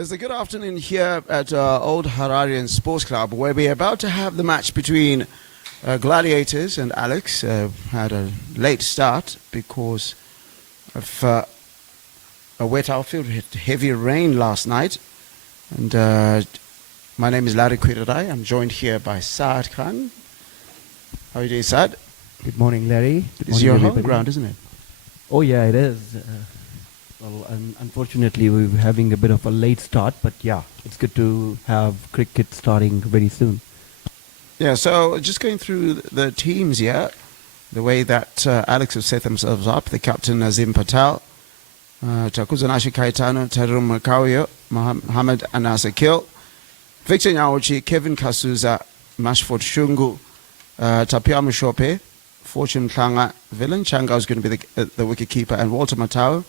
It's a good afternoon here at Old Hararians Sports Club, where we're about to have the match between Gladiators and Alex. Had a late start because of a wet outfield. We had heavy rain last night. And my name is Larry Kwirirai. I'm joined here by Saad Khan. How are you doing, Saad? Good morning, Larry. It's your home ground, isn't it? Oh, yeah, it is. Well, unfortunately, we're having a bit of a late start, but yeah, it's good to have cricket starting very soon. Yeah, so just going through the teams here, the way that Alex have set themselves up, the captain Azim Patel, Takuzanashi Kaitano, Tarum Makauyo, Mohammed Anas Akil, Victor Nyawochi, Kevin Kasuza, Mashford Shungu, Tapia Mushope, Fortune Klanga, Villain Changa is going to be the wicketkeeper, and Walter Matau.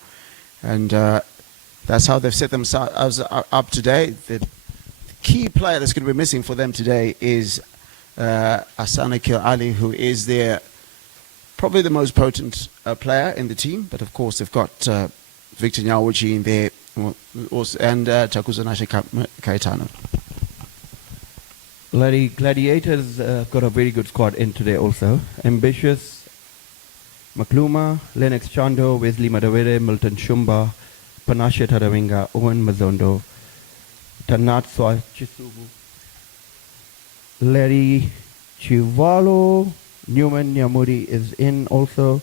And that's how they've set themselves up today. The key player that's going to be missing for them today is Hassan Akil Ali, who is probably the most potent player in the team. But of course, they've got Victor Nyawochi in there and Takuzanashi Kaitano. Larry, Gladiators got a very good squad in today also. Ambitious, Makluma, Lennox Chando, Wesley Madawere, Milton Shumba, Panashe Taravinga, Owen Mazondo, Tanatswa Chisubu, Larry Chivalo, Newman Nyamuri is in also,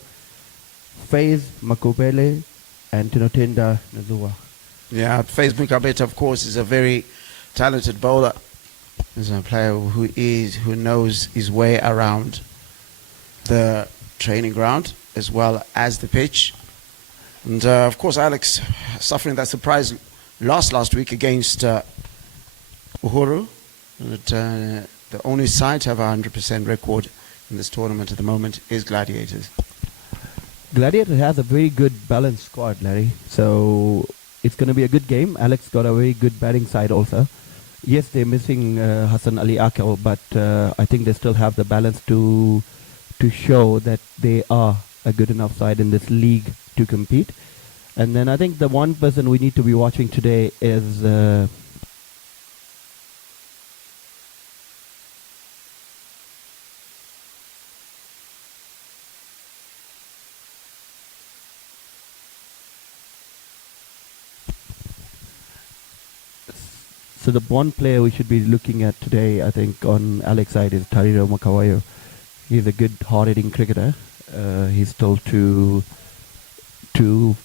Faiz Makubele, and Tinotenda Nazua. Yeah, Faiz Makubele, of course, is a very talented bowler. He's a player who knows his way around the training ground as well as the pitch. And of course, Alex suffering that surprise loss last week against Uhuru. The only side to have a 100% record in this tournament at the moment is Gladiators. Gladiator has a very good balanced squad, Larry. So it's going to be a good game. Alex got a very good batting side also. Yes, they're missing Hassan Ali Akil, but I think they still have the balance to show that they are a good enough side in this league to compete. And then I think the one person we need to be watching today is so the one player we should be looking at today, I think, on Alex's side is Tariro Makawayo. He's a good hard-hitting cricketer. He's still to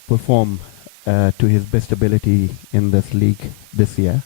perform to his best ability in this league this year.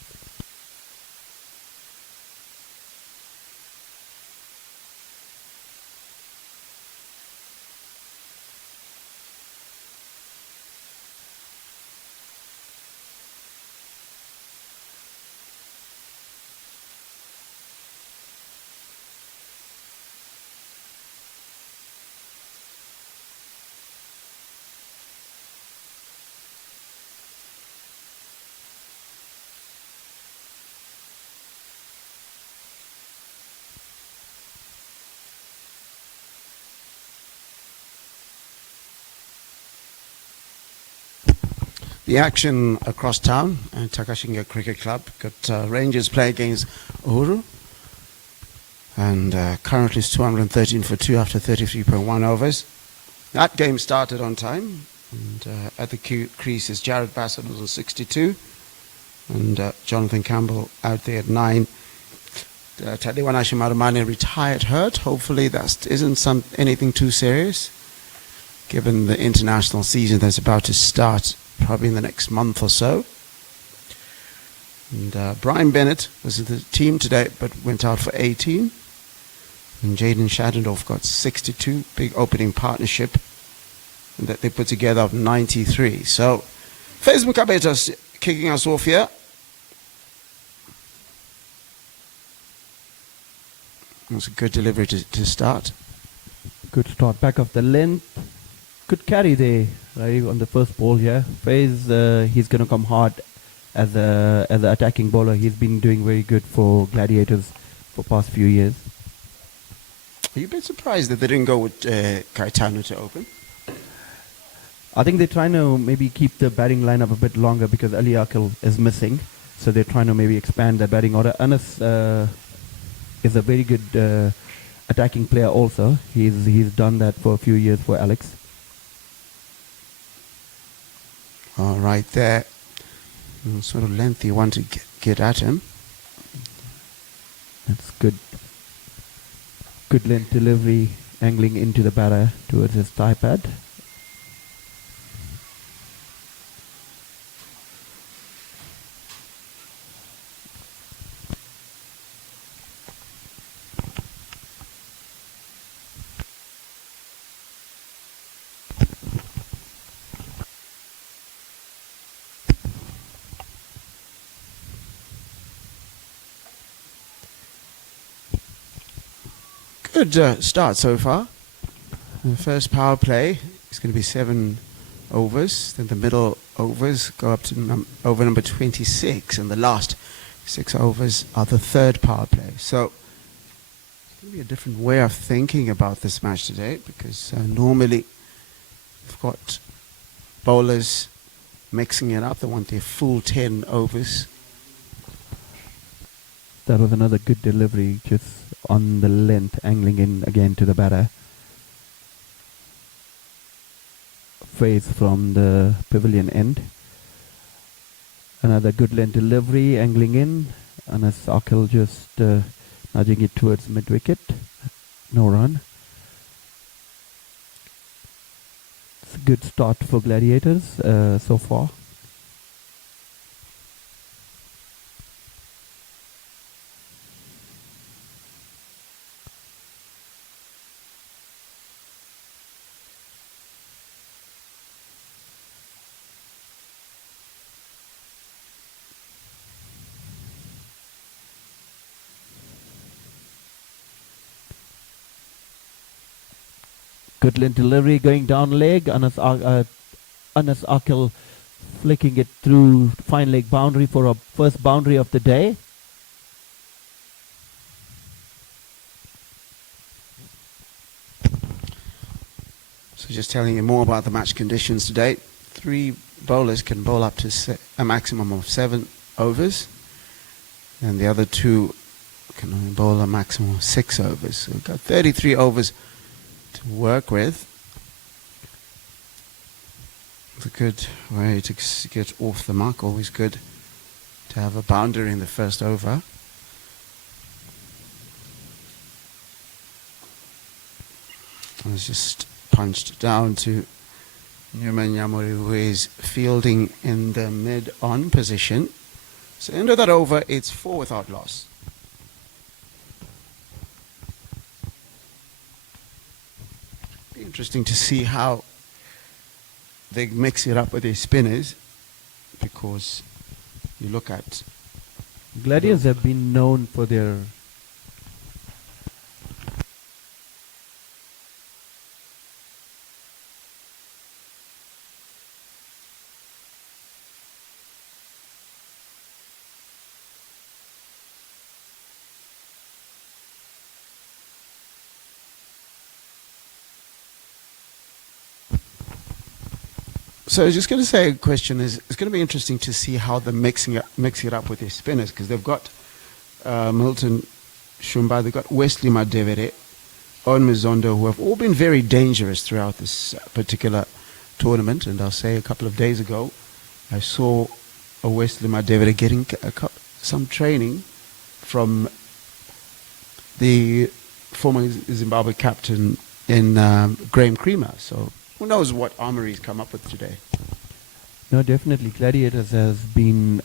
The action across town at Takashinga Cricket Club. Got Rangers play against Uhuru. And currently it's 213 for 2 after 33.1 overs. That game started on time. And at the crease is Jared Bassett, who's on 62. And Jonathan Campbell out there at 9. Tadewanashi Marumane retired hurt. Hopefully that isn't anything too serious, given the international season that's about to start probably in the next month or so. And Brian Bennett was in the team today, but went out for 18. And Jaden Shaddendorf got 62, big opening partnership that they put together of 93. So, Faiz Makubele kicking us off here. It was a good delivery to start. Good start, back off the length. Good carry there, right, on the first ball here. Faiz, he's going to come hard as an attacking bowler. He's been doing very good for Gladiators for past few years. Are you a bit surprised that they didn't go with Kaitano to open? I think they're trying to maybe keep the batting lineup a bit longer because Ali Akil is missing. So they're trying to maybe expand their batting order. Anas is a very good attacking player also. He's done that for a few years for Alex. All right there. Sort of lengthy one to get at him. That's good. Good length delivery, angling into the batter towards his thigh pad. Good start so far. The first power play is going to be 7 overs. Then the middle overs go up to over number 26, and the last 6 overs are the third power play. So it's going to be a different way of thinking about this match today, because normally we've got bowlers mixing it up. They want their full 10 overs. That was another good delivery, just on the length, angling in again to the batter. Phase from the pavilion end. Another good length delivery, angling in. Anas Akil just nudging it towards mid-wicket. No run. It's a good start for Gladiators so far. Good length delivery going down leg. Anas Akil flicking it through fine leg boundary for a first boundary of the day. So just telling you more about the match conditions today. 3 bowlers can bowl up to a maximum of 7 overs, and the other 2 can only bowl a maximum of 6 overs. So we've got 33 overs to work with. It's a good way to get off the mark. Always good to have a boundary in the first over. And it's just punched down to Newman Yamori, who is fielding in the mid-on position. So end of that over, it's 4 without loss. Interesting to see how they mix it up with their spinners, because you look at Gladiators have been known for their So I was just going to say a question is, it's going to be interesting to see how they're mixing it up with their spinners, because they've got Milton Shumba, they've got Wesley Madevere, Owen Mizondo, who have all been very dangerous throughout this particular tournament. And I'll say a couple of days ago, I saw a Wesley Madevere getting some training from the former Zimbabwe captain in Graham Creamer. So who knows what armory he's come up with today. No, definitely. Gladiators has been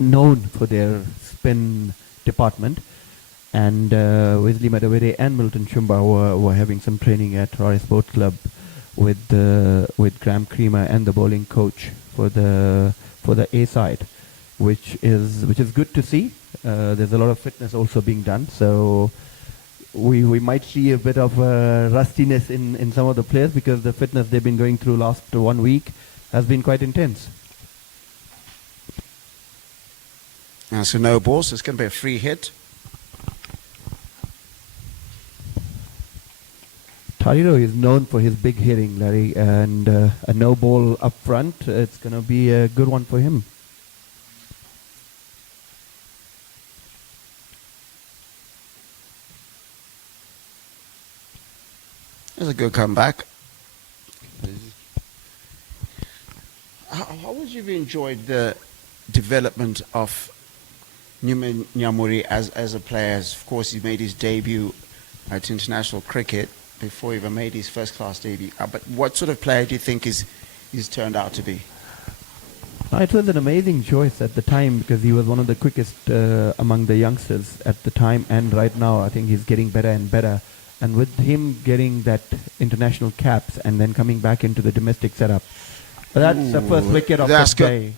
known for their spin department. And Wesley Madavere and Milton Shumba were having some training at Hararians Sports Club with Graham Creamer and the bowling coach for the A side, which is good to see. There's a lot of fitness also being done. So we might see a bit of rustiness in some of the players, because the fitness they've been going through last 1 week has been quite intense. So no ball, so it's going to be a free hit. Tariro is known for his big hitting, Larry, and a no ball up front, it's going to be a good one for him. That's a good comeback. How would you have enjoyed the development of Newman Nyamuri as a player? Of course, he made his debut at international cricket before he even made his first-class debut. But what sort of player do you think he's turned out to be? It was an amazing choice at the time because he was one of the quickest among the youngsters at the time, and right now I think he's getting better and better. And with him getting that international caps and then coming back into the domestic setup, that's the first wicket of the day.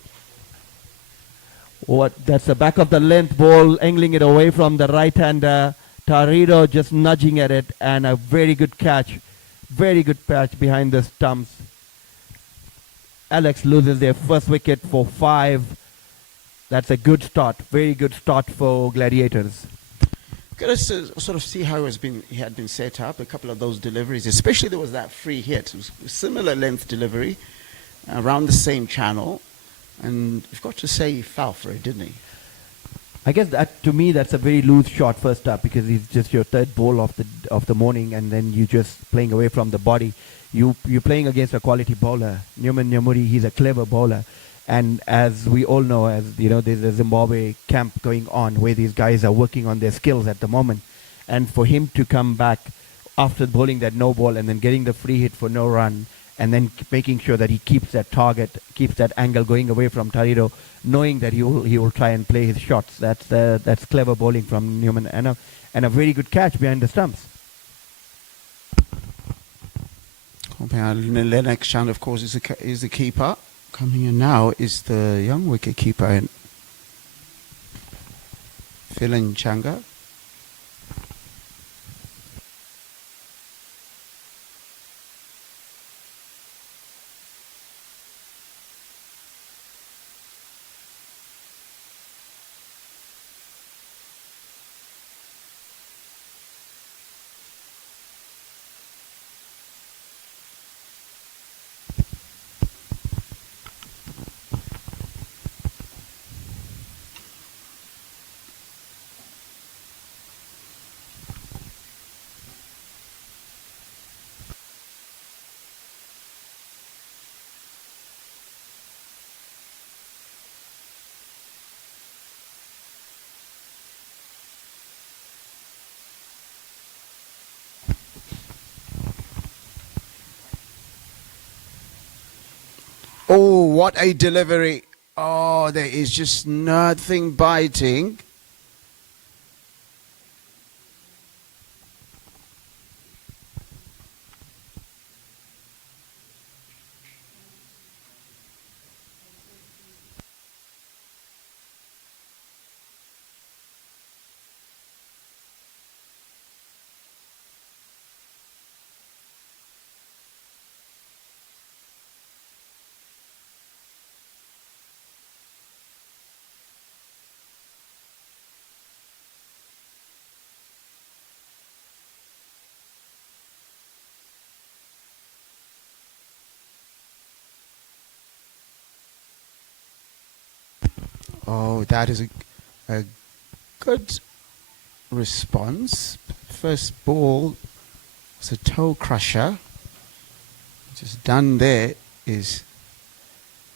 That's the back of the length ball, angling it away from the right-hander. Tarido just nudging at it, and a very good catch behind the stumps. Alex loses their first wicket for 5. That's a good start, very good start for Gladiators. Got to sort of see how he had been set up. A couple of those deliveries, especially there was that free hit. It was a similar length delivery around the same channel, and you've got to say he fell for it, didn't he? I guess that to me that's a very loose shot first up because it's just your third ball of the morning, and then you just playing away from the body. You're playing against a quality bowler. Newman Nyamuri, he's a clever bowler. And as we all know, as you know, there's a Zimbabwe camp going on where these guys are working on their skills at the moment. And for him to come back after bowling that no ball and then getting the free hit for no run, and then making sure that he keeps that target, keeps that angle going away from Tarido, knowing that he will try and play his shots. That's clever bowling from Newman, and a very good catch behind the stumps. Lennox Chand, of course, is the keeper. Coming in now is the young wicket keeper, Philan Changa. Oh, what a delivery. Oh, there is just nothing biting. Oh, that is a good response. First ball was a toe crusher. Just done there is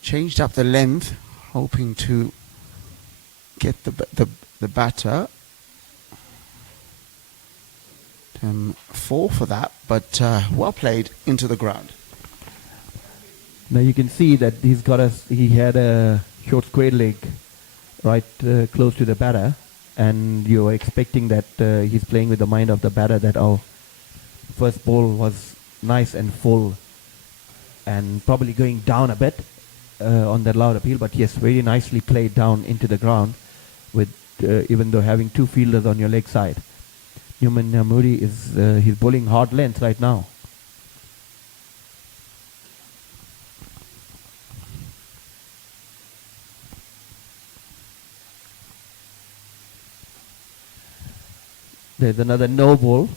changed up the length, hoping to get the batter. Fall for that, but well played into the ground. Now you can see that he had a short square leg right close to the batter, and you're expecting that he's playing with the mind of the batter that first ball was nice and full and probably going down a bit on that loud appeal, but yes, very nicely played down into the ground with even though having two fielders on your leg side. Newman Nyamuri he's bowling hard length right now. There's another no ball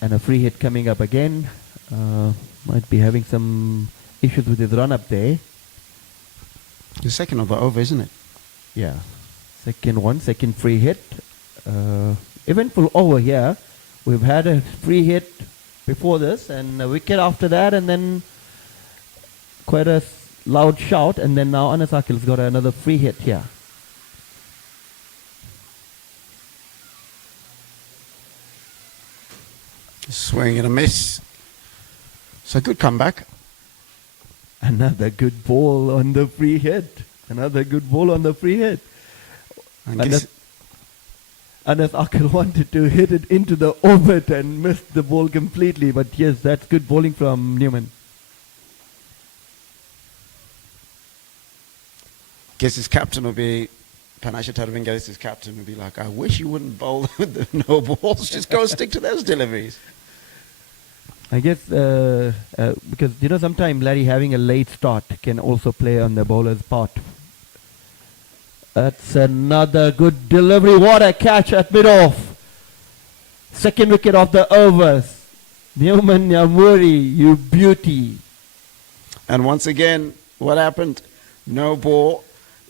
and a free hit coming up again. Might be having some issues with his run up there. The second of the over, isn't it? Yeah. Second free hit. Eventful over here. We've had a free hit before this, and a wicket after that, and then quite a loud shout, and then now Anas Akil's got another free hit here. Swing and a miss. So good comeback. Another good ball on the free hit. Another good ball on the free hit. Anas Akil wanted to hit it into the orbit and missed the ball completely, but yes, that's good bowling from Newman. Guess his captain will be, Panasha Tarvinga's his captain will be like, I wish you wouldn't bowl with the no balls, just go stick to those deliveries. I guess because sometimes Larry having a late start can also play on the bowler's part. That's another good delivery. What a catch at mid-off. Second wicket of the overs. Newman Yamuri, you beauty. And once again, what happened? No ball,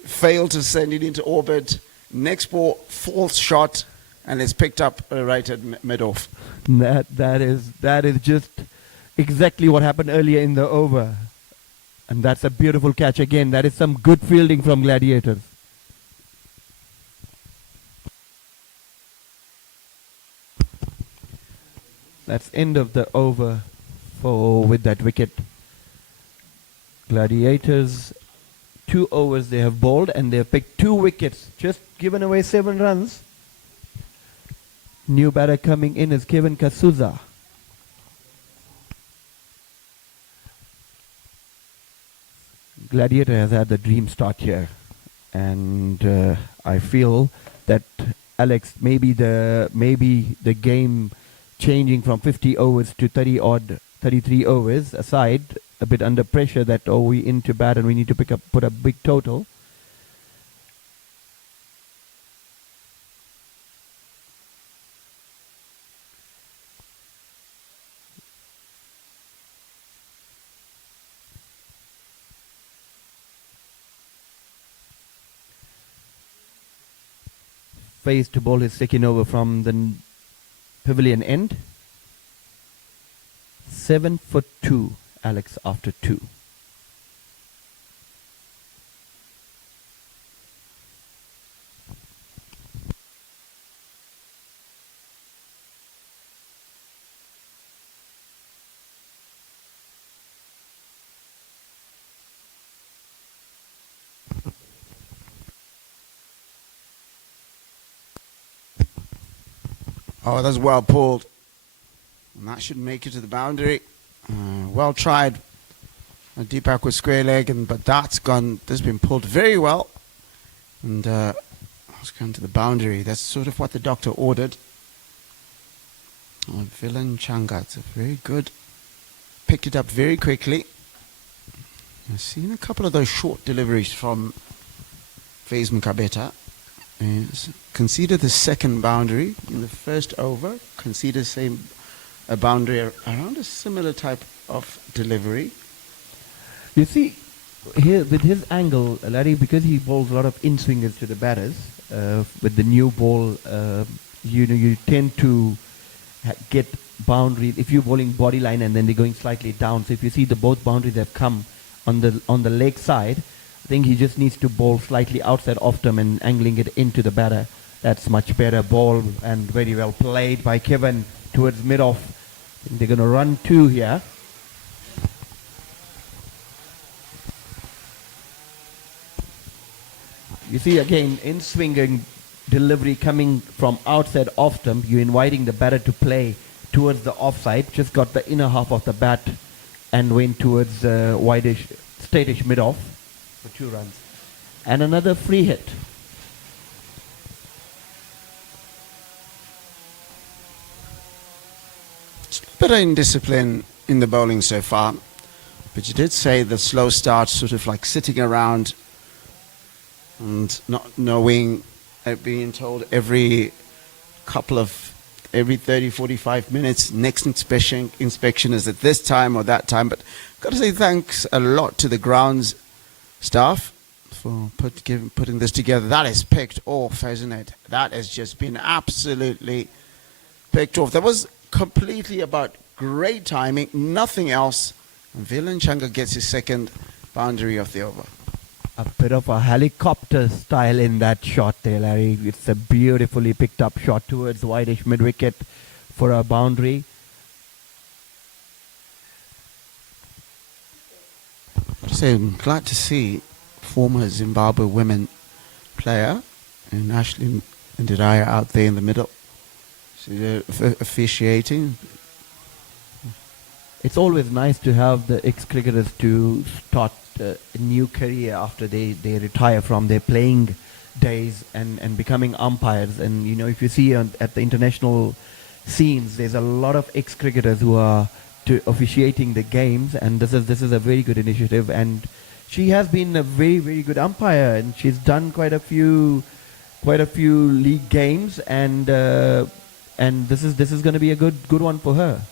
failed to send it into orbit. Next ball, false shot, and it's picked up right at mid-off. That is just exactly what happened earlier in the over. And that's a beautiful catch again. That is some good fielding from Gladiators. That's end of the over with that wicket. Gladiators, 2 overs they have bowled, and they have picked 2 wickets, just given away 7 runs. New batter coming in is Kevin Kasuza. Gladiator has had the dream start here, and I feel that Alex, maybe the game changing from 50 overs to 33 overs aside, a bit under pressure that we into bat and we need to put a big total. Face to ball is taking over from the pavilion end. 7 for 2, Alex after 2. Oh, that's well pulled. And that should make it to the boundary. Well tried. Deepak with square leg, but that's gone. This has been pulled very well. And it's gone to the boundary. That's sort of what the doctor ordered. Villain Changa, it's a very good. Picked it up very quickly. I've seen a couple of those short deliveries from Faiz Mkabeta. Conceded the second boundary in the first over. Conceded a boundary around a similar type of delivery. You see, here with his angle, Larry, because he bowls a lot of in-swingers to the batters, with the new ball, you tend to get boundaries. If you're bowling body line and then they're going slightly down, so if you see the both boundaries have come on the leg side, I think he just needs to bowl slightly outside off them and angling it into the batter. That's much better ball and very well played by Kevin towards mid-off. I think they're going to run 2 here. You see again, in-swinging delivery coming from outside off stump. You're inviting the batter to play towards the offside. Just got the inner half of the bat and went towards wideish, straightish mid-off for 2 runs. And another free hit. Bit of indiscipline in the bowling so far, but you did say the slow start, sort of like sitting around and not knowing, being told every 30, 45 minutes, next inspection is at this time or that time. But I've got to say thanks a lot to the grounds staff for putting this together. That is picked off, hasn't it? That has just been absolutely picked off. There was completely about great timing, nothing else. And Vilan Changa gets his second boundary of the over. A bit of a helicopter style in that shot there, Larry. It's a beautifully picked up shot towards wideish mid-wicket for a boundary. So I'm glad to see former Zimbabwe women player and Ashley Ndiraya out there in the middle. She's officiating. It's always nice to have the ex-cricketers to start a new career after they retire from their playing days and becoming umpires. And, you know, if you see at the international scenes, there's a lot of ex-cricketers who are officiating the games, and this is a very good initiative. And she has been a very, very good umpire, and she's done quite a few league games, and this is going to be a good one for her.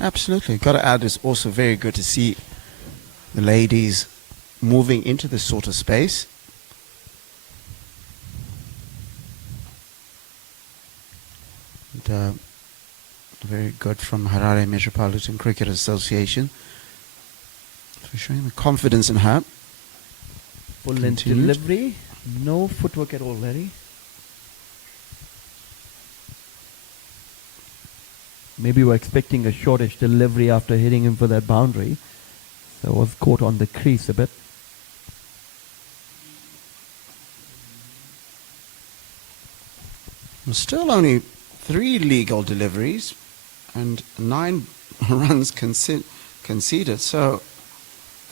Absolutely. Got to add, it's also very good to see the ladies moving into this sort of space. And, very good from Harare Metropolitan Cricket Association for showing the confidence in her. Full length delivery, no footwork at all, Larry. Maybe we're expecting a shortish delivery after hitting him for that boundary. So was caught on the crease a bit. Still only 3 legal deliveries and 9 runs conceded. So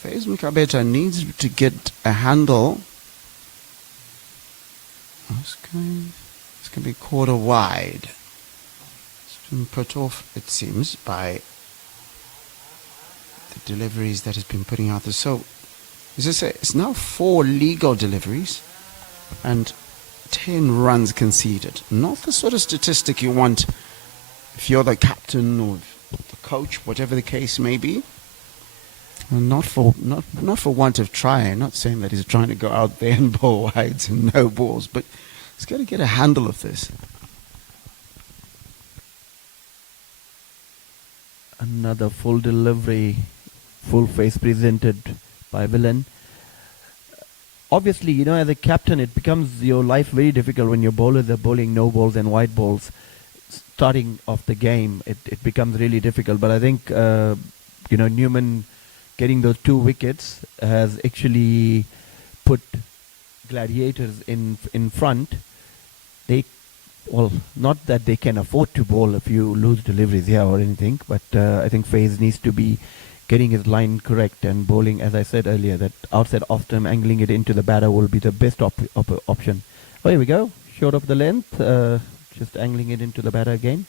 Faiz Mkabeta needs to get a handle. It's going to be quarter wide. It's been put off, it seems, by the deliveries that has been putting out there. So it's now 4 legal deliveries and 10 runs conceded. Not the sort of statistic you want if you're the captain or the coach, whatever the case may be. And not for want of trying. Not saying that he's trying to go out there and bowl wides and no balls, but he's got to get a handle of this. Another full delivery, full face presented by Villain. Obviously, you know, as a captain, it becomes your life very difficult when your bowlers are bowling no balls and wide balls. Starting off the game, it becomes really difficult. But I think, Newman getting those 2 wickets has actually put Gladiators in front. Not that they can afford to bowl a few loose deliveries here or anything, but I think Faiz needs to be getting his line correct and bowling, as I said earlier, that outside off stump, angling it into the batter will be the best option. Oh, here we go. Short of the length, just angling it into the batter again.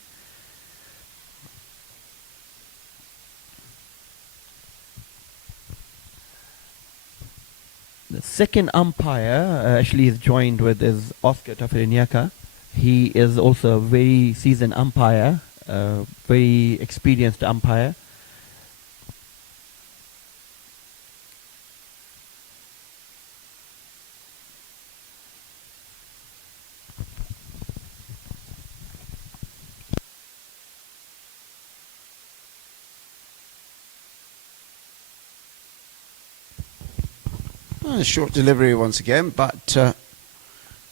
The second umpire actually is joined with is Oscar Tafiriniaka. He is also a very seasoned umpire, very experienced umpire. A short delivery once again, but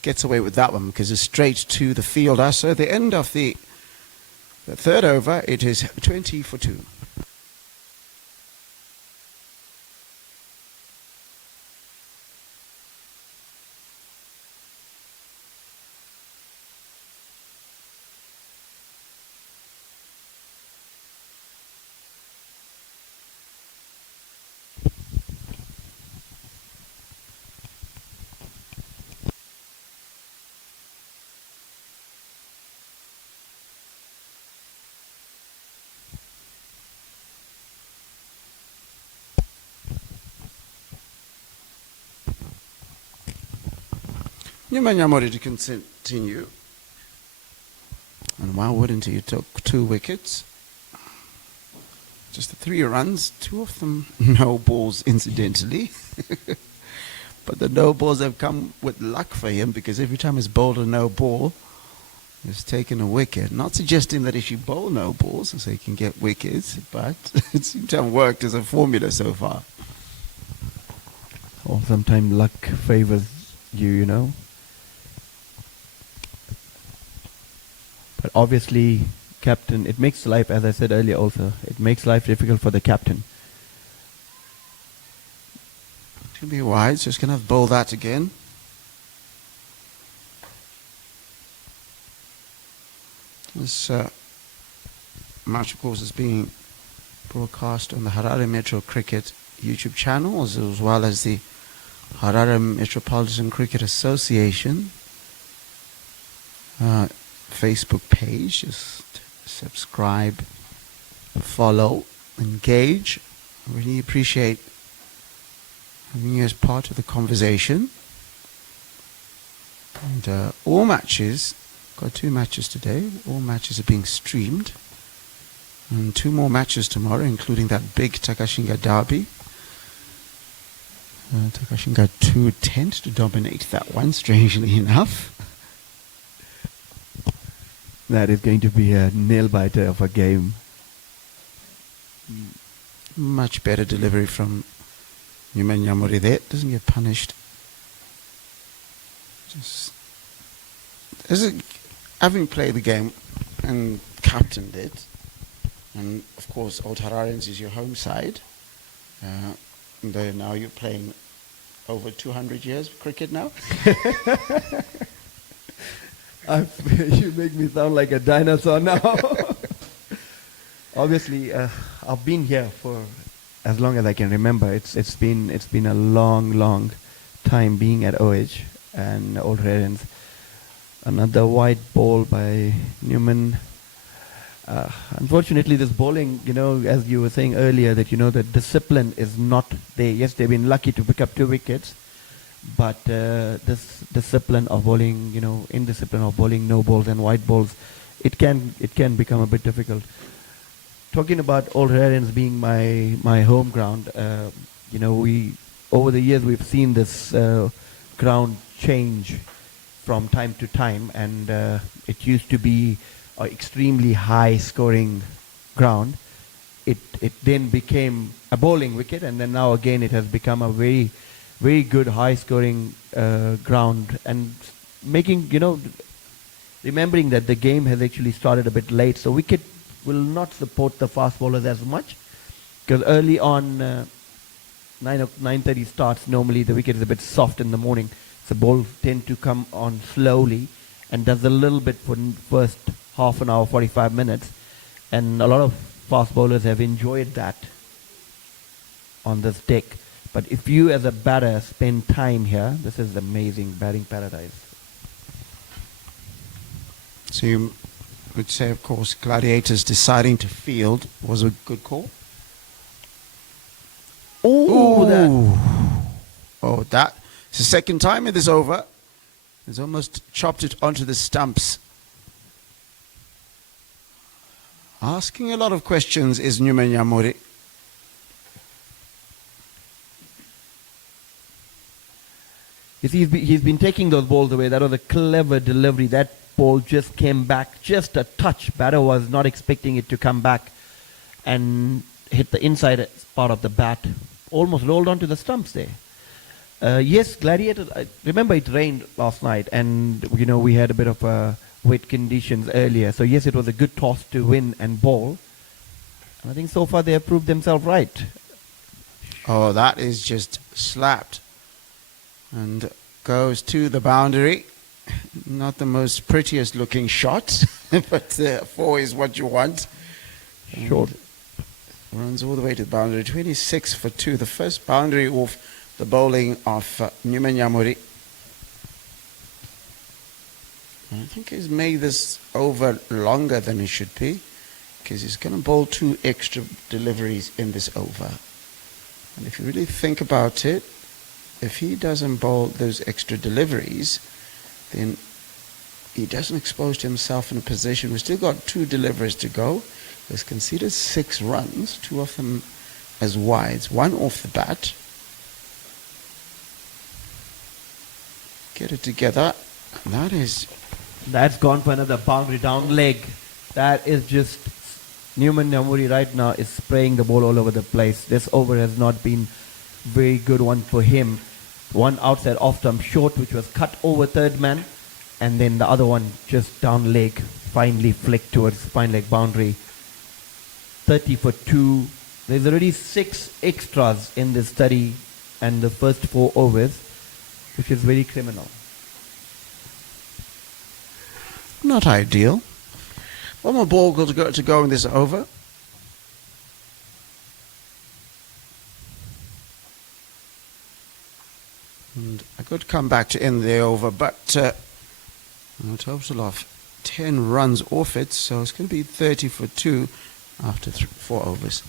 gets away with that one because it's straight to the fielder. So at the end of the 3rd over, it is 20 for 2. Nyamanyamori to continue. And why wouldn't he? Took 2 wickets. Just the 3 runs, 2 of them no balls, incidentally. But the no balls have come with luck for him because every time he's bowled a no ball, has taken a wicket. Not suggesting that he should bowl no balls so he can get wickets, but it seems to have worked as a formula so far. Or sometimes luck favors you, you know. But obviously, captain, it makes life, as I said earlier also, it makes life difficult for the captain. Should be wide, just going to have bowl that again. This match, of course, is being broadcast on the Harare Metro Cricket YouTube channel, as well as the Harare Metropolitan Cricket Association Facebook page. Just subscribe, follow, engage. I really appreciate having you as part of the conversation. And all matches, got 2 matches today, all matches are being streamed. And 2 more matches tomorrow, including that big Takashinga derby. Takashinga 2 tend to dominate that one, strangely enough. That is going to be a nail-biter of a game. Much better delivery from Nyuman Yamori there. Doesn't get punished. Just having played the game and captained it, and of course Old Hararians is your home side. Though now you're playing over 200 years of cricket now. You make me sound like a dinosaur now. Obviously, I've been here for as long as I can remember. It's been a long time being at OH and Old Hararians. Another wide ball by Newman. Unfortunately, this bowling, you know, as you were saying earlier, that you know the discipline is not there. Yes, they've been lucky to pick up 2 wickets, but this discipline of bowling, you know, indiscipline of bowling no balls and wide balls, it can become a bit difficult. Talking about Old Hararians being my home ground, you know, over the years we've seen this ground change from time to time, and it used to be an extremely high scoring ground. It then became a bowling wicket, and then now again it has become a very good high scoring ground, and making, you know, remembering that the game has actually started a bit late, so wicket will not support the fast bowlers as much, because early on 9:30 starts, normally the wicket is a bit soft in the morning, so balls tend to come on slowly and does a little bit for first half an hour, 45 minutes, and a lot of fast bowlers have enjoyed that on this deck. But if you as a batter spend time here, this is amazing batting paradise. So you would say, of course, Gladiators deciding to field was a good call? That. It's the second time in this over. He's almost chopped it onto the stumps. Asking a lot of questions is Nyuman Yamori. You see, he's been taking those balls away. That was a clever delivery. That ball just came back just a touch. Batter was not expecting it to come back and hit the inside part of the bat. Almost rolled onto the stumps there. Yes, Gladiators, remember it rained last night, and you know we had a bit of wet conditions earlier. So yes, it was a good toss to win and bowl. And I think so far they have proved themselves right. Oh, that is just slapped. And goes to the boundary. Not the most prettiest looking shot, but 4 is what you want. Short. Runs all the way to the boundary. 26 for 2. The first boundary off the bowling of Nyuman Yamori. I think he's made this over longer than it should be, because he's going to bowl 2 extra deliveries in this over. And if you really think about it, if he doesn't bowl those extra deliveries, then he doesn't expose himself in a position. We've still got 2 deliveries to go. He's conceded 6 runs, 2 of them as wides, 1 off the bat. Get it together. And that is That's gone for another boundary down leg. That is just Newman Namuri right now is spraying the ball all over the place. This over has not been very good one for him. One outside off stump short, which was cut over third man, and then the other one just down leg, finally flicked towards fine leg boundary. 30 for 2. There's already 6 extras in this 30 and the first 4 overs, which is very criminal. Not ideal. One more ball to go in this over. And a good comeback to end the over, but a total of 10 runs off it, so it's going to be 30 for 2 after 4 overs.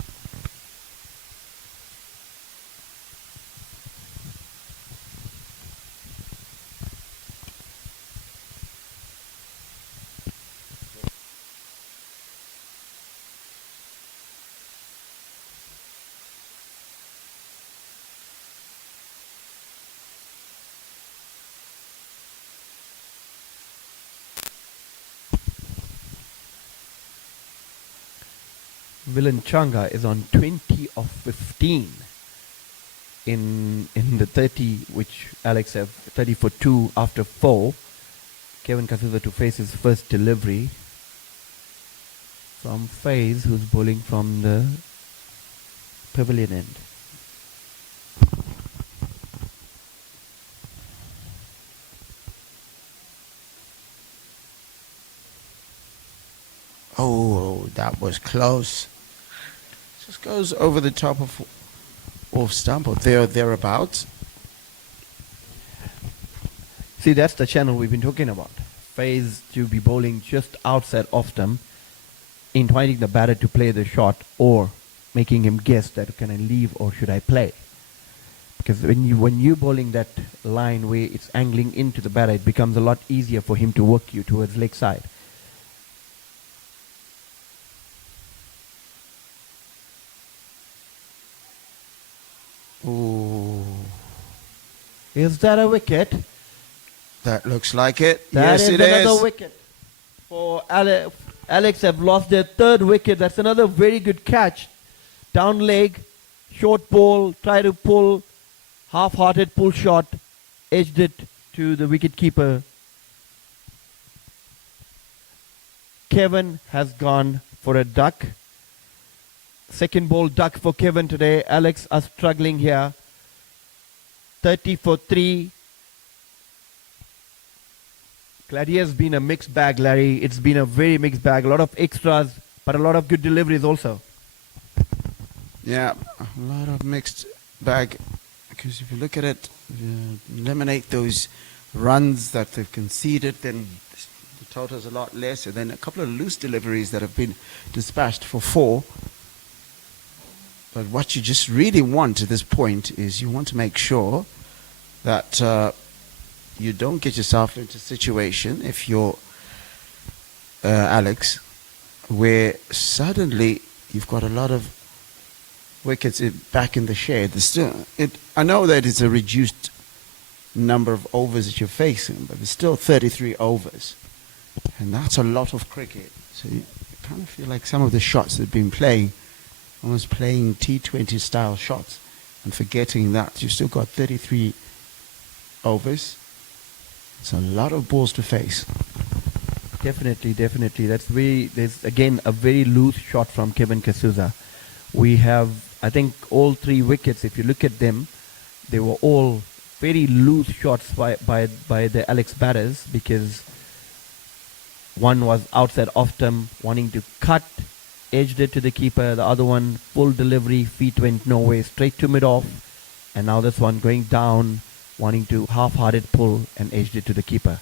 Villain Changa is on 20 of 15 in the 30, which Alex have 30 for 2 after 4. Kevin Kasuva to face his first delivery from FaZe, who's bowling from the pavilion end. Oh, that was close. Just goes over the top of off stump or thereabouts. See, that's the channel we've been talking about. FaZe to be bowling just outside off stump, inviting the batter to play the shot or making him guess that can I leave or should I play. Because when you're bowling that line where it's angling into the batter, it becomes a lot easier for him to work you towards leg side. Ooh. Is that a wicket? That looks like it. That Yes, is it another is. wicket. For Alex have lost their third wicket. That's another very good catch. Down leg, short ball, try to pull, half-hearted pull shot, edged it to the wicket keeper. Kevin has gone for a duck. Second ball duck for Kevin today. Alex are struggling here. 30 for 3. Gladiators been a mixed bag, Larry. It's been a very mixed bag. A lot of extras, but a lot of good deliveries also. Yeah, a lot of mixed bag. Because if you look at it, eliminate those runs that they've conceded, then the total's a lot less. And then a couple of loose deliveries that have been dispatched for 4. But what you just really want at this point is you want to make sure that you don't get yourself into a situation, if you're Alex, where suddenly you've got a lot of wickets back in the shade. I know that it's a reduced number of overs that you're facing, but it's still 33 overs. And that's a lot of cricket. So you kind of feel like some of the shots they've been playing, almost playing T20 style shots and forgetting that you've still got 33 overs. It's a lot of balls to face. Definitely. There's again a very loose shot from Kevin Kasuza. We have, I think, all 3 wickets. If you look at them, they were all very loose shots by the Alex batters, because one was outside off stump, wanting to cut, edged it to the keeper. The other one, full delivery, feet went nowhere, straight to mid-off. And now this one going down, wanting to half-hearted pull and edged it to the keeper.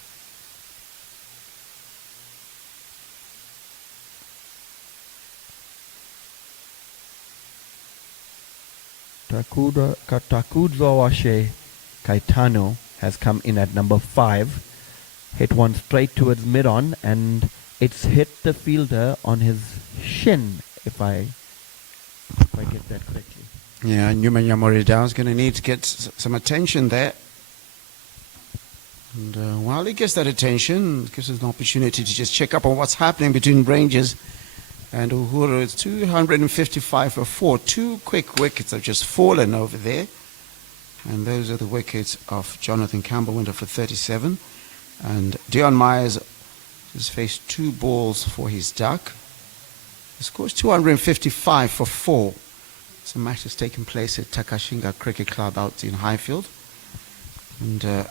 Takudzawashe Kaitano has come in at number 5. Hit one straight towards mid-on, and it's hit the fielder on his shin, if I get that correctly. Yeah, Newman Yamori Down's going to need to get some attention there. And while he gets that attention, it gives us an opportunity to just check up on what's happening between Rangers and Uhuru. It's 255 for 4. 2 quick wickets have just fallen over there. And those are the wickets of Jonathan Campbell-Winter for 37. And Dion Myers just faced 2 balls for his duck. The score is 255 for 4. Some match has taken place at Takashinga Cricket Club out in Highfield. And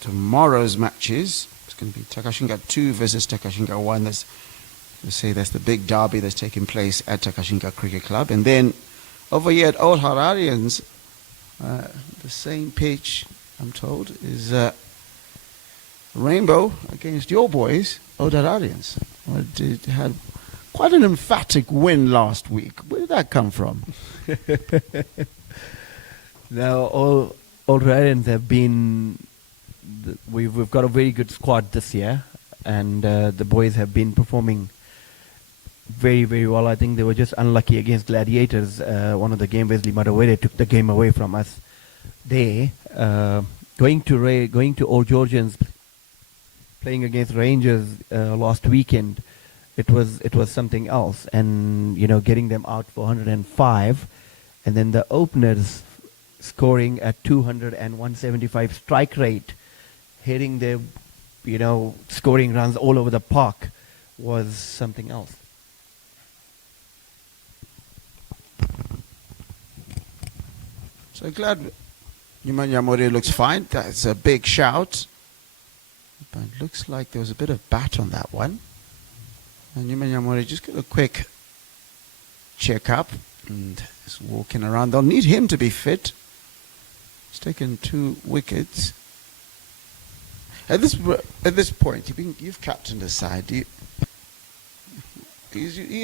tomorrow's matches, it's going to be Takashinga 2 versus Takashinga 1. That's the big derby that's taking place at Takashinga Cricket Club. And then over here at Old Hararians, the same pitch, I'm told, is Rainbow against your boys, Old Hararians. It had quite an emphatic win last week. Where did that come from? Now, Old Hararians have been... We've got a very good squad this year, and the boys have been performing very, very well. I think they were just unlucky against Gladiators. One of the game, Wesley Madawere took the game away from us. They going to Old Georgians, playing against Rangers last weekend. It was something else, and getting them out for 105, and then the openers scoring at 200 and 175 strike rate, hitting their scoring runs all over the park was something else. So glad Nyamori looks fine. That's a big shout. But it looks like there was a bit of bat on that one. And Nyamori just got a quick check up and is walking around. They'll need him to be fit. He's taken 2 wickets. At this point, you've captained the side. He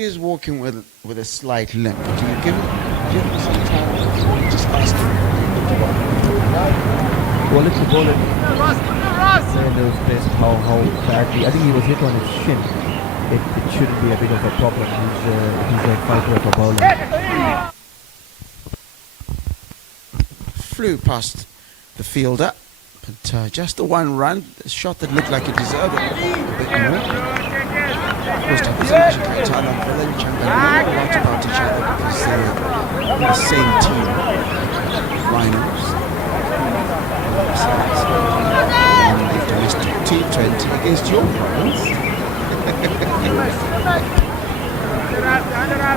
is walking with a slight limp. Do you give him some time? Just ask him. Well, if the ball knows best how badly. I think he was hit on his shin. It shouldn't be a bit of a problem. He's a fighter of a bowler. Flew past the fielder, but just the 1 run, a shot that looked like it deserved it a bit more. Of course, Takuzashi Kaitana and Villain Changa know a lot about each other because they're in the same team, Rhinos. The domestic T20 against your Rhinos.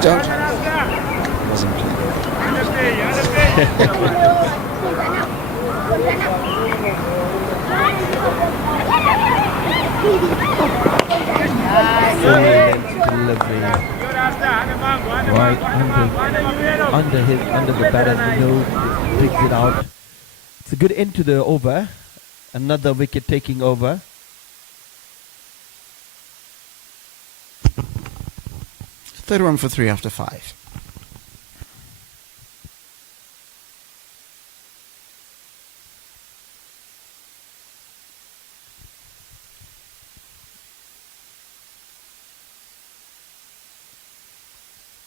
Don't. Wasn't Right under the batter's nose, picks it out. It's a good end to the over. Another wicket taking over. Third one for 3 after 5.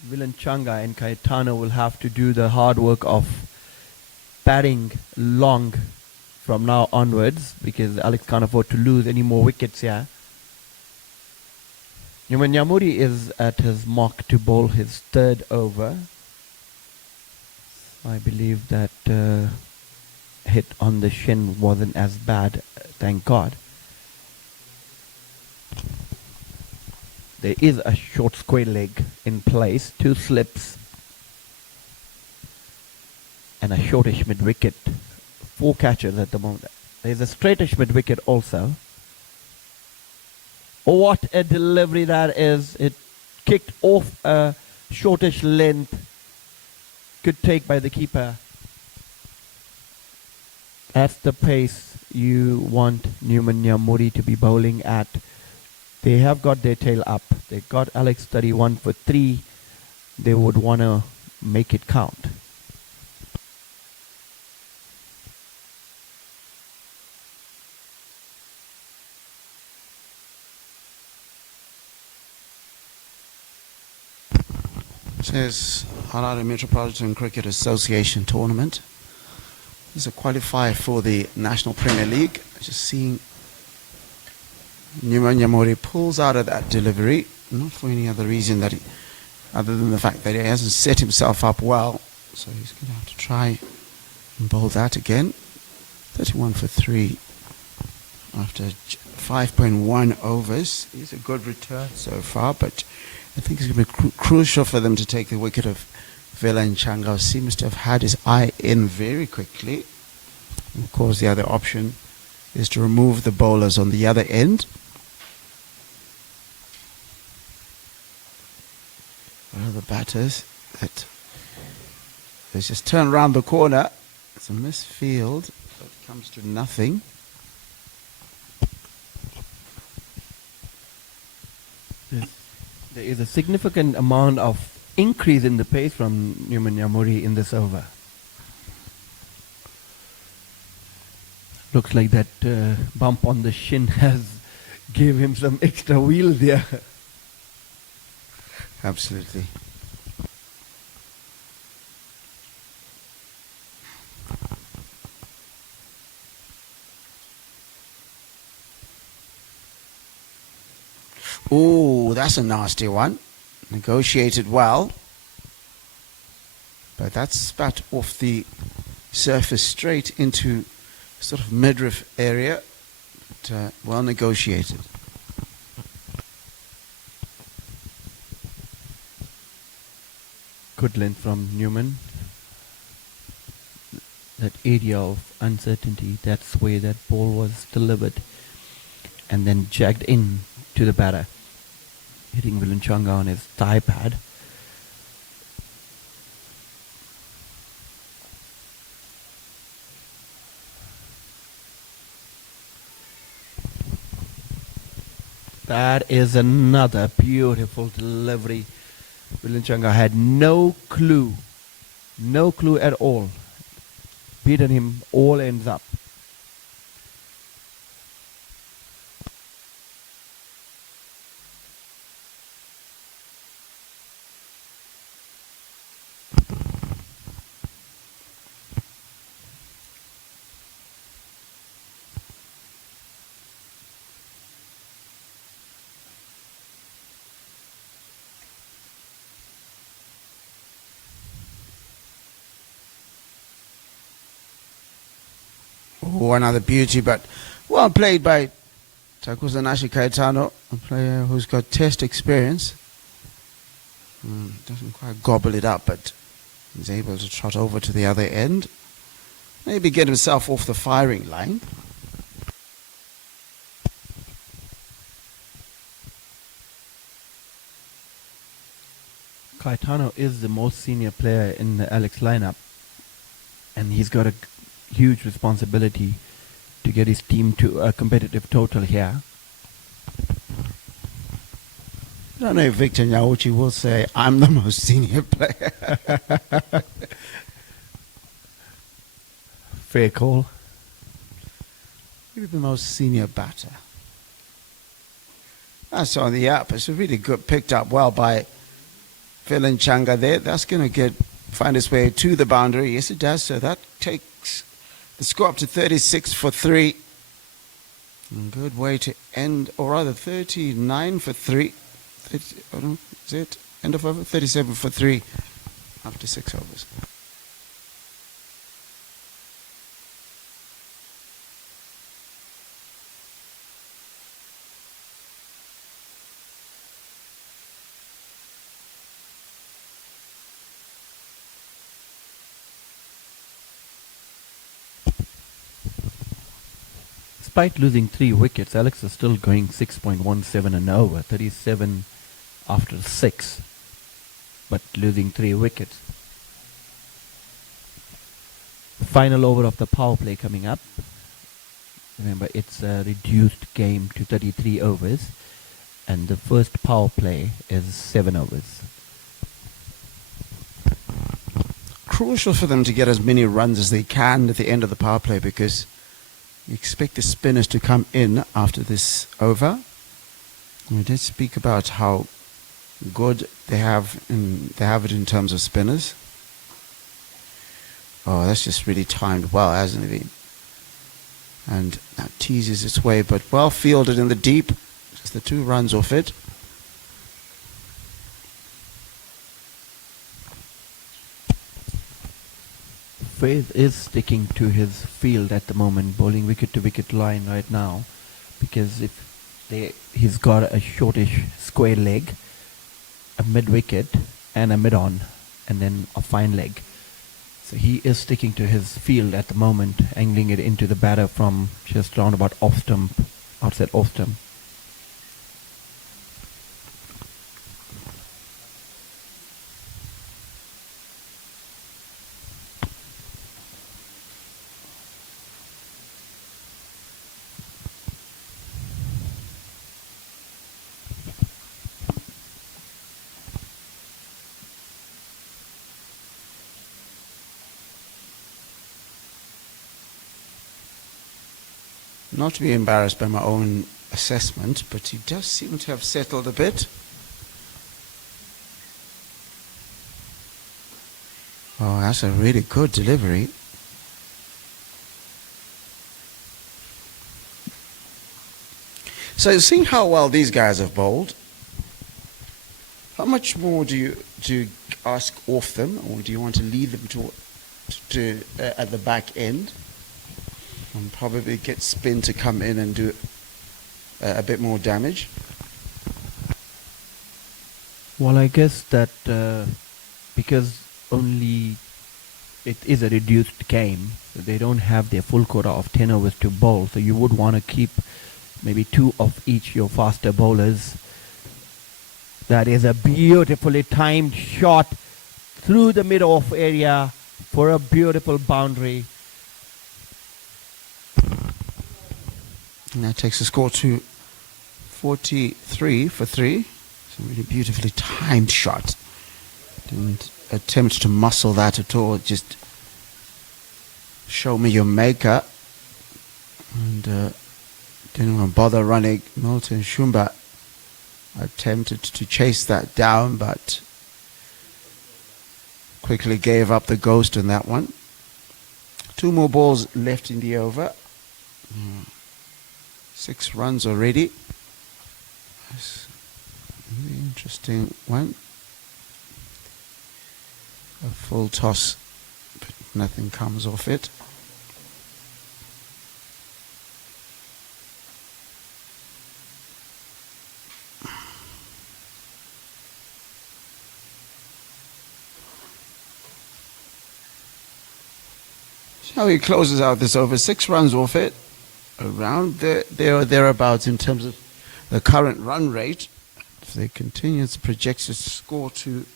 Vilanchanga and Cayetano will have to do the hard work of batting long from now onwards because Alex can't afford to lose any more wickets here. Nyamuri is at his mark to bowl his 3rd over. I believe that hit on the shin wasn't as bad, thank God. There is a short square leg in place, 2 slips, and a shortish mid-wicket. 4 catches at the moment. There's a straightish mid-wicket also. Oh, what a delivery that is. It kicked off a shortish length. Good take by the keeper. That's the pace you want Newman Nyamuri to be bowling at. They have got their tail up. They got Alex 31 for 3. They would want to make it count. Says Harare Metropolitan Cricket Association tournament. This is a qualifier for the National Premier League. Just seeing Nyuma Nyamori pulls out of that delivery, not for any other reason other than the fact that he hasn't set himself up well. So he's going to have to try and bowl that again. 31 for 3 after 5.1 overs. It's a good return so far, but I think it's going to be crucial for them to take the wicket of Velan Changa. Seems to have had his eye in very quickly. And of course, the other option is to remove the bowlers on the other end. One of the batters that they just turn around the corner. It's a misfield, but it comes to nothing. There is a significant amount of increase in the pace from Nyuman Nyamori in this over. Looks like that bump on the shin has gave him some extra wheels there. Absolutely. Ooh, that's a nasty one. Negotiated well. But that's spat off the surface straight into sort of midriff area. But, well negotiated. Good length from Newman. That area of uncertainty, that's where that ball was delivered. And then jagged in to the batter, hitting Vilanchanga on his thigh pad. That is another beautiful delivery. Vilanchanga had no clue at all. Beaten him all ends up. Oh, another beauty, but well played by Takuzanashi Kaitano, a player who's got test experience. Doesn't quite gobble it up, but he's able to trot over to the other end. Maybe get himself off the firing line. Caetano is the most senior player in the Alex lineup, and he's got a huge responsibility to get his team to a competitive total here. I don't know if Victor Nyauchi will say, I'm the most senior player. Fair call. Maybe the most senior batter. That's on the up. It's a really good, picked up well by Vilanchanga there. That's going to find its way to the boundary. Yes, it does. So that takes the score up to 36 for 3. Good way to end, or rather 39 for 3. Is it end of over? 37 for 3 after 6 overs. Despite losing 3 wickets, Alex is still going 6.17 and over, 37 after 6, but losing 3 wickets. Final over of the power play coming up. Remember, it's a reduced game to 33 overs, and the first power play is 7 overs. Crucial for them to get as many runs as they can at the end of the power play, because you expect the spinners to come in after this over. We did speak about how good they have it in terms of spinners. Oh, that's just really timed well, hasn't it been? And now teases its way, but well fielded in the deep. Just the 2 runs off it. Faith is sticking to his field at the moment, bowling wicket to wicket line right now, because he's got a shortish square leg, a mid wicket, and a mid on, and then a fine leg. So he is sticking to his field at the moment, angling it into the batter from just round about off stump, outside off stump. Not to be embarrassed by my own assessment, but he does seem to have settled a bit. Oh, that's a really good delivery. So seeing how well these guys have bowled, how much more do you ask off them, or do you want to lead them to at the back end? And probably get spin to come in and do a bit more damage. Well, I guess that because only it is a reduced game, they don't have their full quota of 10 overs to bowl, so you would want to keep maybe 2 of each your faster bowlers. That is a beautifully timed shot through the mid-off area for a beautiful boundary. And that takes the score to 43 for 3. It's a really beautifully timed shot. Didn't attempt to muscle that at all. Just show me your maker. And didn't want to bother running. Milton Shumba attempted to chase that down, but quickly gave up the ghost on that one. 2 more balls left in the over. 6 runs already. That's a really interesting one. A full toss, but nothing comes off it. So he closes out this over. 6 runs off it. Around there or thereabouts in terms of the current run rate. If they continue to project the score to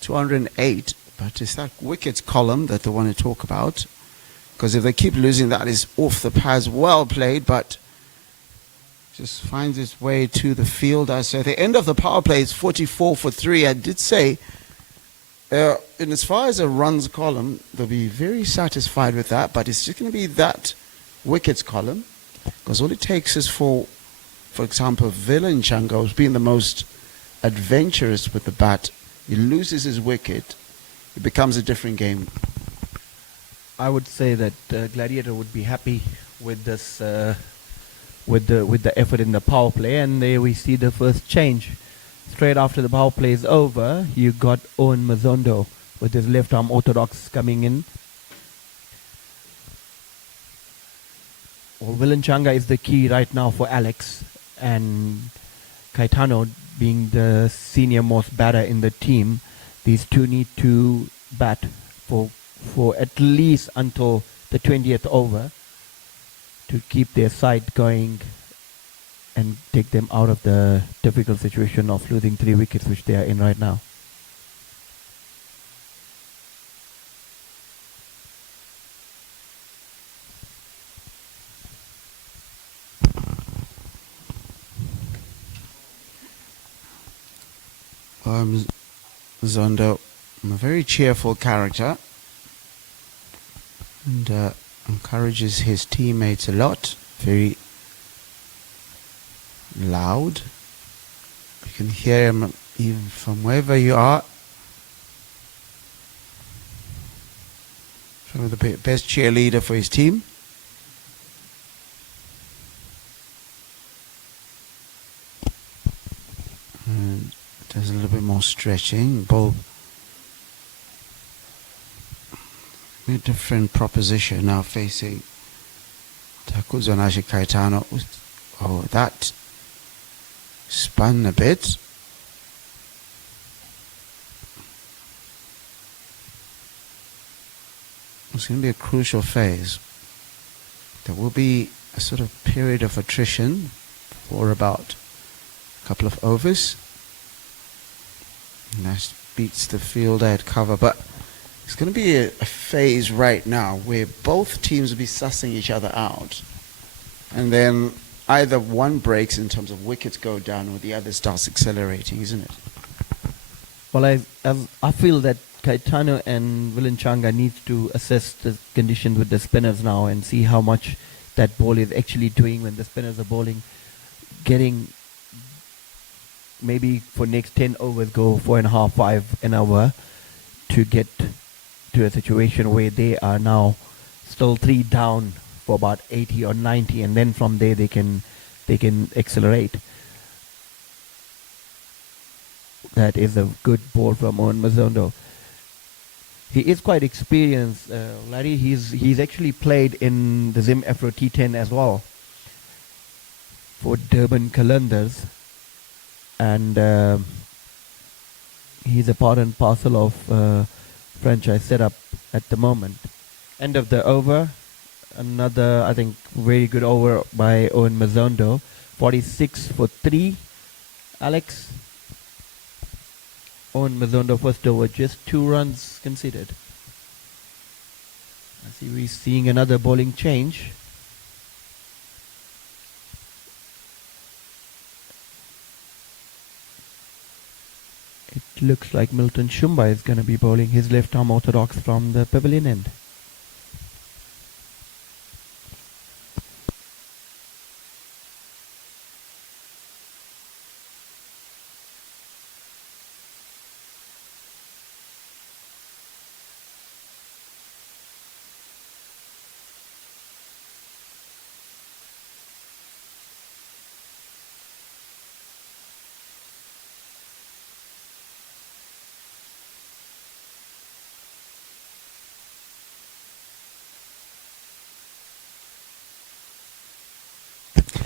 208, but it's that wickets column that they want to talk about, because if they keep losing, that is off the pads. Well played, but just finds its way to the field. I say at the end of the power play is 44 for 3. I did say in as far as a runs column, they'll be very satisfied with that, but it's just going to be that wickets column. Because all it takes is for example, Villain Chango's being the most adventurous with the bat. He loses his wicket, it becomes a different game. I would say that Gladiator would be happy with this, with the effort in the power play, and there we see the first change. Straight after the power play is over, you got Owen Mazondo with his left arm orthodox coming in. Well, Vilanchanga is the key right now for Alex, and Caetano being the senior most batter in the team. These two need to bat for at least until the 20th over to keep their side going and take them out of the difficult situation of losing 3 wickets, which they are in right now. Zondo, a very cheerful character, and encourages his teammates a lot. Very loud. You can hear him even from wherever you are. So the best cheerleader for his team. And does a little bit more stretching. Ball. A different proposition now facing Takuzanashi Kaitano. Oh, that spun a bit. It's going to be a crucial phase. There will be a sort of period of attrition for about a couple of overs. And that beats the fielder at cover. But it's going to be a phase right now where both teams will be sussing each other out. And then either one breaks in terms of wickets go down or the other starts accelerating, isn't it? Well, I feel that Caetano and Vilanchanga need to assess the conditions with the spinners now and see how much that ball is actually doing when the spinners are bowling. Getting maybe for next 10 overs go 4.5, 5 an hour to get to a situation where they are now still 3 down for about 80 or 90, and then from there they can accelerate. That is a good ball from Owen Mazondo. He is quite experienced, Larry. He's actually played in the Zim Afro T10 as well for Durban Calendars, and he's a part and parcel of franchise setup at the moment. End of the over, another I think very good over by Owen Mazondo, 46 for 3. Alex. Owen Mazondo first over, just 2 runs conceded. I see we're seeing another bowling change. It looks like Milton Shumba is going to be bowling his left arm orthodox from the pavilion end.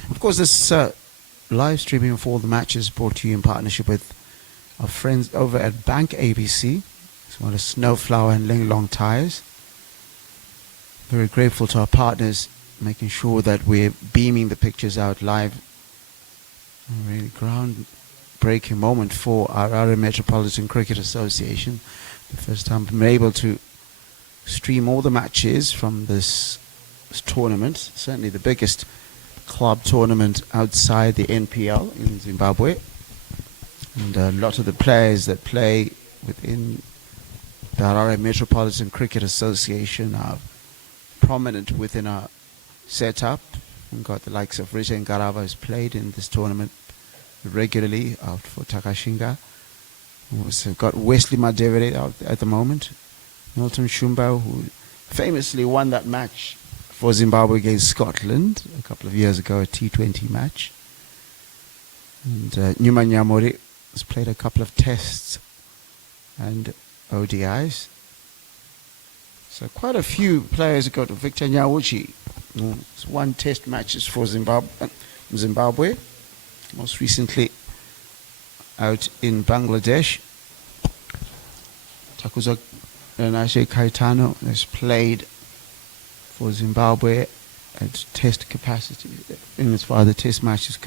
Of course, this live streaming of all the matches brought to you in partnership with our friends over at Bank ABC, as well as Snowflower and Linglong Tires. Very grateful to our partners, making sure that we're beaming the pictures out live. A really groundbreaking moment for our Metropolitan Cricket Association. The first time we've been able to stream all the matches from this tournament, certainly the biggest club tournament outside the NPL in Zimbabwe, and a lot of the players that play within the Harare Metropolitan Cricket Association are prominent within our setup. We've got the likes of Rita Ngarava, who's played in this tournament regularly out for Takashinga. We've also got Wesley Madevere out at the moment, Milton Shumba, who famously won that match for Zimbabwe against Scotland a couple of years ago, a T20 match. And Nyuma Nyamori has played a couple of tests and ODIs. So quite a few players have got Victor Nyauchi. It's 1 test matches for Zimbabwe. Most recently out in Bangladesh. Takuza Renashe Kaitano has played for Zimbabwe at test capacity, in as far as the test matches,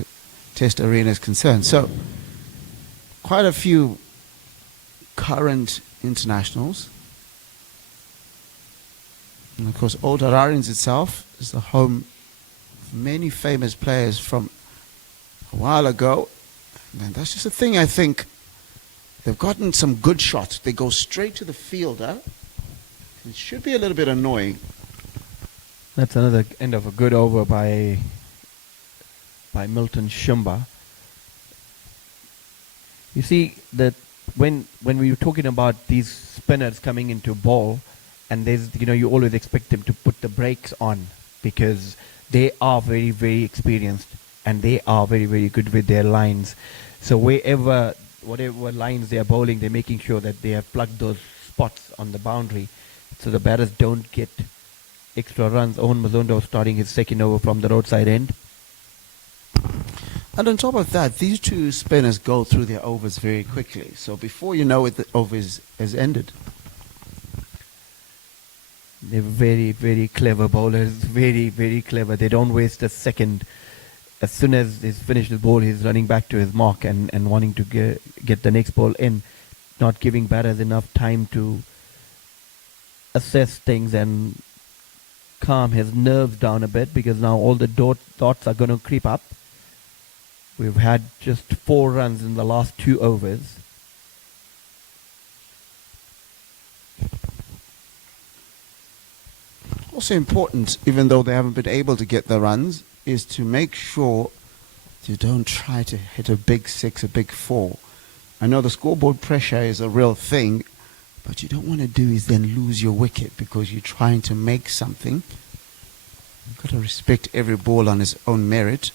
test arena is concerned. So, quite a few current internationals. And of course, Old Hararians itself is the home of many famous players from a while ago. And that's just a thing, I think. They've gotten some good shots. They go straight to the fielder. It should be a little bit annoying. That's another end of a good over by Milton Shumba. You see that when we were talking about these spinners coming into ball, and you always expect them to put the brakes on because they are very, very experienced and they are very, very good with their lines. So whatever lines they are bowling, they're making sure that they have plugged those spots on the boundary so the batters don't get extra runs. Owen Mazondo starting his second over from the roadside end. And on top of that, these two spinners go through their overs very quickly. So before you know it, the over is ended. They're very, very clever bowlers. Very, very clever. They don't waste a second. As soon as he's finished his ball, he's running back to his mark and wanting to get the next ball in, not giving batters enough time to assess things and calm his nerves down a bit, because now all the thoughts are going to creep up. We've had just 4 runs in the last 2 overs. Also important, even though they haven't been able to get the runs, is to make sure you don't try to hit a big 6, a big 4. I know the scoreboard pressure is a real thing, but you don't want to do is then lose your wicket because you're trying to make something. You've got to respect every ball on its own merit.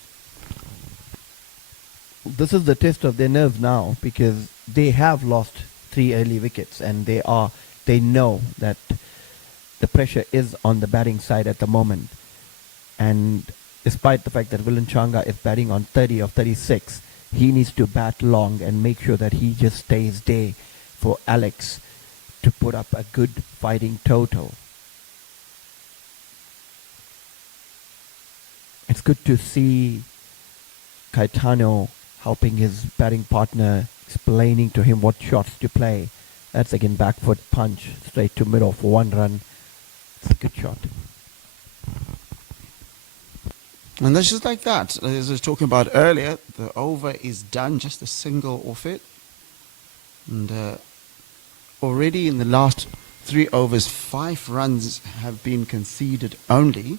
This is the test of their nerves now, because they have lost 3 early wickets and they know that the pressure is on the batting side at the moment. And despite the fact that Vilan Changa is batting on 30 of 36, he needs to bat long and make sure that he just stays there for Alex to put up a good fighting total. It's good to see Caetano helping his batting partner, explaining to him what shots to play. That's again back foot punch straight to middle for 1 run. It's a good shot. And that's just like that. As I was talking about earlier, the over is done, just a single off it. And already in the last 3 overs, 5 runs have been conceded only.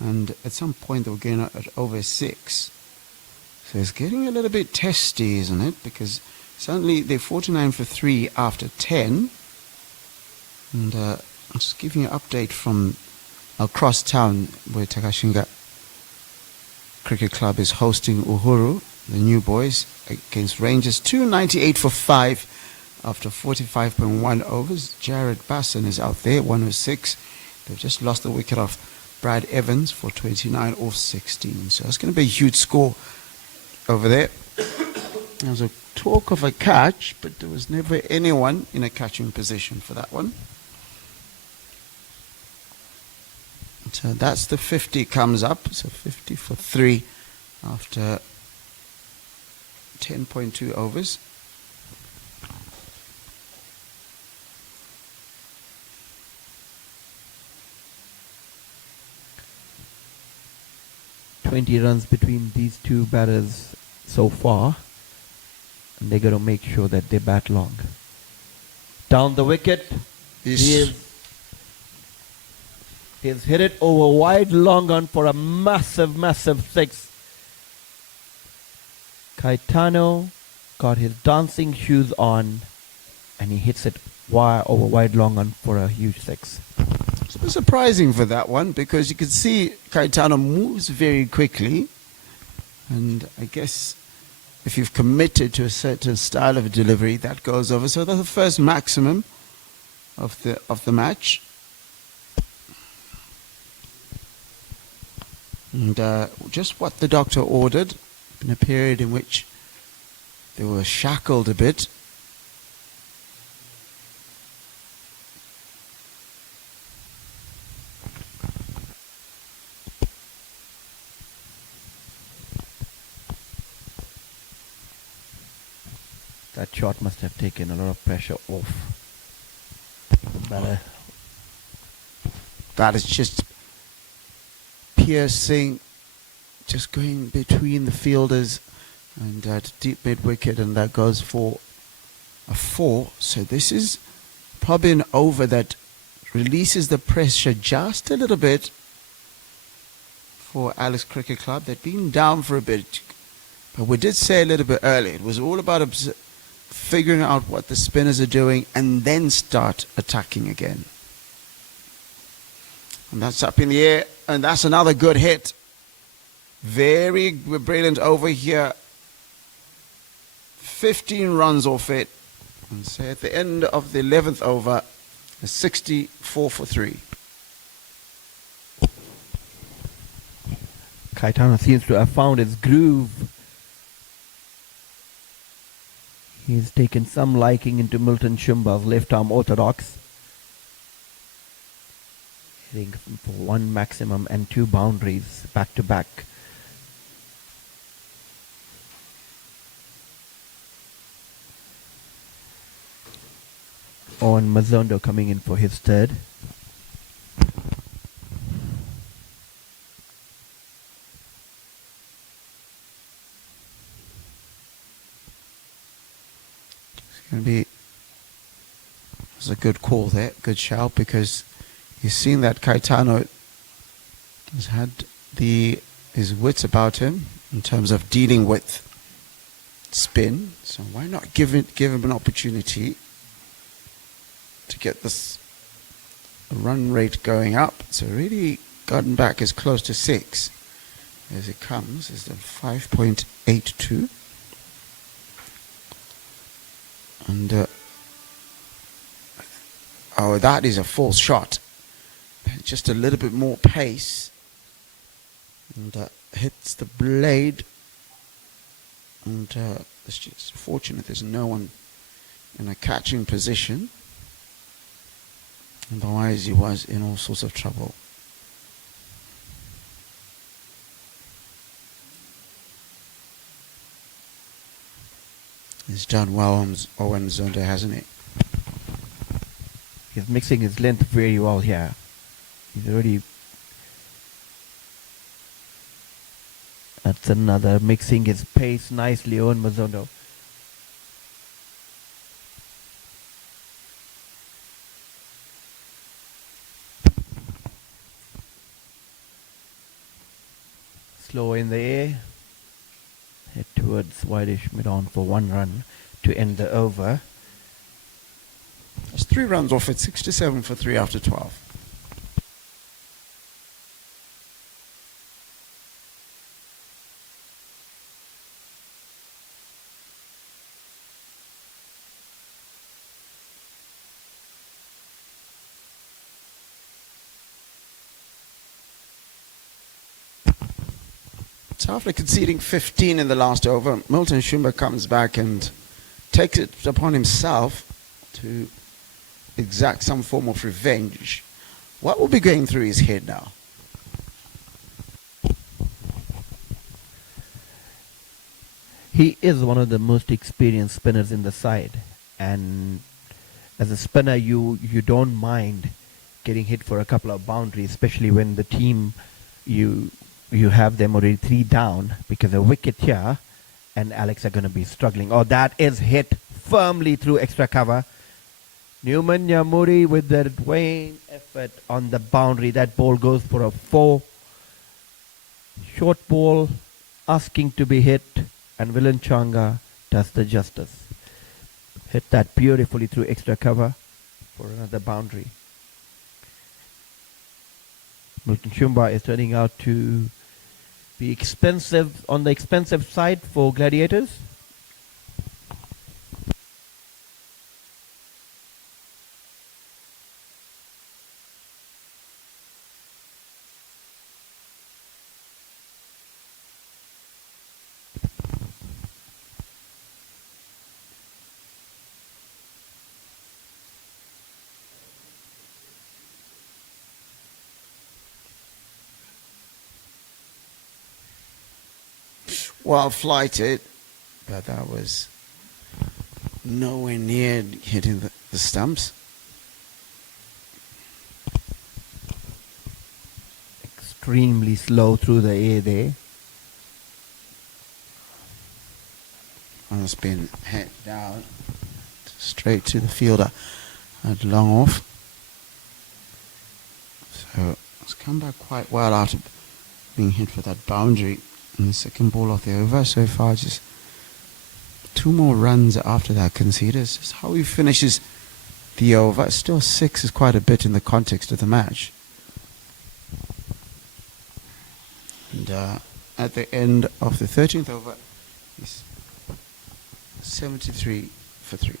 And at some point they were going at over 6. So it's getting a little bit testy, isn't it? Because suddenly they're 49 for 3 after 10. And I'm just giving you an update from across town where Takashinga Cricket Club is hosting Uhuru, the new boys, against Rangers. 298 for 5 after 45.1 overs. Jared Basson is out there, 106. They've just lost the wicket off Brad Evans for 29 off 16. So it's going to be a huge score over there. There was a talk of a catch, but there was never anyone in a catching position for that one. So that's the 50 comes up. So 50 for 3 after 10.2 overs. "20 runs between these two batters so far, and they're going to make sure that they bat long." Down the wicket, He's hit it over wide long on for a massive, massive 6. Caetano got his dancing shoes on and he hits it over wide long on for a huge 6. It's a bit surprising for that one, because you can see Caetano moves very quickly, and I guess if you've committed to a certain style of delivery, that goes over. So that's the first maximum of the match. And just what the doctor ordered, in a period in which they were shackled a bit. That shot must have taken a lot of pressure off. That is just piercing, just going between the fielders and deep mid wicket, and that goes for a 4. So this is probably an over that releases the pressure just a little bit for Alice Cricket Club. They'd been down for a bit, but we did say a little bit earlier, it was all about figuring out what the spinners are doing and then start attacking again. And that's up in the air, and that's another good hit. Very brilliant over here. 15 runs off it. And so at the end of the 11th over, 64 for 3. Caetano seems to have found his groove. He's taken some liking into Milton Shumba's left-arm orthodox. Hitting for 1 maximum and 2 boundaries back-to-back. Owen Mazondo coming in for his third. It was a good call there, good shout, because you've seen that Caetano has had his wits about him in terms of dealing with spin. So why not give him an opportunity to get this run rate going up? So really gotten back as close to 6 as it comes. Is the 5.82. And oh, that is a false shot. Just a little bit more pace, and hits the blade. And it's just fortunate there's no one in a catching position. Otherwise, he was in all sorts of trouble. He's done well, Owen Zondo, hasn't he? He's mixing his length very well here. He's already... That's another, mixing his pace nicely, Owen Mazondo. Slow in the air. Head towards wideish mid-on for 1 run to end the over. That's 3 runs off at 67 for 3 after 12. So after conceding 15 in the last over, Milton Shumba comes back and takes it upon himself to exact some form of revenge. What will be going through his head now? He is one of the most experienced spinners in the side, and as a spinner you don't mind getting hit for a couple of boundaries, especially when the team you have them already 3 down, because a wicket here and Alex are going to be struggling. Oh, that is hit firmly through extra cover. Newman Yamuri with the Dwayne effort on the boundary. That ball goes for a 4. Short ball asking to be hit, and Villain Changa does the justice. Hit that beautifully through extra cover for another boundary. Milton Shumba is turning out to be expensive, on the expensive side for Gladiators. Well flighted, but that was nowhere near hitting the stumps. Extremely slow through the air there. And it's been hit down straight to the fielder at long off. So it's come back quite well after being hit for that boundary. And the second ball off the over so far, just 2 more runs after that conceded. It's just how he finishes the over. Still 6 is quite a bit in the context of the match. at the end of the 13th over, he's 73 for 3.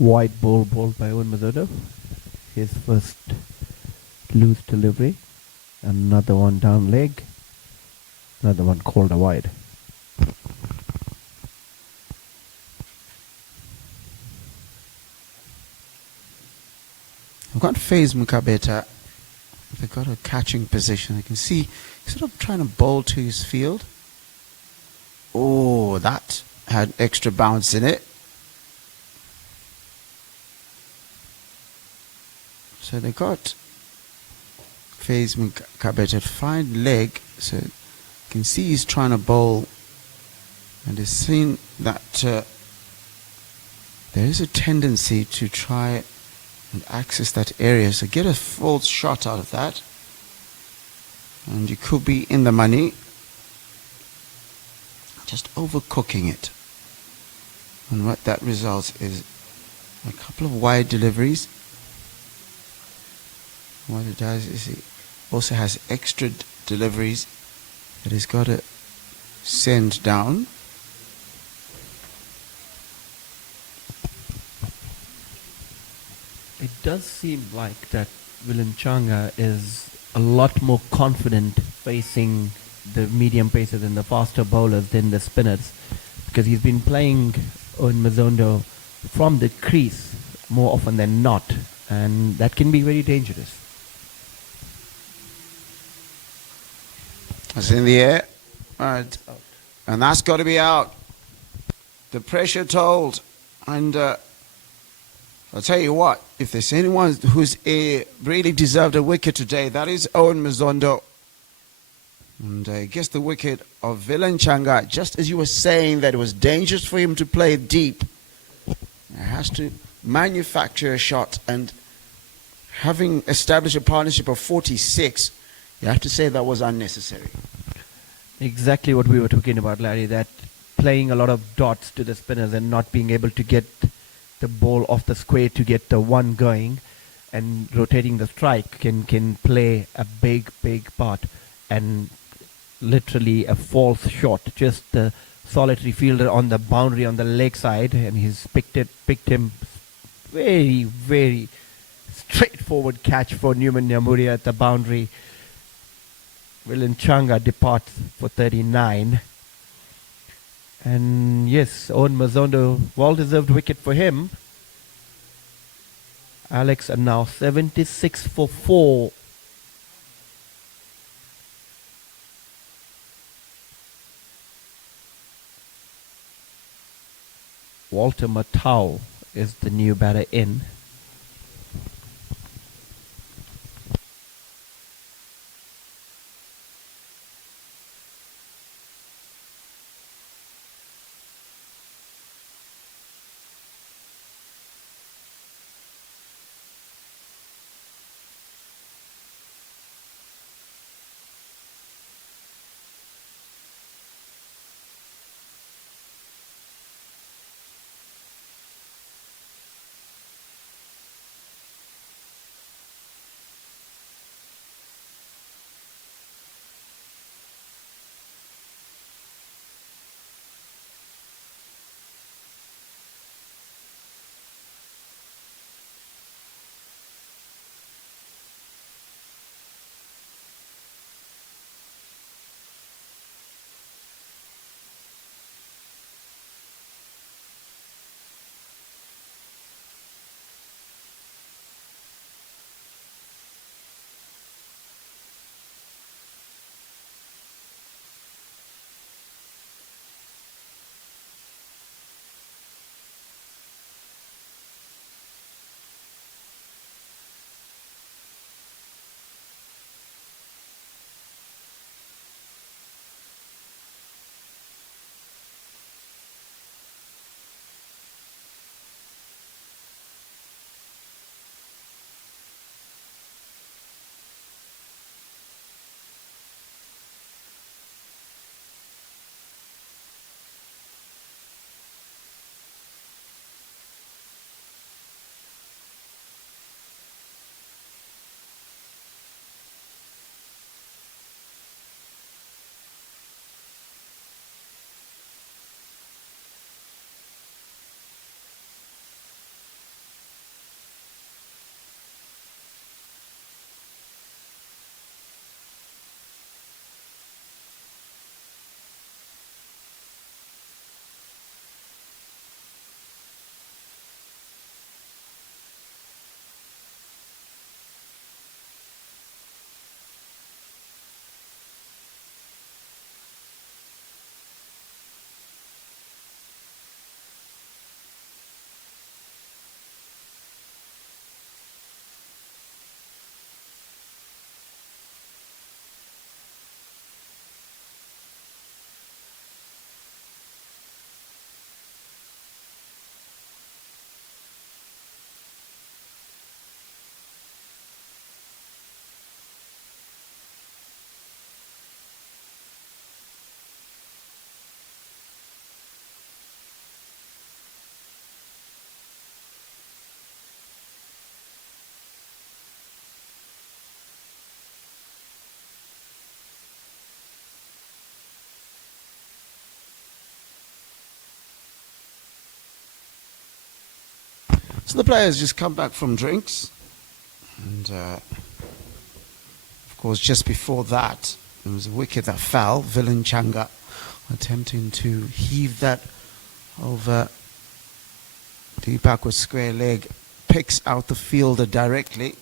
Wide ball bowled by Owen Mazodo. His first loose delivery. Another one down leg. Another one called a wide. I've got Faze Mukabeta. They've got a catching position. You can see he's sort of trying to bowl to his field. Oh, that had extra bounce in it. So they got Faze Mukabeta fine leg. So you can see he's trying to bowl. And he's seen that there is a tendency to try and access that area. So get a false shot out of that. And you could be in the money. Just overcooking it. And what that results is a couple of wide deliveries. What it does is it also has extra deliveries that he's got to send down. It does seem like that Vilanchanga is a lot more confident facing the medium pacers and the faster bowlers than the spinners, because he's been playing on Mazondo from the crease more often than not, and that can be very dangerous. It's in the air. Right. And that's got to be out. The pressure told. And I'll tell you what, if there's anyone who's really deserved a wicket today, that is Owen Mazondo. And I guess the wicket of Vilanchanga, just as you were saying that it was dangerous for him to play deep, he has to manufacture a shot. And having established a partnership of 46, you have to say that was unnecessary. Exactly what we were talking about, Larry, that playing a lot of dots to the spinners and not being able to get the ball off the square to get the one going and rotating the strike can play a big part. And literally a false shot, just the solitary fielder on the boundary on the leg side, and he's picked him very straightforward catch for Newman Nyamuria at the boundary. Vilanchanga departs for 39. And yes, Owen Mazondo, well-deserved wicket for him. Alex are now 76 for 4. Walter Matthau is the new batter in. So the players just come back from drinks. And, of course, just before that, there was a wicket that fell. Villain Changa attempting to heave that over the backward square leg. Picks out the fielder directly.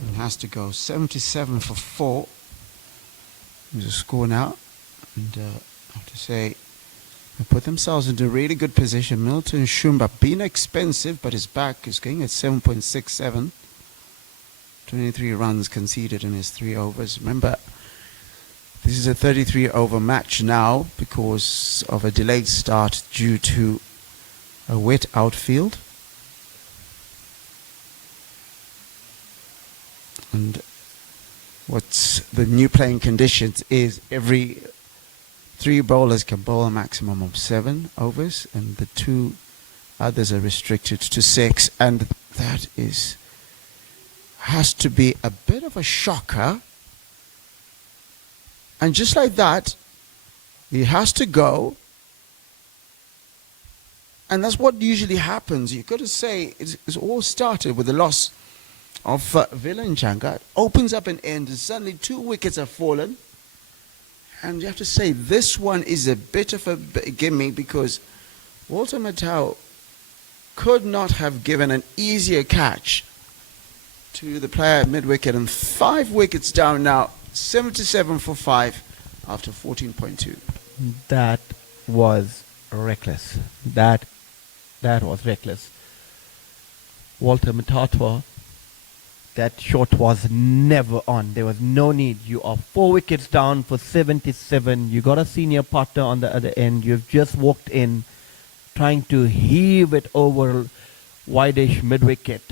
And has to go 77 for 4. There's a score now. And I have to say, they put themselves into a really good position. Milton Shumba, been expensive, but his back is going at 7.67. 23 runs conceded in his 3 overs. Remember, this is a 33 over match now because of a delayed start due to a wet outfield. And what's the new playing conditions is every 3 bowlers can bowl a maximum of 7 overs, and the 2 others are restricted to 6, and that has to be a bit of a shocker. And just like that, he has to go, and that's what usually happens. You've got to say it's all started with the loss of Villain Changa. It opens up an end, and suddenly 2 wickets have fallen. And you have to say this one is a bit of a gimme because Walter Matthau could not have given an easier catch to the player at mid-wicket, and 5 wickets down now, 77 for 5 after 14.2. That was reckless. That was reckless. Walter Matthau, that shot was never on. There was no need. You are 4 wickets down for 77. You got a senior partner on the other end. You've just walked in trying to heave it over wideish mid-wicket,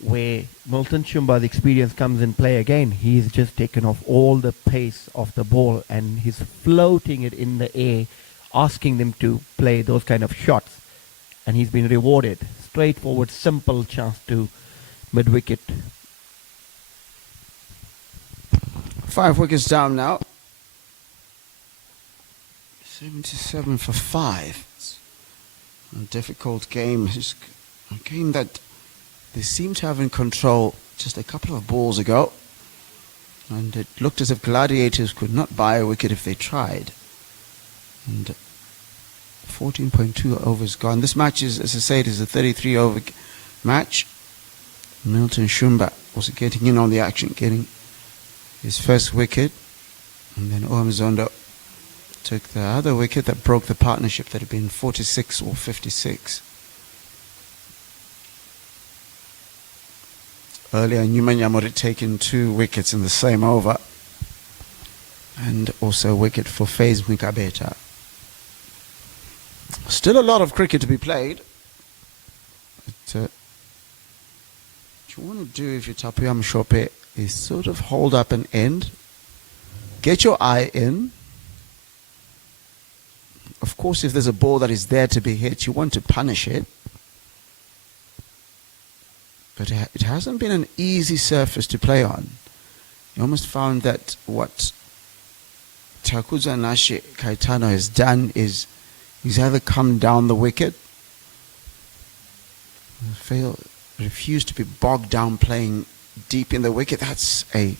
where Milton Shumba's experience comes in play again. He's just taken off all the pace of the ball and he's floating it in the air, asking them to play those kind of shots. And he's been rewarded. Straightforward, simple chance to mid-wicket. 5 wickets down now. 77 for 5. It's a difficult game. It's a game that they seem to have in control just a couple of balls ago. And it looked as if Gladiators could not buy a wicket if they tried. And 14.2 overs gone. This match is, as I said, is a 33 over match. Milton Shumba also getting in on the action, getting his first wicket. And then Ohamzondo took the other wicket that broke the partnership that had been 46 or 56. Earlier, Nyumanyamur had taken 2 wickets in the same over. And also a wicket for Faze Mwikabeta. Still a lot of cricket to be played. But, what you want to do if you're Tapuya Mshope is sort of hold up an end. Get your eye in. Of course, if there's a ball that is there to be hit, you want to punish it. But it hasn't been an easy surface to play on. You almost found that what Takuza Nashi Kaitano has done is he's either come down the wicket, refused to be bogged down playing deep in the wicket. That's a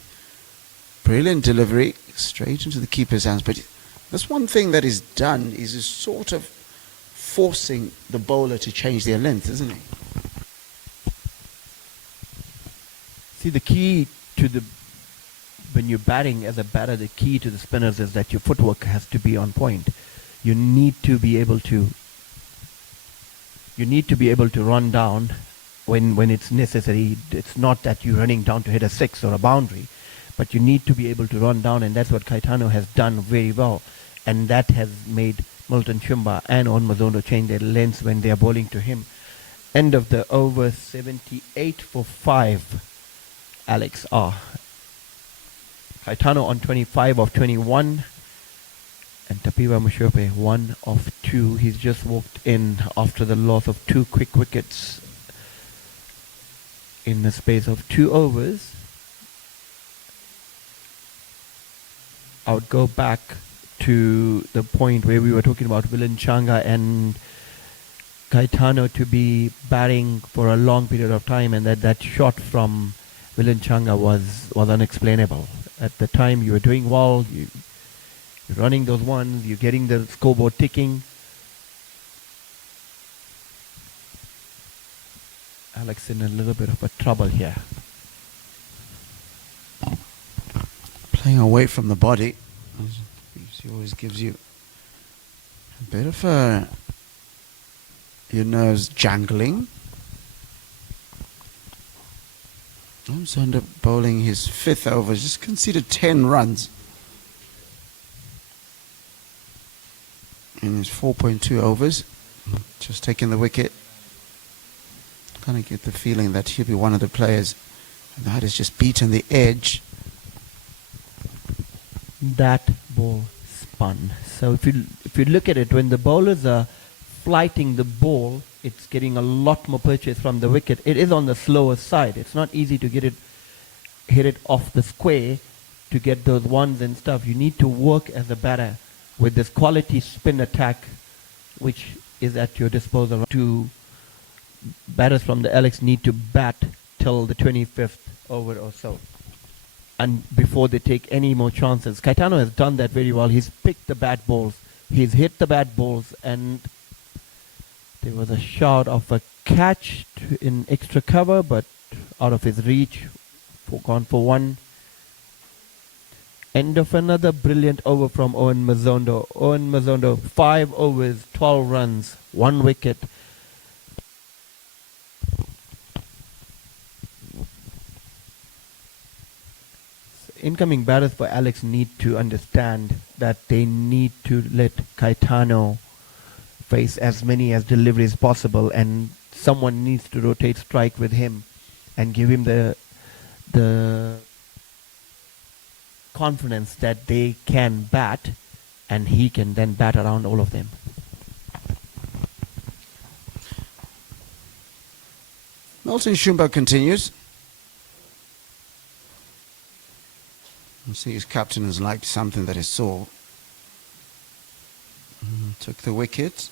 brilliant delivery straight into the keeper's hands. But that's one thing that is done is sort of forcing the bowler to change their length, isn't it? See, the key to when you're batting as a batter, the key to the spinners is that your footwork has to be on point. You need to be able to run down when it's necessary. It's not that you're running down to hit a 6 or a boundary, but you need to be able to run down, and that's what Caetano has done very well. And that has made Milton Shumba and Onmazondo change their lengths when they are bowling to him. End of the over, 78 for 5. Alex R. Caetano on 25 of 21. And Tapiwa Mshope 1 of 2. He's just walked in after the loss of 2 quick wickets in the space of 2 overs. I would go back to the point where we were talking about Villain Changa and Caetano to be batting for a long period of time, and that shot from Vilanchanga was unexplainable. At the time, you were doing well, you're running those ones, you're getting the scoreboard ticking. Alex in a little bit of a trouble here. Playing away from the body. He always gives you a bit of your nerves jangling. He's ended up bowling his 5th over. Just conceded 10 runs in his 4.2 overs. Just taking the wicket. Kind of get the feeling that he'll be one of the players that has just beaten the edge. That ball spun. So if you look at it, when the bowlers are flighting the ball, it's getting a lot more purchase from the wicket. It is on the slower side. It's not easy to hit it off the square to get those ones and stuff. You need to work as a batter with this quality spin attack, which is at your disposal. Two batters from the Alex need to bat till the 25th over or so, and before they take any more chances. Caetano has done that very well. He's picked the bad balls. He's hit the bad balls, and there was a shout of a catch in extra cover, but out of his reach. Gone for one. End of another brilliant over from Owen Mazondo. Owen Mazondo, 5 overs, 12 runs, 1 wicket. Incoming batters for Alex need to understand that they need to let Caetano face as many as deliveries possible, and someone needs to rotate strike with him and give him the confidence that they can bat, and he can then bat around all of them. Milton Shumba continues. You see his captain has liked something that he saw. Took the wicket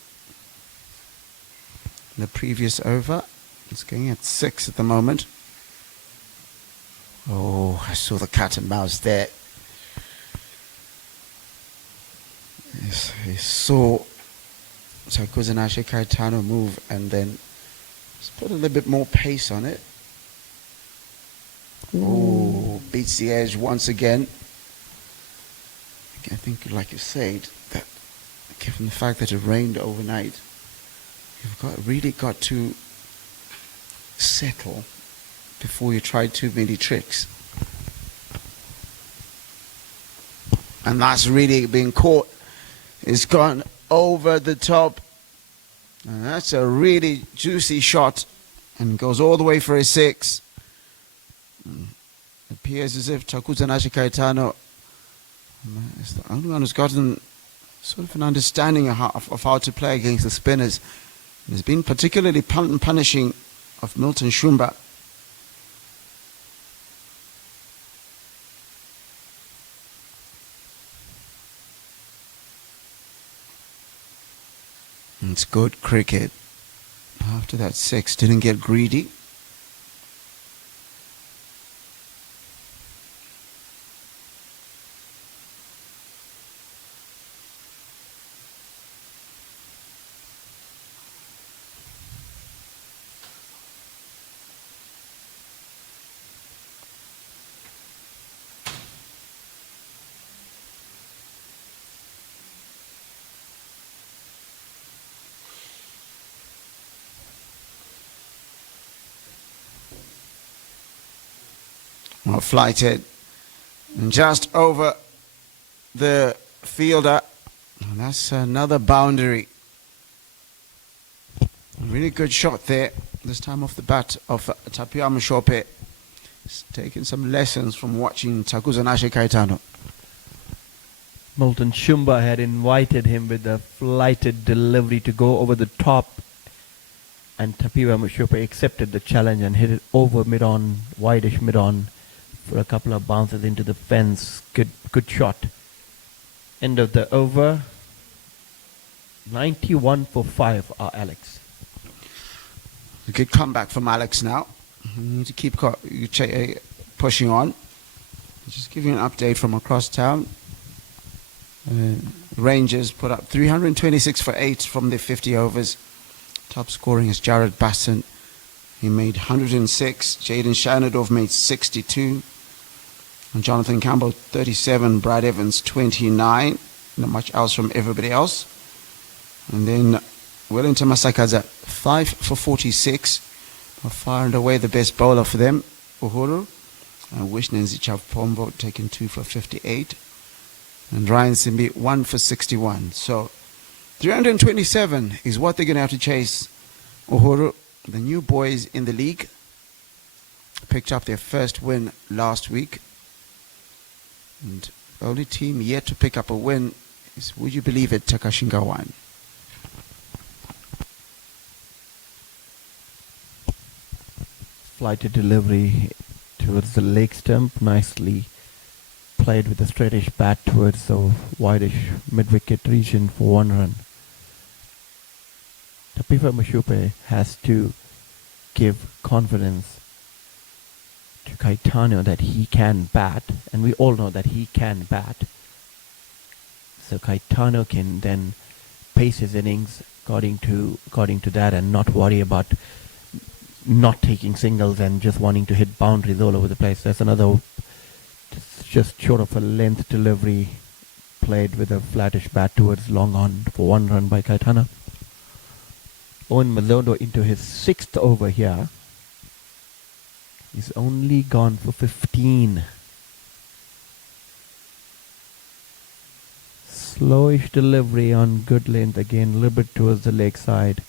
in the previous over. He's going at 6 at the moment. Oh, I saw the cat and mouse there. Yes, he saw Takuzanashe Caetano move and then just put a little bit more pace on it. Oh, beats the edge once again. I think, like you said, that given the fact that it rained overnight, you've really got to settle before you try too many tricks. And that's really been caught. It's gone over the top. And that's a really juicy shot and goes all the way for a 6. It appears as if Takuzanashe Caetano is the only one who's gotten sort of an understanding of how to play against the spinners. And has been particularly punishing of Milton Shumba. It's good cricket. After that 6, didn't get greedy. Well, flighted and just over the fielder, and that's another boundary. Really good shot there, this time off the bat of Tapia Mshope. He's taking some lessons from watching Takuzanashe Caetano. Milton Shumba had invited him with a flighted delivery to go over the top, and Tapia Mshope accepted the challenge and hit it over mid-on, wideish mid-on, for a couple of bounces into the fence. Good shot. End of the over. 91 for 5 are Alex. A good comeback from Alex now. You need to keep pushing on. Just give you an update from across town. Rangers put up 326 for 8 from their 50 overs. Top scoring is Jared Basson. He made 106. Jaden Shanadorf made 62. And Jonathan Campbell 37. Brad Evans 29. Not much else from everybody else. And then Wellington Masakaza 5 for 46. Far and away the best bowler for them, Uhuru. Wishnenzi Chavpombo taking 2 for 58. And Ryan Simbi 1 for 61. So 327 is what they're going to have to chase. Uhuru, the new boys in the league, picked up their first win last week. And the only team yet to pick up a win is, would you believe it, Takashingawan. Flighted delivery towards the leg stump, nicely played with a straightish bat towards the wideish mid-wicket region for 1 run. Tapifa Mashupe has to give confidence to Caetano that he can bat, and we all know that he can bat. So Caetano can then pace his innings according to that and not worry about not taking singles and just wanting to hit boundaries all over the place. There's another just short of a length delivery played with a flattish bat towards long on for 1 run by Caetano. Owen Mazondo into his 6th over here. He's only gone for 15. Slowish delivery on good length again, a little bit towards the leg side.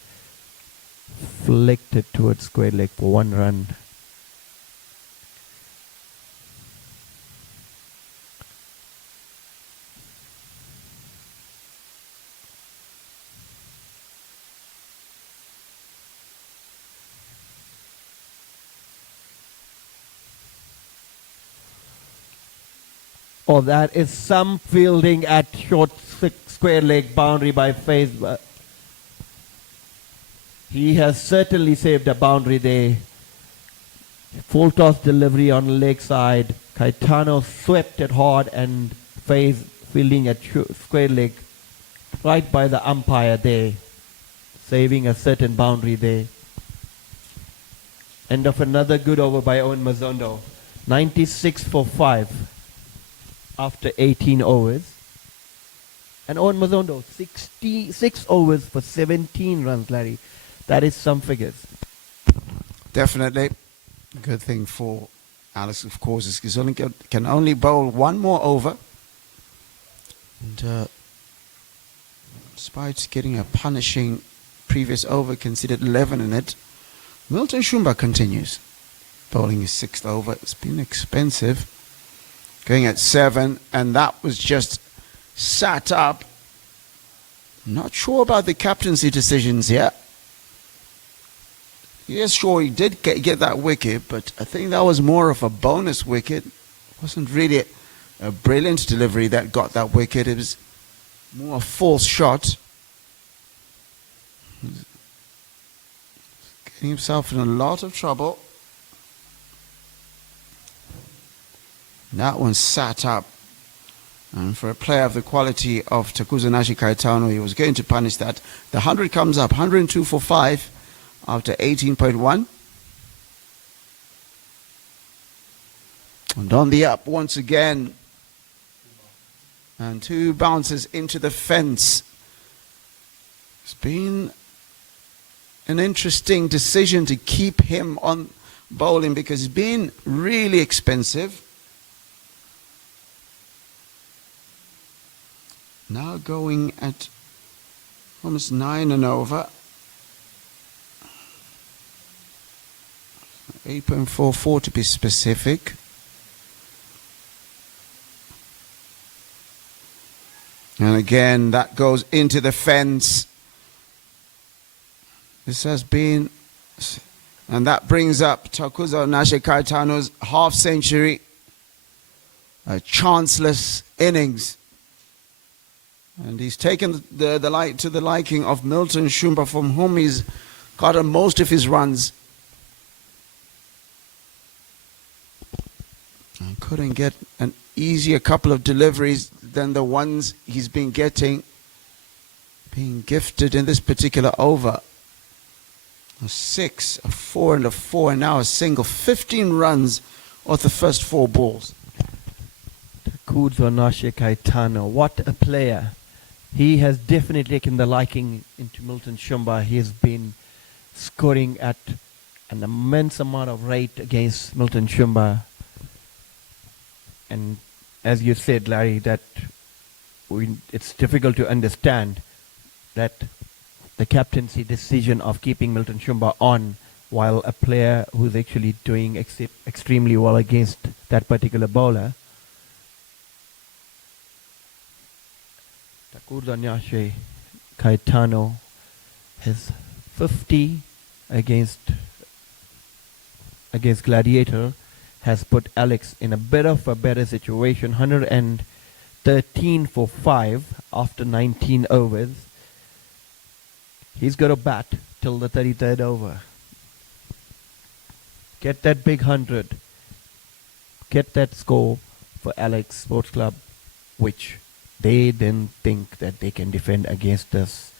Flicked it towards square leg for 1 run. Oh, that is some fielding at short square leg boundary by Faze. He has certainly saved a boundary there. Full toss delivery on leg side. Caetano swept it hard and Faze fielding at square leg right by the umpire there. Saving a certain boundary there. End of another good over by Owen Mazondo. 96 for 5 after 18 overs. And Owen Mazondo, 66 overs for 17 runs, Larry. That is some figures. Definitely. Good thing for Alex, of course, is he can only bowl 1 more over. And despite getting a punishing previous over, considered 11 in it, Milton Shumba continues. Bowling his 6th over. It's been expensive. Going at 7, and that was just sat up. Not sure about the captaincy decisions yet. Yes, sure, he did get that wicket, but I think that was more of a bonus wicket. Wasn't really a brilliant delivery that got that wicket. It was more a false shot. He's getting himself in a lot of trouble. That one sat up. And for a player of the quality of Takuzanashi Caetano, he was going to punish that. The 100 comes up, 102 for 5 after 18.1. And on the up once again. And 2 bounces into the fence. It's been an interesting decision to keep him on bowling because he's been really expensive. Now going at almost 9 and over. 8.44 to be specific. And again, that goes into the fence. This has been, and that brings up Takuzanashi Caetano's half century. A chanceless innings. And he's taken the liking of Milton Shumba, from whom he's got on most of his runs. And couldn't get an easier couple of deliveries than the ones he's been getting, being gifted in this particular over. A 6, a 4 and a 4, and now a single. 15 runs off the first 4 balls. Takudzonache Caetano, what a player. He has definitely taken the liking into Milton Shumba. He has been scoring at an immense amount of rate against Milton Shumba. And as you said, Larry, that it's difficult to understand that the captaincy decision of keeping Milton Shumba on while a player who's actually doing extremely well against that particular bowler. Takudzonache Caetano has 50 against Gladiator, has put Alex in a bit of a better situation. 113 for 5 after 19 overs. He's got to bat till the 33rd over. Get that big 100. Get that score for Alex Sports Club, which they didn't think that they can defend against this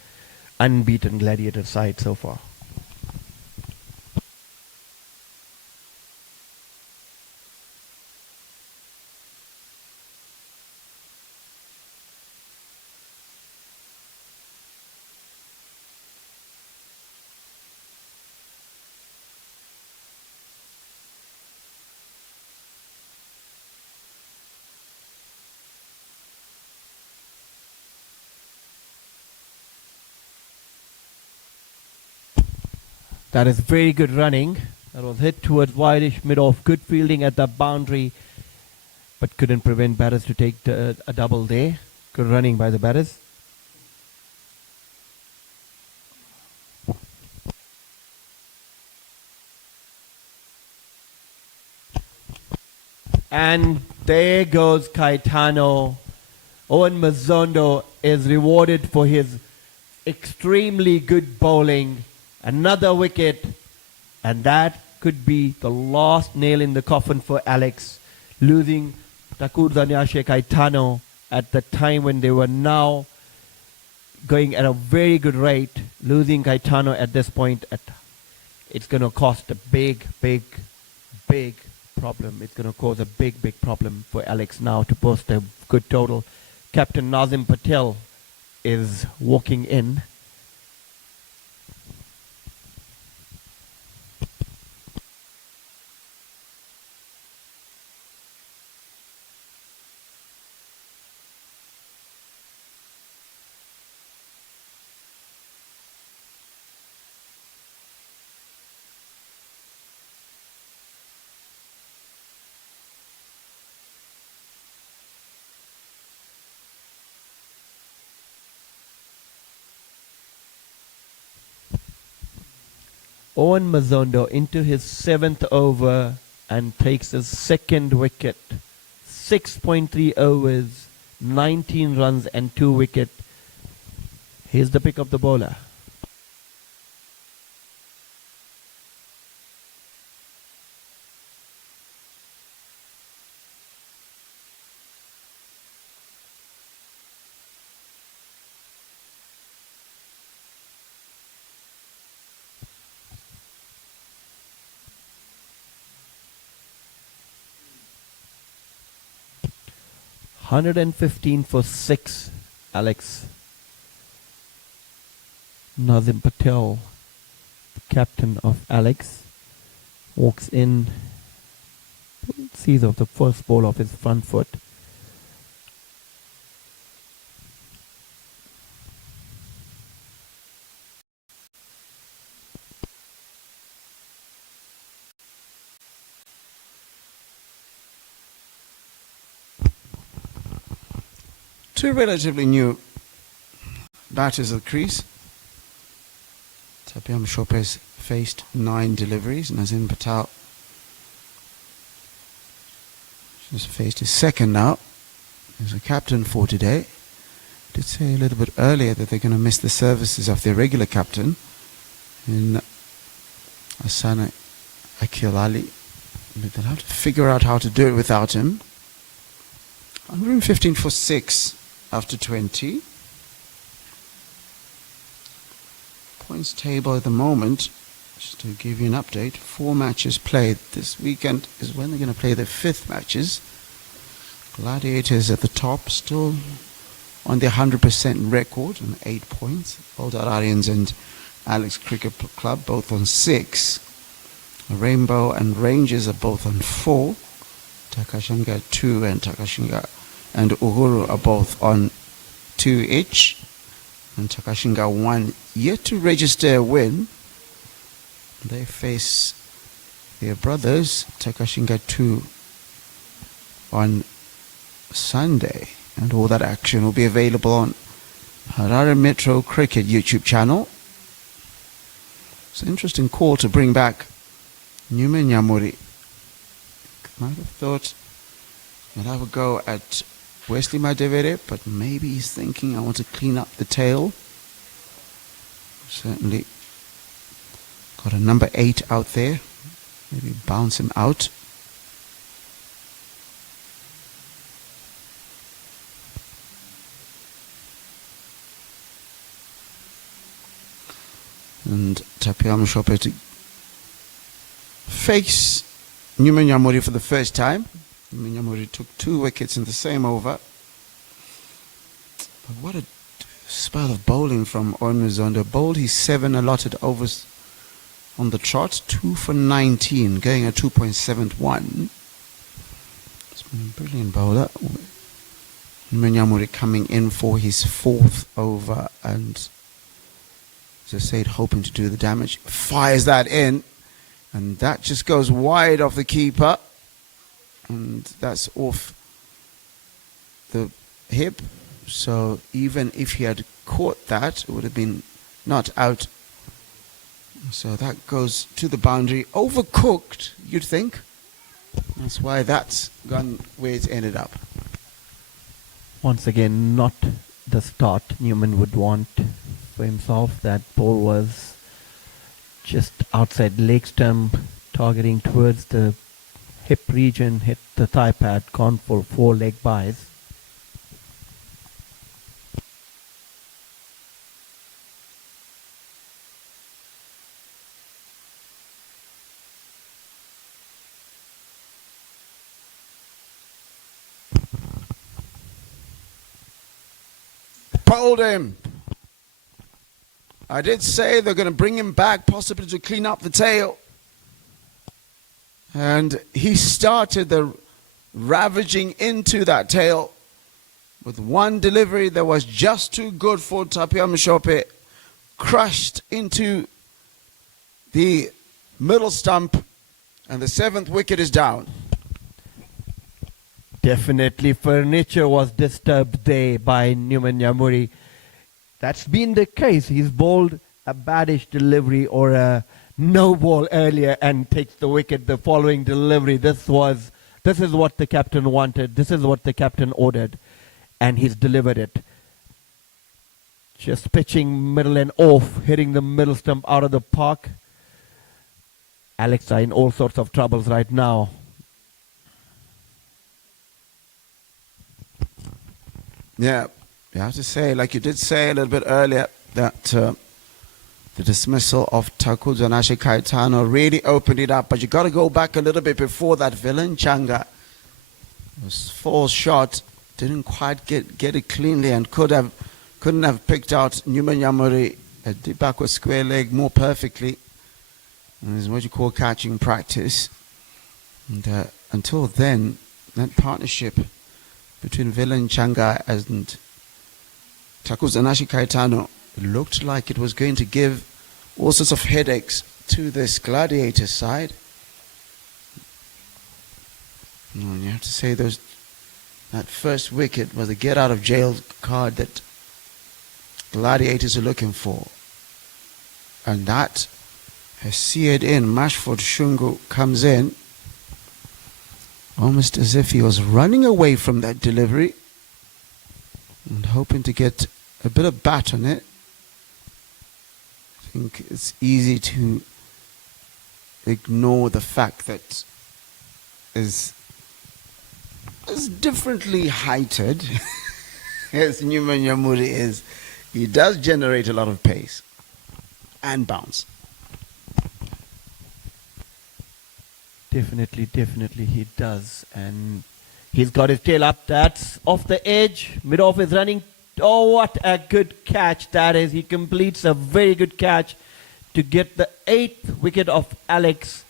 unbeaten Gladiator side so far. That is very good running. That was hit towards wideish mid-off. Good fielding at the boundary, but couldn't prevent batters to take a double there. Good running by the batters. And there goes Caetano. Owen Mazondo is rewarded for his extremely good bowling. Another wicket, and that could be the last nail in the coffin for Alex, losing Takudzonache Caetano at the time when they were now going at a very good rate. Losing Caetano at this point, it's going to cost a big problem. It's going to cause a big problem for Alex now to post a good total. Captain Nazim Patel is walking in. Owen Mazondo into his 7th over and takes his 2nd wicket. 6.3 overs, 19 runs and 2 wickets. Here's the pick of the bowler. $115 for 6, Alex. Nazim Patel, the captain of Alex, walks in, sees off the first ball of his front foot. Two relatively new batters at the crease. Tapiam Chopez faced 9 deliveries. Nazim Patel just faced his 2nd now. He's a captain for today. Did say a little bit earlier that they're going to miss the services of their regular captain. in Asana Akilali. They'll have to figure out how to do it without him. 115 for 6 after 20. Points table at the moment, just to give you an update, 4 matches played. This weekend is when they're going to play their 5th matches. Gladiators at the top, still on their 100% record on 8 points. Old Hararians and Alex Cricket Club both on 6. Rainbow and Rangers are both on 4. Takashanga 2 and Takashanga and Uhuru are both on 2 each. And Takashanga 1 yet to register a win. They face their brothers, Takashanga 2, on Sunday. And all that action will be available on Harare Metro Cricket YouTube channel. It's an interesting call to bring back Newman Nyamuri. Might have thought that I would go at Wesley Madevere, but maybe he's thinking I want to clean up the tail. Certainly got a number 8 out there. Maybe bounce him out. And Tapiam Shope to face Newman Nyamuri for the first time. Newman Nyamuri took 2 wickets in the same over. But what a spell of bowling from Onmuzondo. Bowled his 7 allotted overs on the trot. 2 for 19, going at 2.71. It's been a brilliant bowler. Newman Nyamuri coming in for his 4th over and, as I said, hoping to do the damage. Fires that in. And that just goes wide off the keeper. And that's off the hip. So even if he had caught that, it would have been not out. So that goes to the boundary. Overcooked, you'd think. That's why that's gone where it's ended up. Once again, not the start Newman would want for himself. That ball was just outside leg stump, targeting towards the hip region, hit the thigh pad, gone for 4 leg byes. Pulled him. I did say they're going to bring him back, possibly to clean up the tail. And he started the ravaging into that tail with one delivery that was just too good for Tapia Mishope. Crushed into the middle stump, and the 7th wicket is down. Definitely furniture was disturbed there by Newman Nyamuri. That's been the case. He's bowled a baddish delivery or a no ball earlier and takes the wicket the following delivery. This is what the captain wanted. This is what the captain ordered. And he's delivered it. Just pitching middle and off, hitting the middle stump out of the park. Alex are in all sorts of troubles right now. Yeah, you have to say, like you did say a little bit earlier, that the dismissal of Takuzanashi Kaitano really opened it up. But you got to go back a little bit before that. Villain Changa was false shot, didn't quite get it cleanly, and couldn't have picked out Newman Nyamuri at the backward square leg more perfectly. And it's what you call catching practice. And until then, that partnership between Villain Changa and Takuzanashi Kaitano looked like it was going to give all sorts of headaches to this Gladiator side. And you have to say that first wicket was a get out of jail card that Gladiators are looking for. And that has seared in. Mashford Shungu comes in almost as if he was running away from that delivery and hoping to get a bit of bat on it. think it's easy to ignore the fact that as differently heighted as Newman Nyamuri is, he does generate a lot of pace and bounce. Definitely he does. And he's got his tail up. That's off the edge. Mid-off is running. Oh, what a good catch that is. He completes a very good catch to get the 8th wicket of Alex.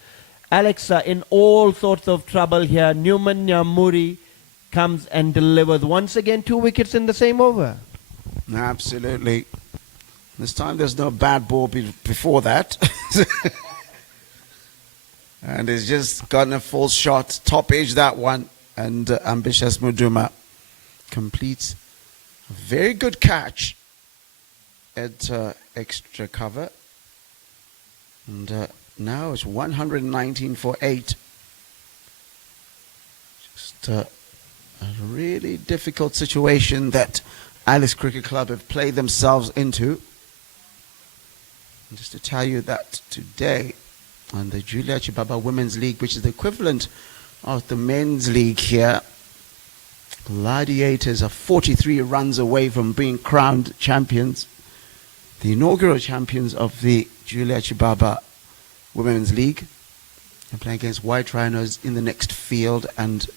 Alex are in all sorts of trouble here. Newman Nyamuri comes and delivers once again 2 wickets in the same over. Absolutely. This time there's no bad ball before that. And he's just gotten a full shot, top edge that one. And Ambitious Muduma completes a very good catch at extra cover. And now it's 119 for 8. Just a really difficult situation that Alice Cricket Club have played themselves into. And just to tell you that today on the Julia Chibaba Women's League, which is the equivalent of the men's league here, Gladiators are 43 runs away from being crowned champions, the inaugural champions of the Julia Chibaba Women's League. They're playing against White Rhinos in the next field, and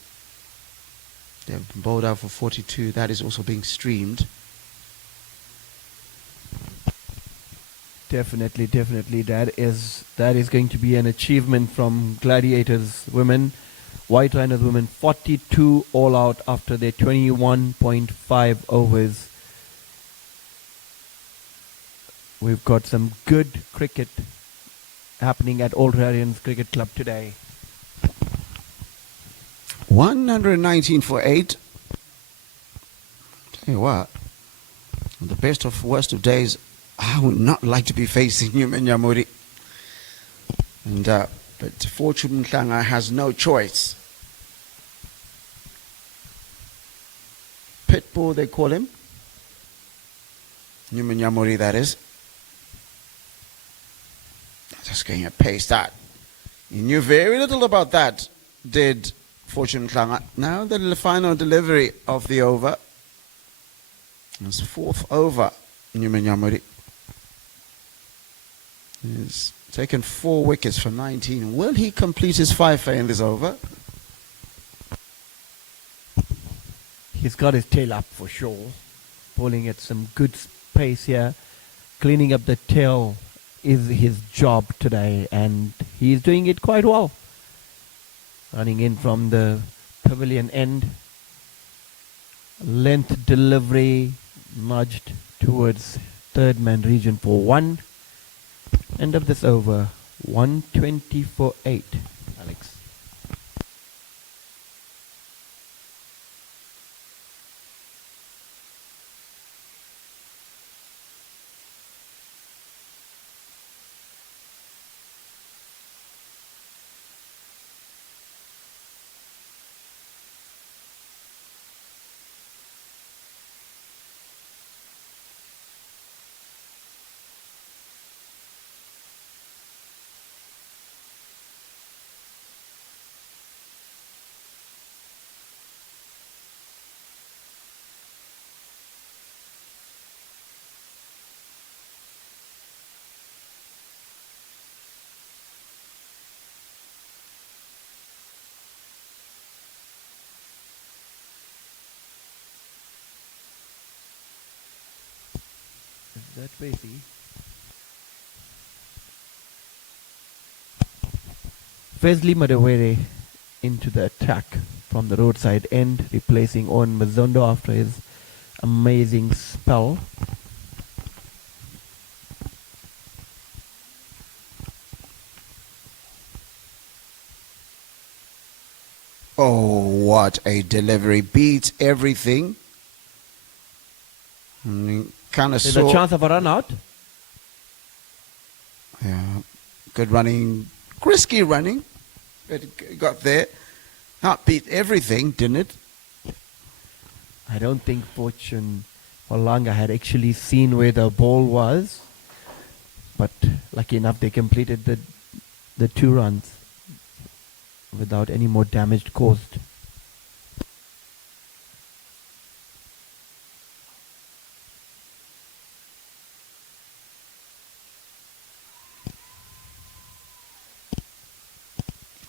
they've been bowled out for 42. That is also being streamed. Definitely. That is going to be an achievement from Gladiators women. White Rhinos women 42 all out after their 21.5 overs. We've got some good cricket happening at Old Hararians Cricket Club today. 119 for 8. Tell you what, the best of worst of days, I would not like to be facing Newman Nyamuri. And but Fortune Mhlanga has no choice. Pitbull, they call him. Newman Nyamuri, that is. Just going to pace that. He knew very little about that, did Fortune Mhlanga. Now the final delivery of the over. It's 4th over, Newman Nyamuri. He's taken 4 wickets for 19. Will he complete his 5 in this over? He's got his tail up for sure. Bowling at some good pace here. Cleaning up the tail is his job today, and he's doing it quite well. Running in from the pavilion end. Length delivery nudged towards third man region for 1. End of this over, 120 for 8, Alex. Is that Basie? Fesley Madawere into the attack from the roadside end, replacing Owen Mazondo after his amazing spell. Oh, what a delivery. Beats everything. Kind of There's a chance of a run out. Yeah, good running, risky running, but it got there. Not beat everything, didn't it? I don't think Fortune Malanga had actually seen where the ball was. but lucky enough they completed the 2 runs without any more damage caused.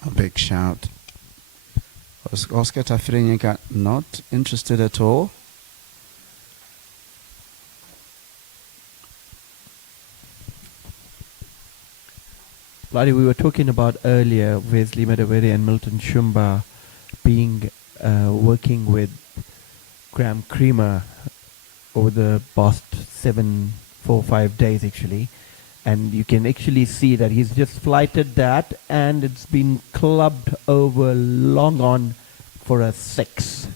A big shout. Oscar Tafrinyika not interested at all. Bloody, we were talking about earlier Wesley Medawere and Milton Shumba being working with Graham Creamer over the past 4-5 days actually, and you can actually see that he's just flighted that and it's been clubbed over long on for a 6.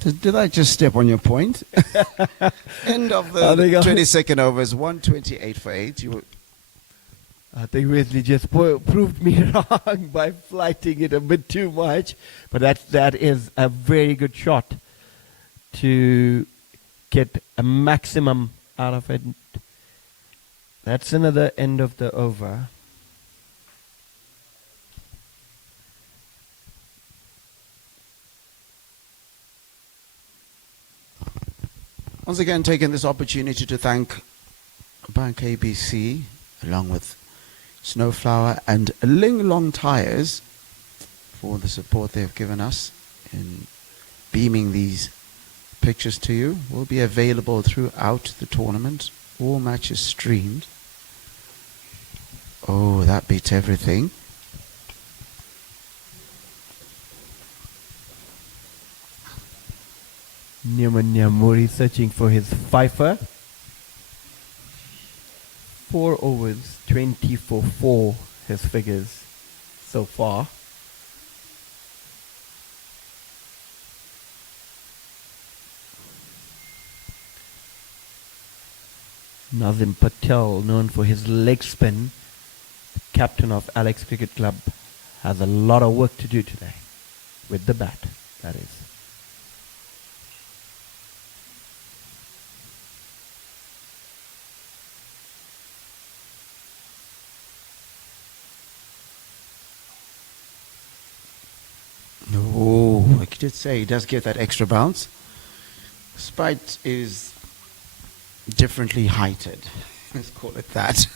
Did I just step on your point? End of the 22nd over is 128 for 8. I think Wesley just proved me wrong by flighting it a bit too much. But that is a very good shot to get a maximum out of it. That's another end of the over. Once again, taking this opportunity to thank Bank ABC, along with Snowflower and Ling Long Tires, for the support they've given us in beaming these pictures to you. Will be available throughout the tournament. All matches streamed. Oh, that beats everything. Newman Nyamuri searching for his fifer. 4 overs, 20 for 4, his figures so far. Nazim Patel, known for his leg spin, captain of Alex Cricket Club, has a lot of work to do today with the bat, that is. Oh, like you did say, he does get that extra bounce. Spite is differently heighted. Let's call it that.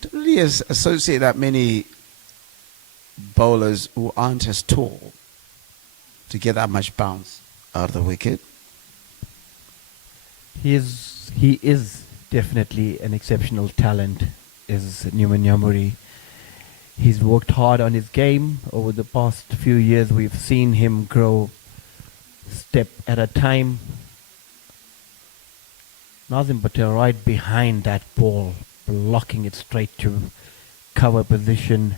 Don't really associate that many bowlers who aren't as tall to get that much bounce out of the wicket. He is definitely an exceptional talent, is Newman Nyamuri. He's worked hard on his game. Over the past few years, we've seen him grow step at a time. Nazim Patel right behind that ball, blocking it straight to cover position.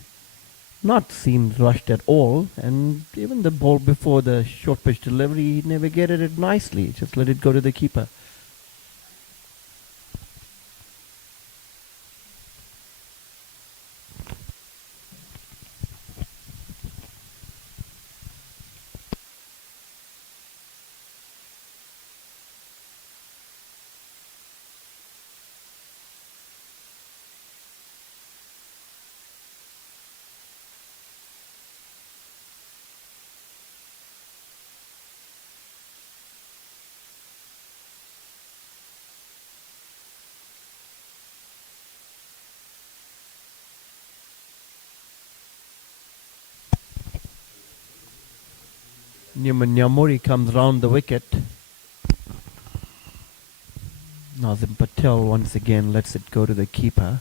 Not seemed rushed at all, and even the ball before the short pitch delivery, he navigated it nicely. Just let it go to the keeper. Newman Nyamuri comes round the wicket. Nazim Patel once again lets it go to the keeper.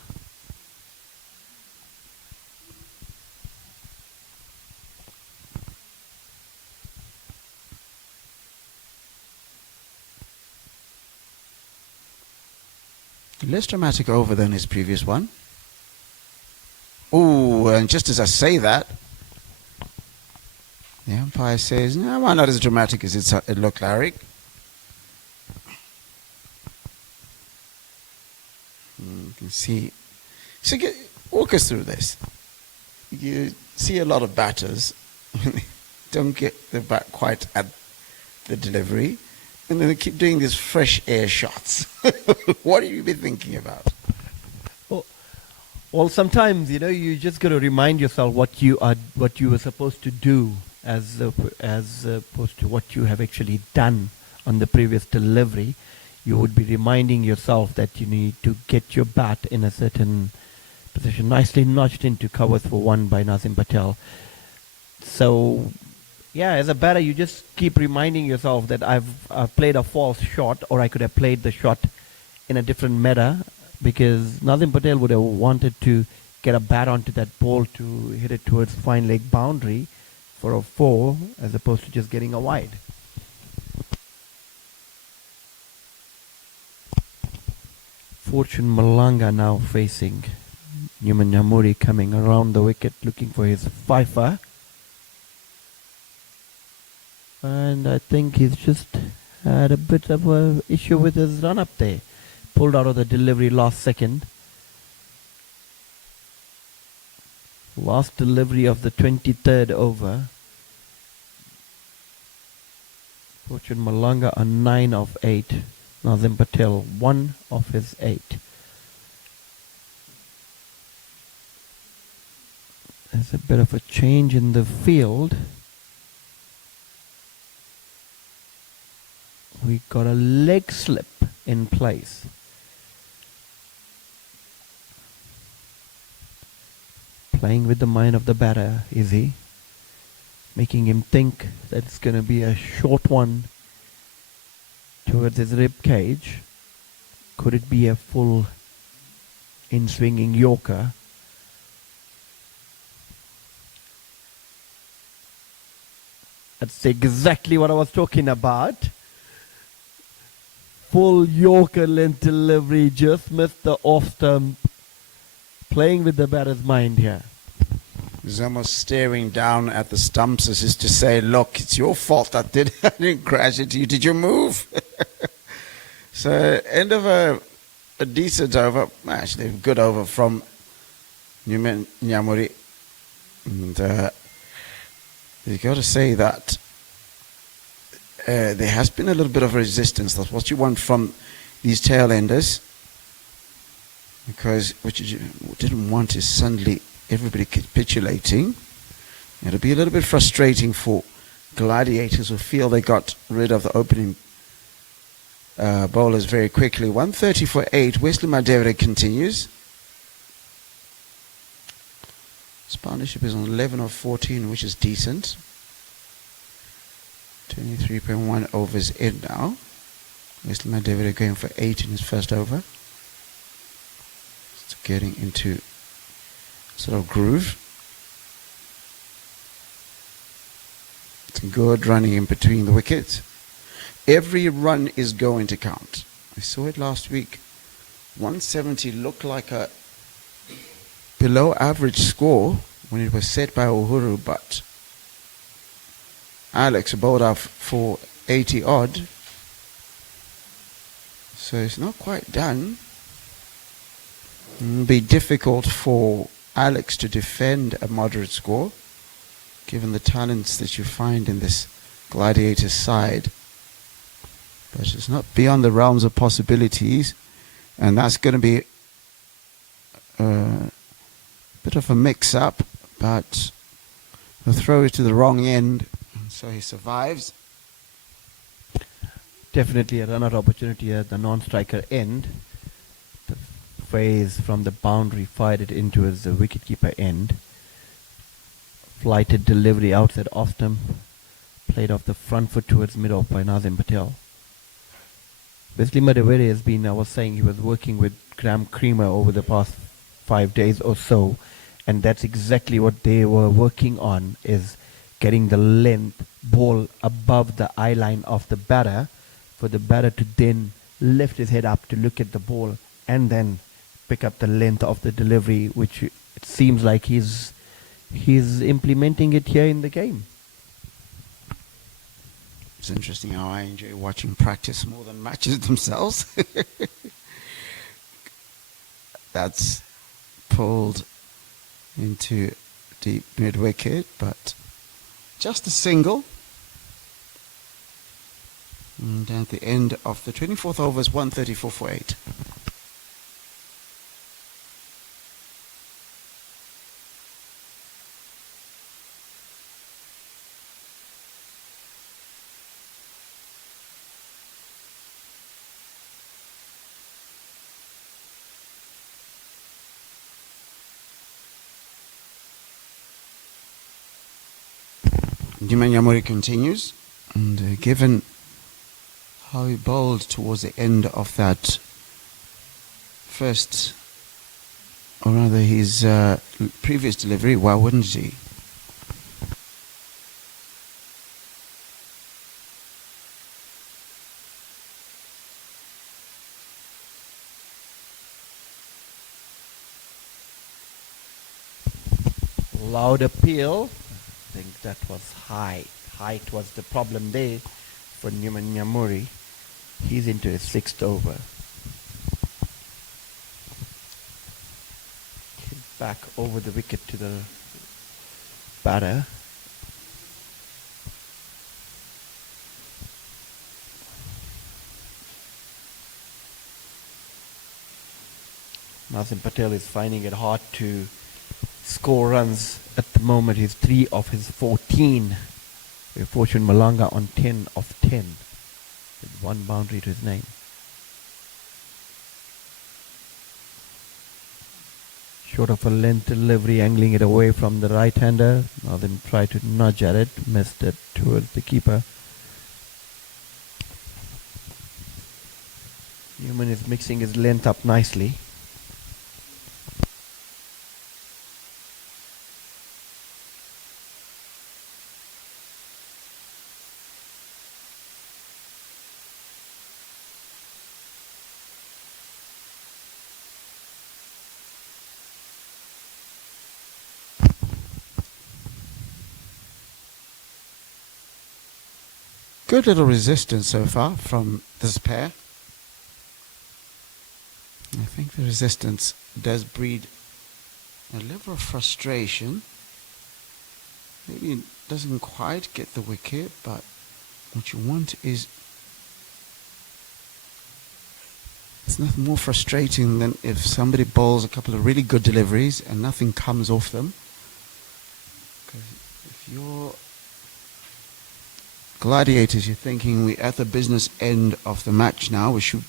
Less dramatic over than his previous one. Oh, and just as I say that, the umpire says, no, why not as dramatic as it looked, Larry? You can see. So walk us through this. You see a lot of batters don't get the bat quite at the delivery. And then they keep doing these fresh air shots. What have you been thinking about? Well, sometimes you just got to remind yourself what you were supposed to do, as opposed to what you have actually done on the previous delivery. You would be reminding yourself that you need to get your bat in a certain position, nicely notched into covers for one by Nazim Patel. So, yeah, as a batter, you just keep reminding yourself that I've played a false shot, or I could have played the shot in a different manner, because Nazim Patel would have wanted to get a bat onto that ball to hit it towards fine leg boundary for a 4, as opposed to just getting a wide. Fortune Malanga now facing Newman Nyamuri, coming around the wicket looking for his fifer. And I think he's just had a bit of an issue with his run-up there. Pulled out of the delivery last second. Last delivery of the 23rd over. Fortune Malanga a 9 of 8. Nazim Patel 1 of his 8. There's a bit of a change in the field. We got a leg slip in place. Playing with the mind of the batter, is he? Making him think that it's going to be a short one towards his rib cage. Could it be a full in-swinging Yorker? That's exactly what I was talking about. Full Yorker length delivery, just missed the off stump. Playing with the batter's mind here. He's almost staring down at the stumps as is to say, look, it's your fault I didn't crash into you. Did you move? So, end of a decent over, actually a good over from Newman Nyamuri. And you've got to say that there has been a little bit of resistance. That's what you want from these tail enders. Because what you didn't want is suddenly everybody capitulating. It'll be a little bit frustrating for Gladiators who feel they got rid of the opening bowlers very quickly. 130 for 8. Wesley Madevere continues. His partnership is on 11 of 14, which is decent. 23.1 overs in now. Wesley Madevere going for 8 in his first over. Getting into sort of groove. Some good running in between the wickets. Every run is going to count. I saw it last week. 170 looked like a below average score when it was set by Uhuru, but Alex bowled out for 80 odd. So it's not quite done. It'll be difficult for Alex to defend a moderate score, given the talents that you find in this Gladiators side. But it's not beyond the realms of possibilities, and that's going to be a bit of a mix-up, but he'll throw it to the wrong end, so he survives. Definitely a run-out opportunity at the non-striker end. The phase from the boundary fired it into his wicketkeeper end. Flighted delivery outside off stump, played off the front foot towards mid-off by Nazim Patel. Wesley Madevere has been, I was saying, he was working with Graham Creamer over the past 5 days or so, and that's exactly what they were working on, is getting the length ball above the eye line of the batter, for the batter to then lift his head up to look at the ball and then pick up the length of the delivery, which it seems like he's implementing it here in the game. It's interesting how I enjoy watching practice more than matches themselves. That's pulled into deep mid-wicket, but just a single. And at the end of the 24th over is 134 for 8. Nyuman Nyamuri continues, and given how he bowled towards the end of that first, or rather his previous delivery, why wouldn't he? Loud appeal. I think that was high. Height was the problem there for Nyuman Nyamuri. He's into his 6th over. Hit back over the wicket to the batter. Nazim Patel is finding it hard to score runs at the moment. He's 3 of his 14. With Fortune Malanga on 10 of 10. With 1 boundary to his name. Short of a length delivery, angling it away from the right-hander. Nazim tried to nudge at it, missed it towards the keeper. Newman is mixing his length up nicely. Good little resistance so far from this pair. I think the resistance does breed a level of frustration. Maybe it doesn't quite get the wicket, but what you want is, it's nothing more frustrating than if somebody bowls a couple of really good deliveries and nothing comes off them. Because if you're Gladiators, you're thinking we're at the business end of the match now, we should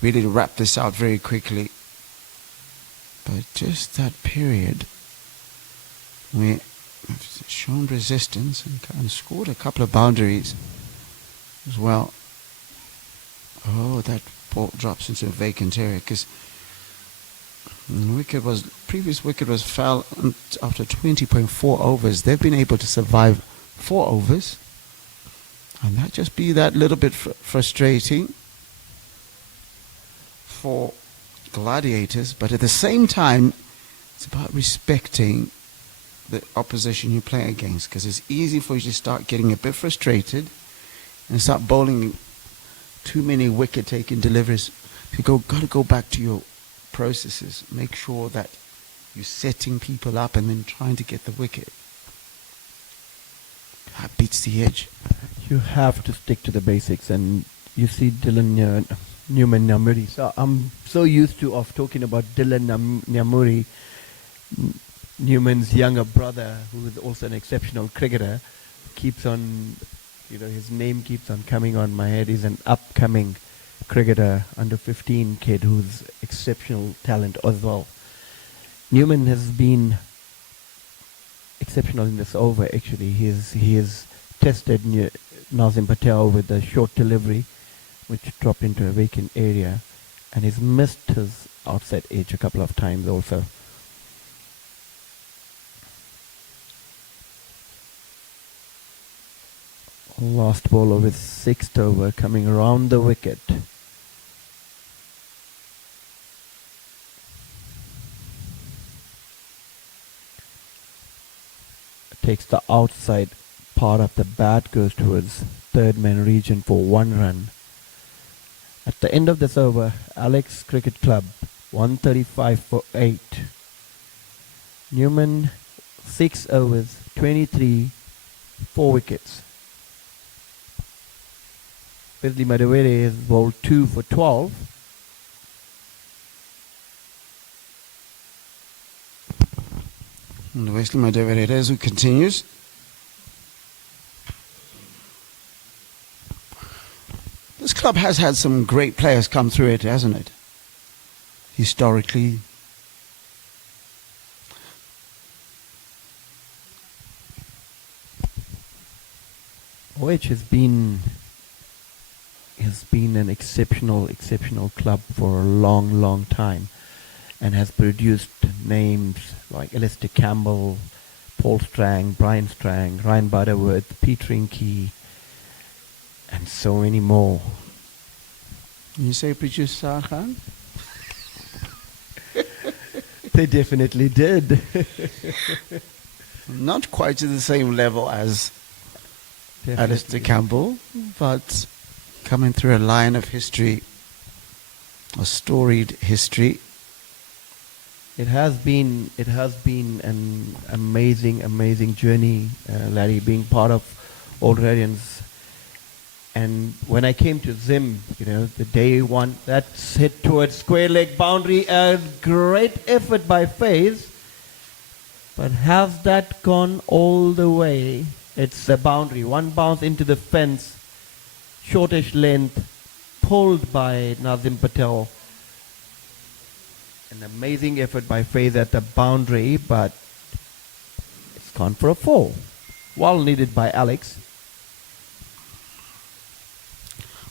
really wrap this out very quickly. But just that period, we have shown resistance and scored a couple of boundaries as well. Oh, that ball drops into a vacant area because previous wicket was fell after 20.4 overs. They've been able to survive 4 overs. And that just be that little bit frustrating for Gladiators. But at the same time, it's about respecting the opposition you play against. Because it's easy for you to start getting a bit frustrated and start bowling too many wicket-taking deliveries. You got to go back to your processes. Make sure that you're setting people up and then trying to get the wicket. That beats the edge. You have to stick to the basics, and you see Dylan Nyuman Nyamuri. So I'm so used to of talking about Dylan Nyamuri, Newman's younger brother, who is also an exceptional cricketer. Keeps on, his name keeps on coming on my head. He's an upcoming cricketer, under 15 kid who's exceptional talent as well. Newman has been exceptional in this over. Actually, he has tested Nazim Patel with a short delivery, which dropped into a vacant area, and he's missed his outside edge a couple of times also. Last ball of his 6th over, coming around the wicket. Takes the outside part of the bat, goes towards third man region for 1 run. At the end of this over, Alex Cricket Club 135 for 8. Newman 6 overs, 23, 4 wickets. Wesley Madawere has bowled 2 for 12. And Wesley Madawere continues. This club has had some great players come through it, hasn't it? Historically. OH has been an exceptional club for a long time, and has produced names like Alistair Campbell, Paul Strang, Brian Strang, Ryan Butterworth, Peter Inke, and so many more. You say producer Khan? They definitely did. Not quite to the same level as Definitely. Alistair Campbell, but coming through a line of history, a storied history. It has been an amazing journey, Larry, being part of Old Hararians. And when I came to Zim, the day one, that's hit towards square leg boundary, a great effort by FaZe. But has that gone all the way? It's the boundary. One bounce into the fence, shortish length, pulled by Nazim Patel. An amazing effort by FaZe at the boundary, but it's gone for a 4. Well needed by Alex.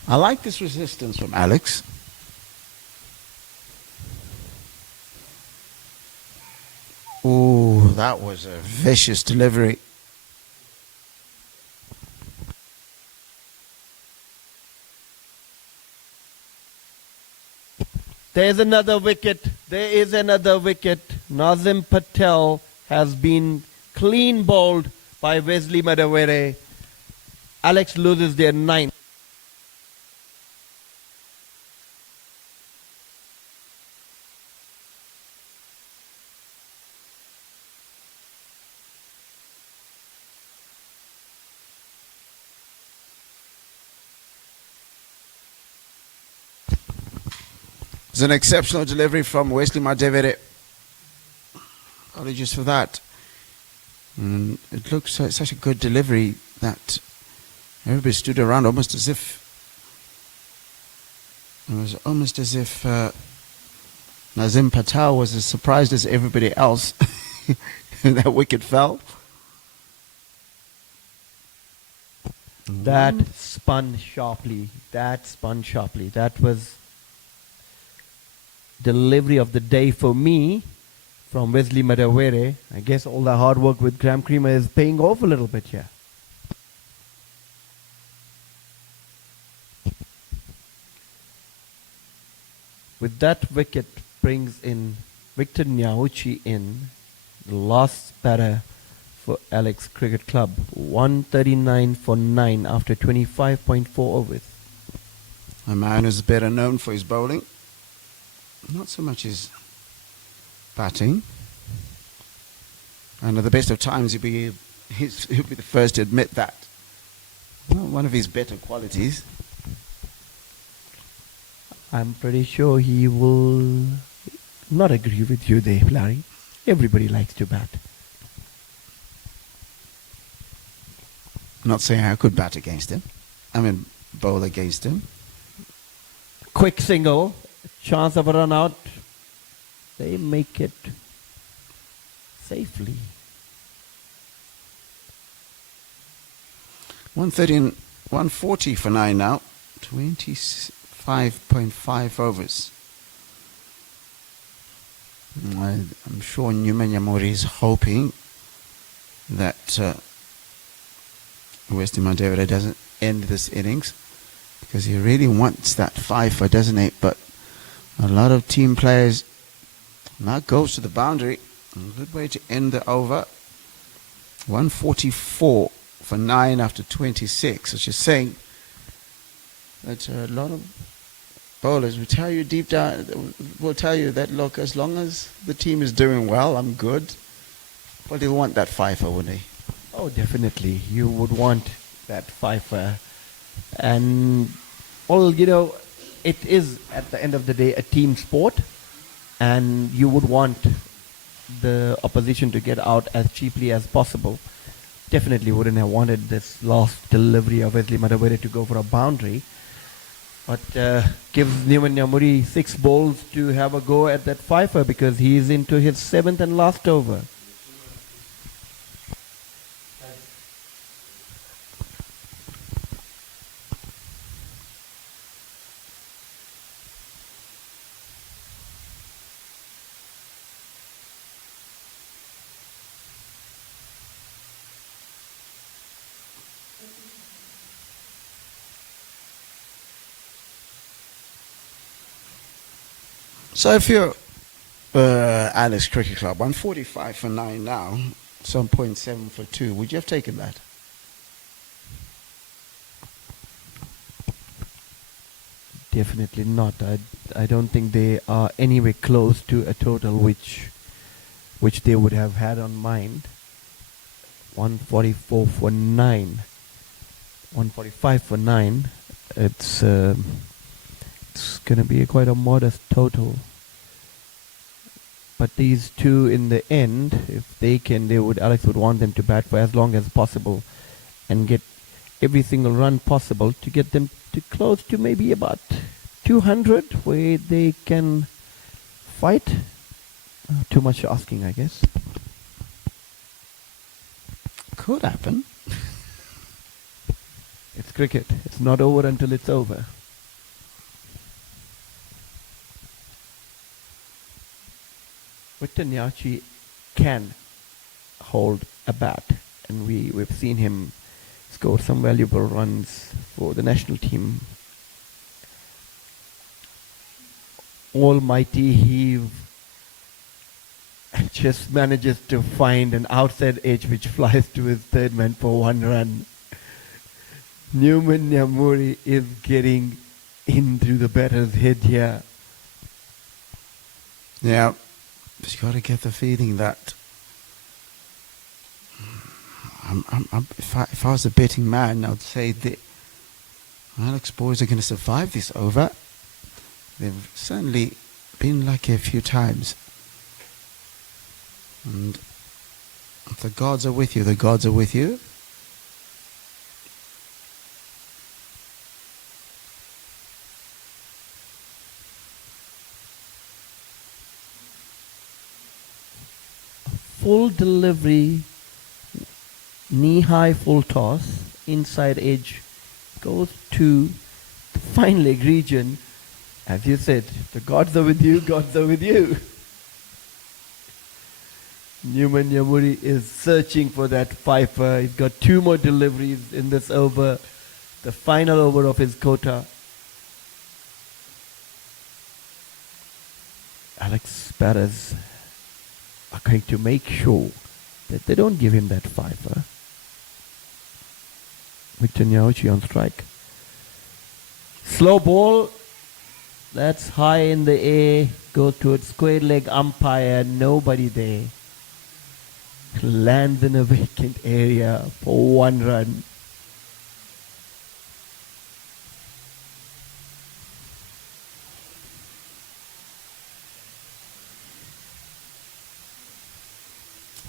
I like this resistance from Alex. Ooh, that was a vicious delivery. There's another wicket. There is another wicket. Nazim Patel has been clean bowled by Wesley Madawere. Alex loses their 9th. It's an exceptional delivery from Wesley Madawere. Apologies for that. And it looks like such a good delivery that everybody stood around almost as if Nazim Patel was as surprised as everybody else that wicket fell. That spun sharply. That was delivery of the day for me from Wesley Madawere. I guess all the hard work with Graham Creamer is paying off a little bit here. With that wicket brings in Victor Nyauchi in, the last batter for Alex Cricket Club. 139 for 9 after 25.4 overs. A man who's better known for his bowling, not so much his batting. And at the best of times, he'll be the first to admit that. Well, one of his better qualities. I'm pretty sure he will not agree with you there, Larry. Everybody likes to bat. Not saying I could bat against him. Bowl against him. Quick single, chance of a run out. They make it safely. 140 for 9 now. 25.5 overs. I'm sure Newman Yamori is hoping that Wesley Madawere doesn't end this innings, because he really wants that 5 doesn't he? But a lot of team players, and that goes to the boundary. A good way to end the over. 144 for 9 after 26, which is saying that a lot of bowlers will tell you deep down, will tell you that, look, as long as the team is doing well, I'm good. But they'll want that 5, wouldn't they? Oh, definitely. You would want that 5. And Well, it is at the end of the day a team sport, and you would want the opposition to get out as cheaply as possible. Definitely wouldn't have wanted this last delivery of Wesley Madawere to go for a boundary, but gives Newman Nyamuri 6 balls to have a go at that fifer because he's into his 7th and last over. So if you're Alice Cricket Club, 145 for 9 now, some 0.7 for 2, would you have taken that? Definitely not. I don't think they are anywhere close to a total which they would have had on mind. 144 for 9. 145 for 9. It's going to be quite a modest total. But these two in the end, if they can, Alex would want them to bat for as long as possible and get every single run possible to get them to close to maybe about 200 where they can fight. Too much asking, I guess. Could happen. It's cricket. It's not over until it's over. Victor Nyachi can hold a bat, and we've seen him score some valuable runs for the national team. Almighty heave and just manages to find an outside edge which flies to his third man for 1 run. Newman Nyamuri is getting in through the batter's head here. Yeah, but you got to get the feeling that if I was a betting man, I'd say the Alex boys are going to survive this over. They've certainly been lucky a few times. And if the gods are with you, the gods are with you. Full delivery, knee-high full toss, inside edge, goes to the fine leg region. As you said, the gods are with you, gods are with you. Newman Nyamuri is searching for that fifer. He's got 2 more deliveries in this over, the final over of his quota. Alex batters are going to make sure that they don't give him that fifer. Victor Nyauchi on strike. Slow ball. That's high in the air. Goes towards square leg umpire. Nobody there. Lands in a vacant area for 1 run.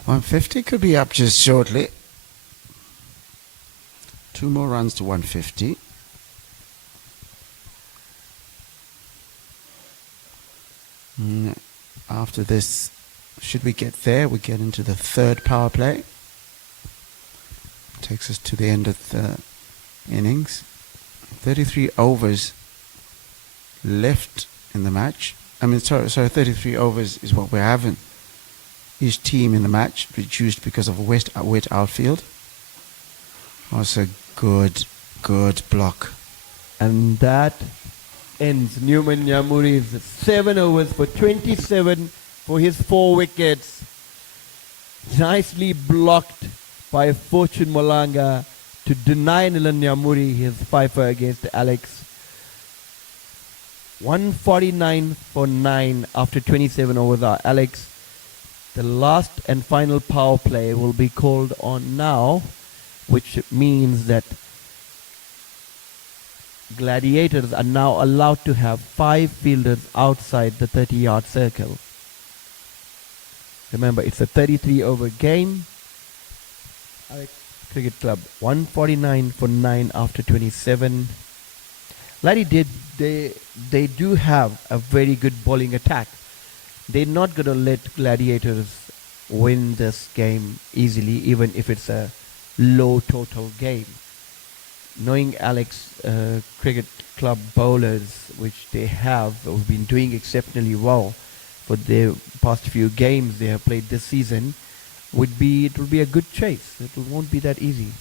$150 could be up just shortly. 2 more runs to 150. After this, should we get there, we get into the 3rd power play. Takes us to the end of the innings. 33 overs left in the match. 33 overs is what we're having. Each team in the match reduced because of a wet outfield. Was a good block. And that ends Newman Nyamuri's 7 overs for 27 for his 4 wickets. Nicely blocked by Fortune Molanga to deny Nilan Nyamuri his fifer against Alex. 149 for 9 after 27 overs are Alex. The last and final power play will be called on now, which means that Gladiators are now allowed to have 5 fielders outside the 30-yard circle. Remember, it's a 33-over game. Alex Cricket Club 149 for 9 after 27. Larry, they do have a very good bowling attack. They're not going to let Gladiators win this game easily, even if it's a low total game. Knowing Alex Cricket Club bowlers, which they have been doing exceptionally well for their past few games they have played this season, it will be a good chase. It won't be that easy.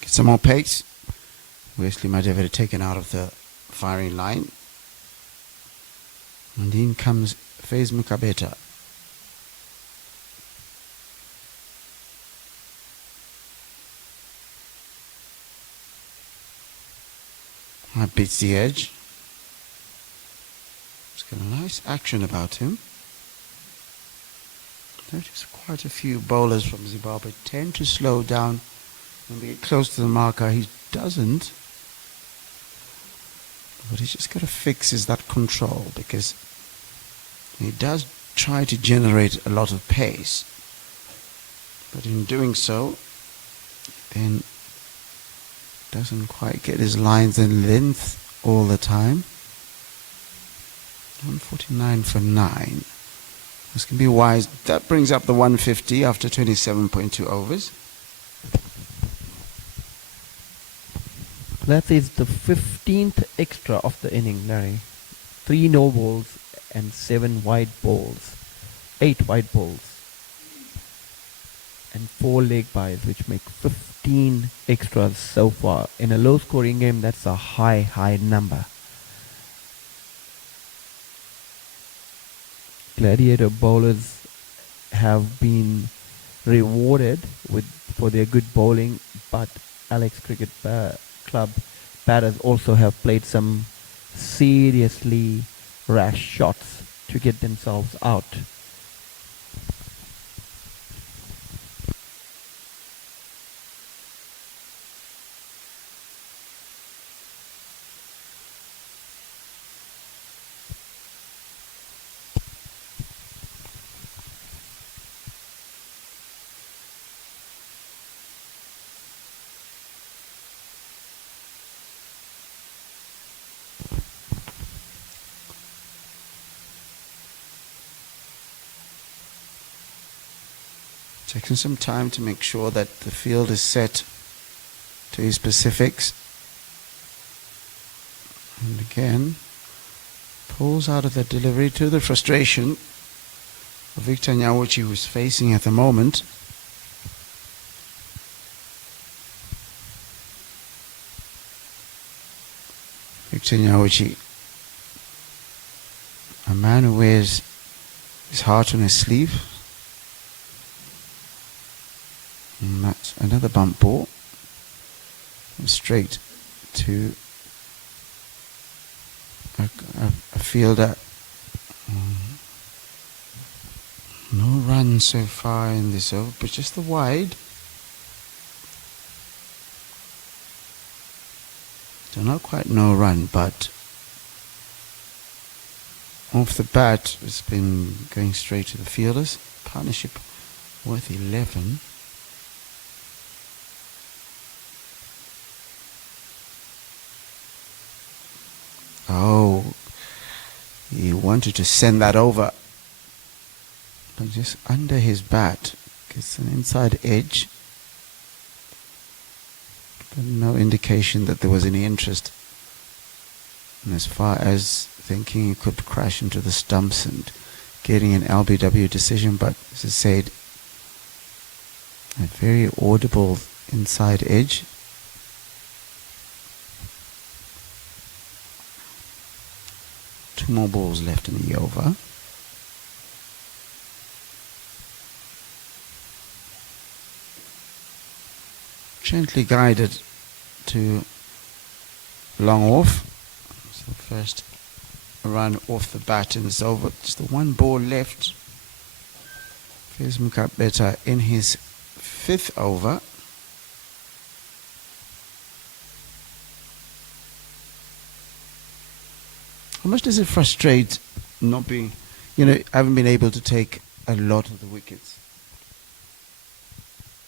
Get some more pace. Wesley might have it taken out of the firing line. And in comes Faiz Mukabeta. That beats the edge. It's got a nice action about him. Notice quite a few bowlers from Zimbabwe tend to slow down when they get close to the marker. He doesn't. What he's just got to fix is that control, because he does try to generate a lot of pace. But in doing so, then doesn't quite get his lines and length all the time. 149 for 9. This can be wise. That brings up the 150 after 27.2 overs. That is the 15th extra of the inning, Larry. 3 no balls and 7 wide balls. 8 wide balls. And 4 leg byes, which make 15 extras so far. In a low scoring game, that's a high number. Gladiator bowlers have been rewarded for their good bowling, but Alex Cricket Club batters also have played some seriously rash shots to get themselves out. Taking some time to make sure that the field is set to his specifics. And again, pulls out of the delivery to the frustration of Victor Nyawuchi, who's facing at the moment. Victor Nyawuchi, a man who wears his heart on his sleeve. And that's another bump ball. Straight to a fielder. No run so far in this over, but just the wide. So not quite no run, but off the bat it's been going straight to the fielders. Partnership worth 11. Oh, he wanted to send that over, but just under his bat, gets an inside edge, but no indication that there was any interest. And as far as thinking he could crash into the stumps and getting an LBW decision, but as I said, a very audible inside edge. Two more balls left in the over. Gently guided to long off. So first run off the bat in this over. Just the one ball left Fez Mukabeta in his 5th over. How much does it frustrate not being, haven't been able to take a lot of the wickets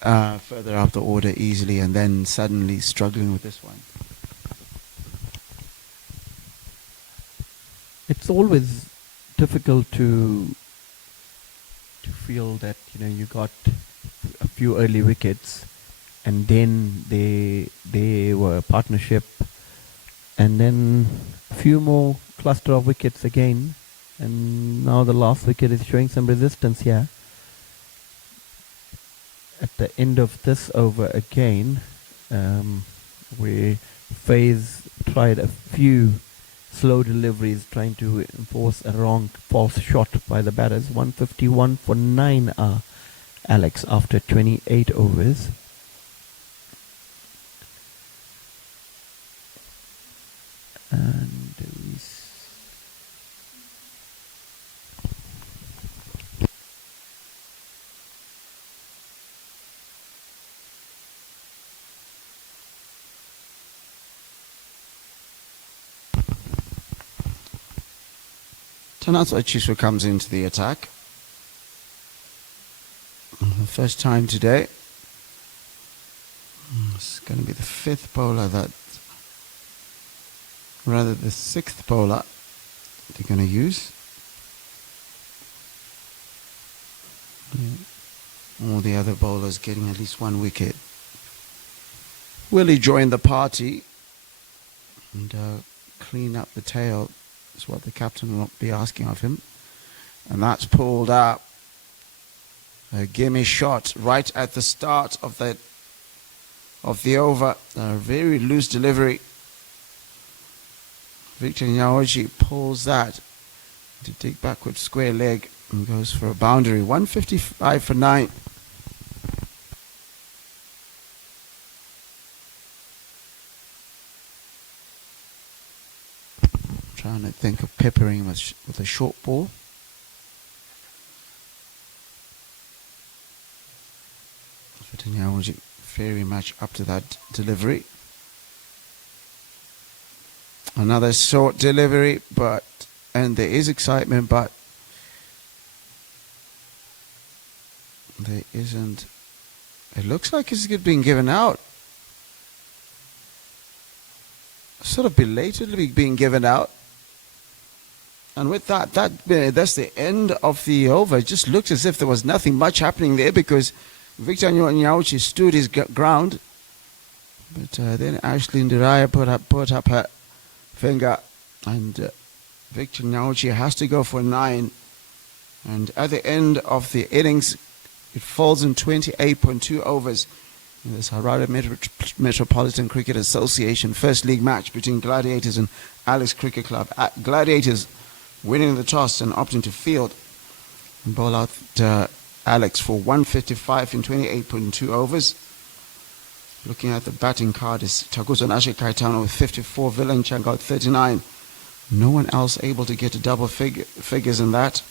further up the order easily, and then suddenly struggling with this one? It's always difficult to feel that you got a few early wickets, and then they were a partnership, and then a few more cluster of wickets again, and now the last wicket is showing some resistance here. At the end of this over again, where FaZe tried a few slow deliveries trying to enforce a wrong false shot by the batters. 151 for 9 are Alex after 28 overs. And Tanatsu Chiswa comes into the attack. The first time today. It's going to be the 5th bowler the 6th bowler they're going to use. All the other bowlers getting at least 1 wicket. Will he join the party and clean up the tail? Is what the captain will be asking of him. And that's pulled up. A gimme shot right at the start of the over. A very loose delivery. Victor Nyaoji pulls that to dig backward square leg and goes for a boundary. 155 for 9. Trying to think of peppering with a short ball. Nyaoji very much up to that delivery. Another short delivery, and there is excitement, but there isn't. It looks like it's being given out. Sort of belatedly being given out. And with that's the end of the over. It just looks as if there was nothing much happening there, because Victor Nyaochi stood his ground. But then Ashley Ndiraya put up her finger, and Victor Nyaochi has to go for 9. And at the end of the innings, it falls in 28.2 overs in this Harare Metropolitan Cricket Association First League match between Gladiators and Alex Cricket Club. Gladiators winning the toss and opting to field and bowl out Alex for 155 in 28.2 overs. Looking at the batting card is Takuzo Nashe Kaitano with 54, Villain Changal 39. No one else able to get to double figures in that.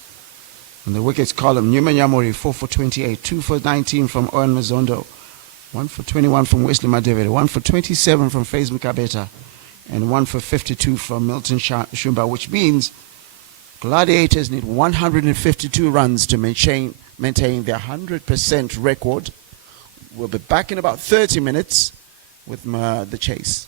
In the wickets column, Nyuma Nyamori 4 for 28, 2 for 19 from Owen Mazondo, 1 for 21 from Wesley Madivere, 1 for 27 from FaZe Mukabeta, and 1 for 52 from Milton Shumba, which means Gladiators need 152 runs to maintain their 100% record. We'll be back in about 30 minutes with the chase.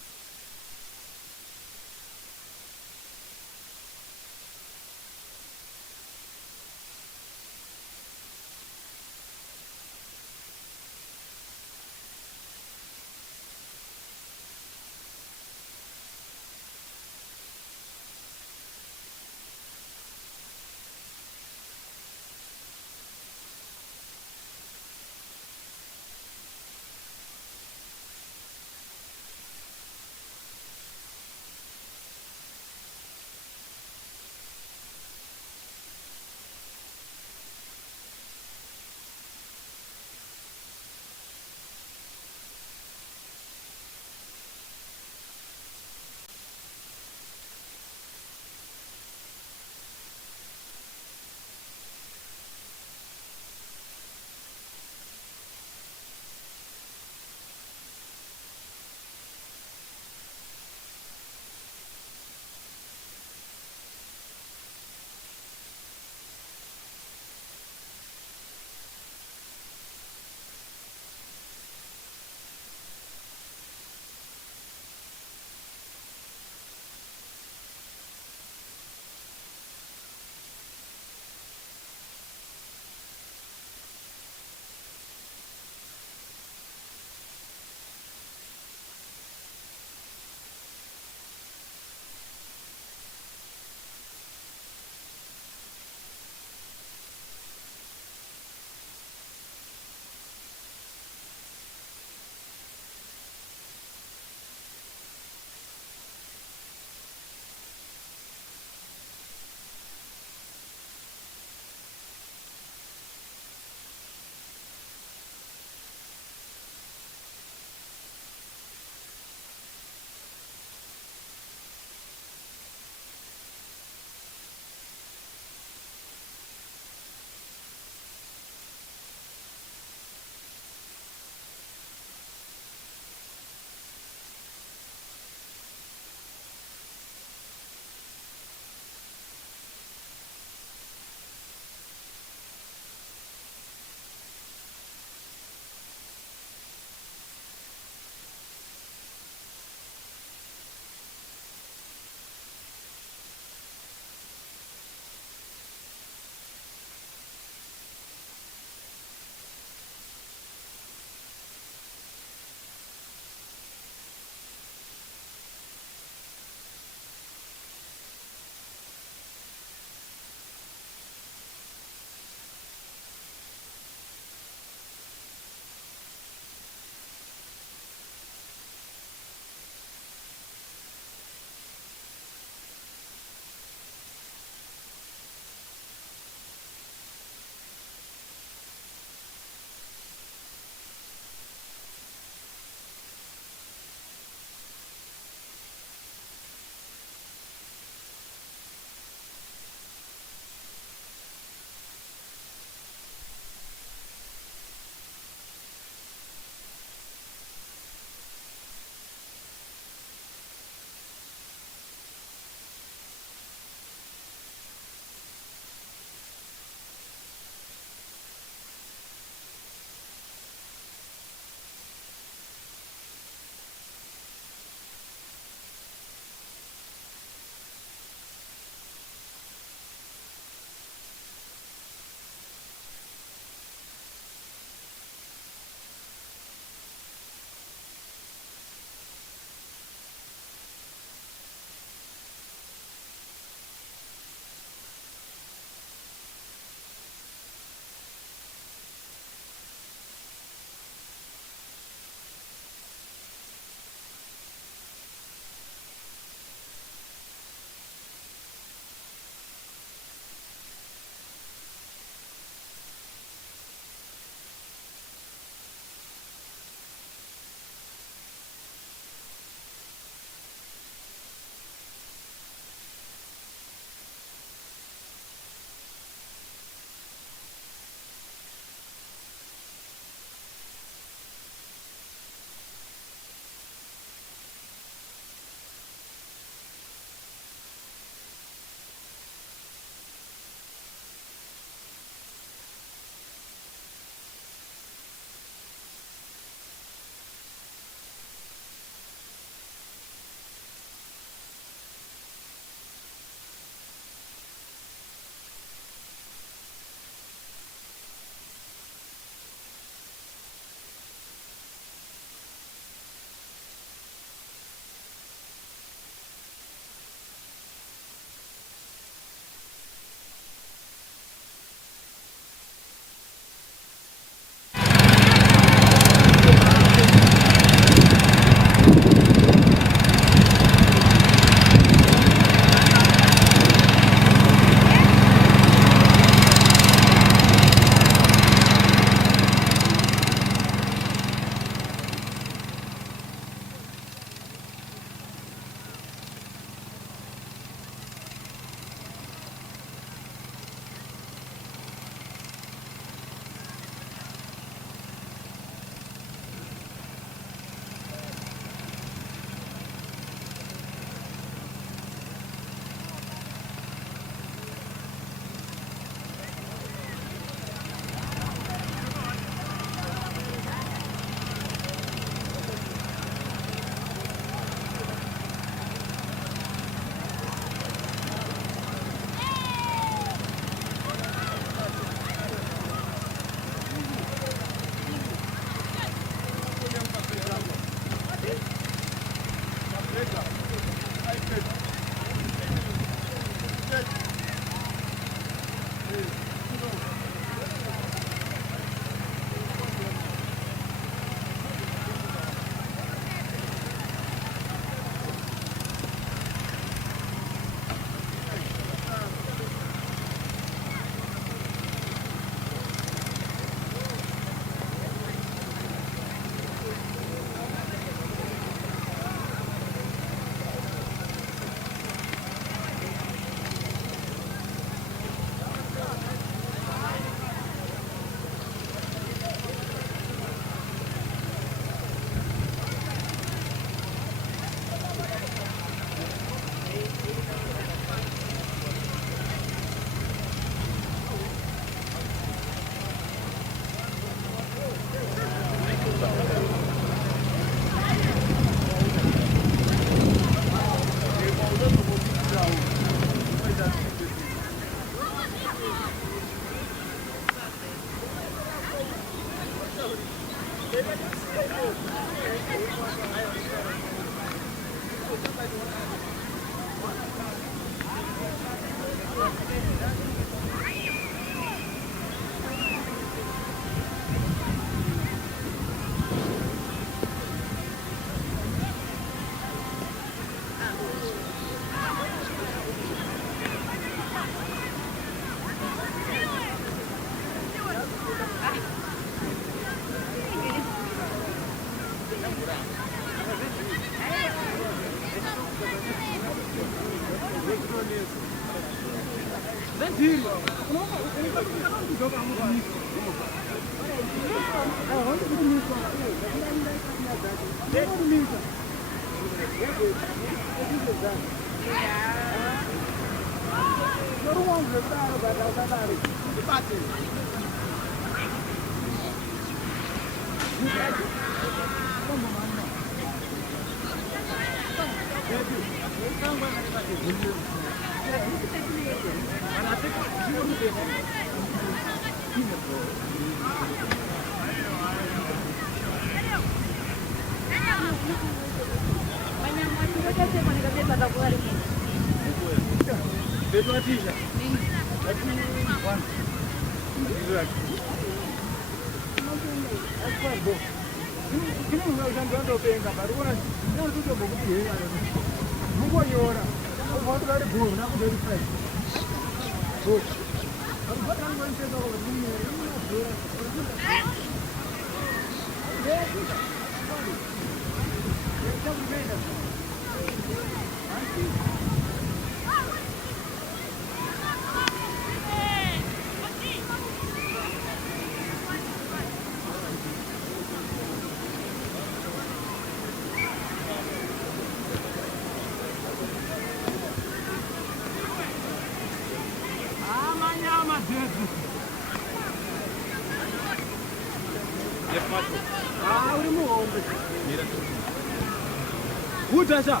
Utasha.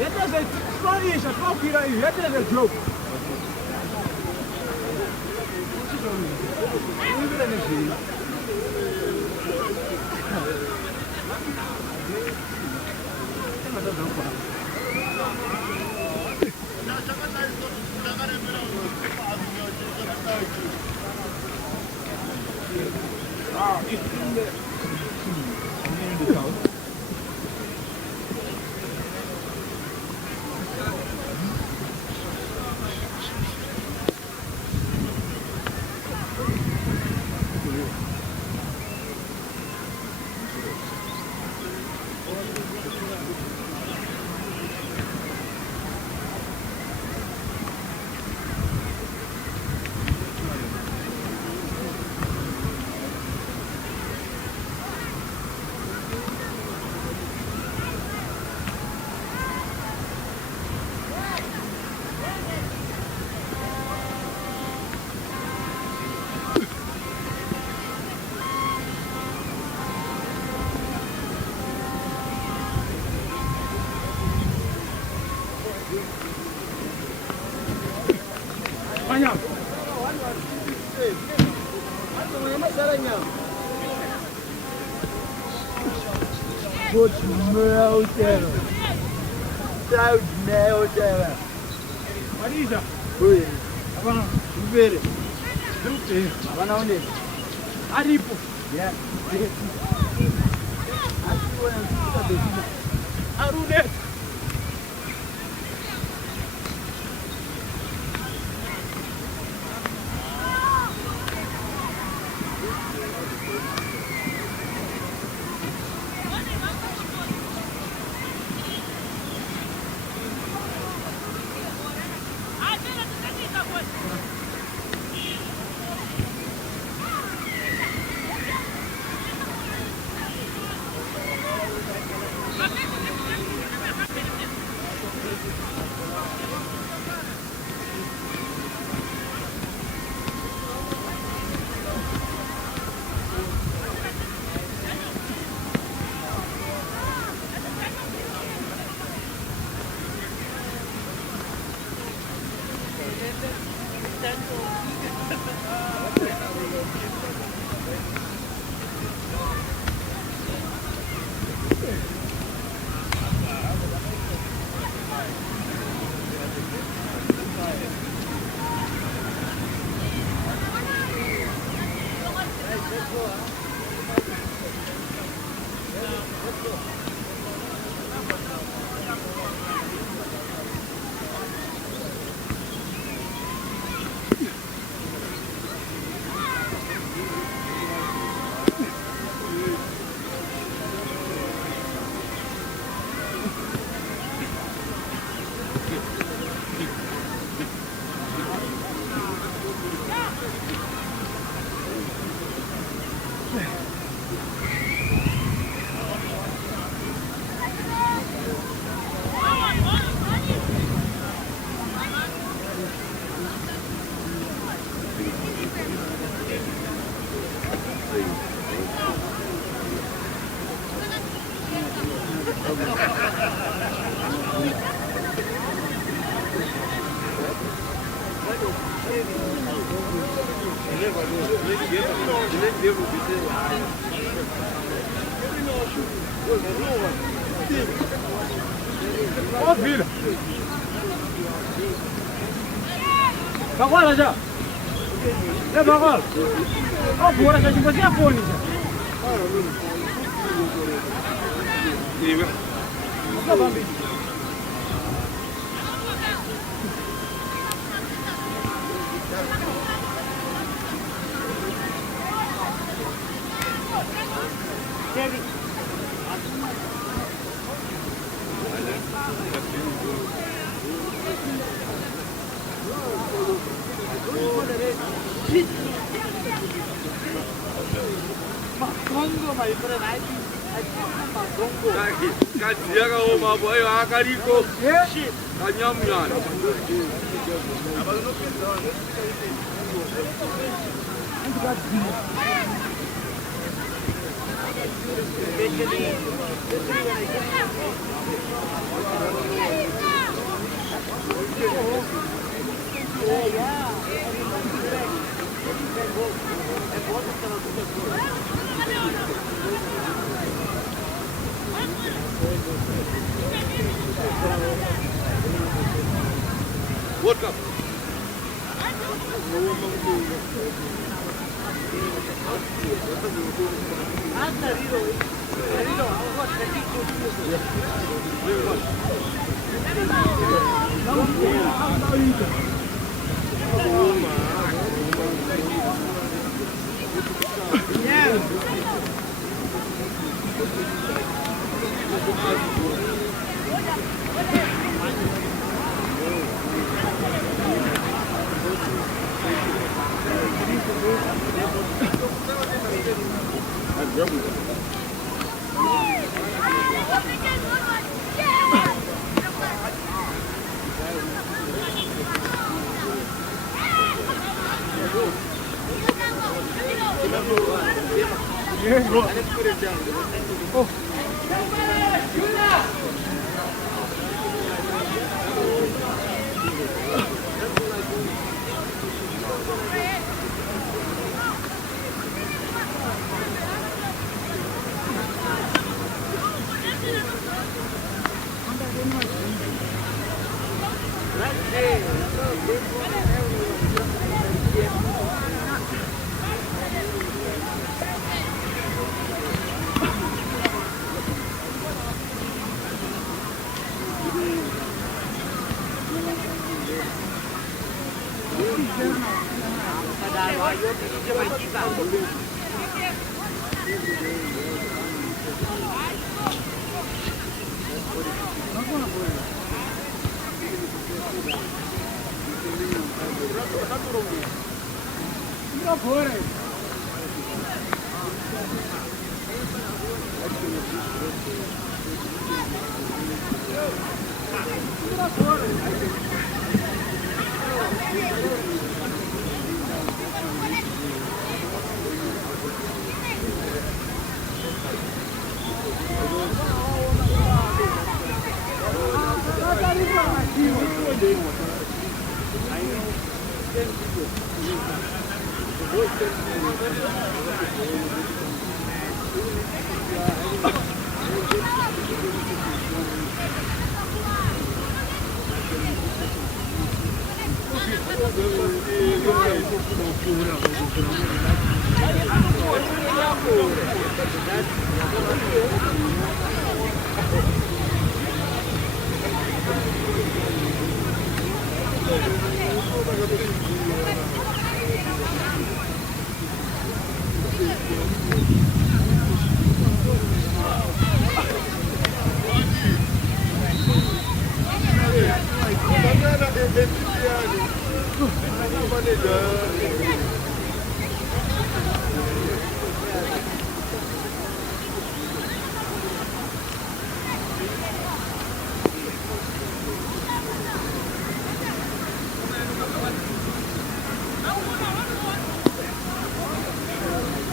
Yet is a Spanish, a popular, yet is a joke. Good mountain. South mountain. What is that? Good. Abang, very. Good. Abang naon ni? Aripo. Yeah. Arunet. Ó, filha. Bagulho já. É bagulho. Ó, bora já, tipo assim, a fone já. Tá bom, bicho. Kaziaga uma boia agariko. Kanyamyana. World Cup.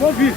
Ouvi.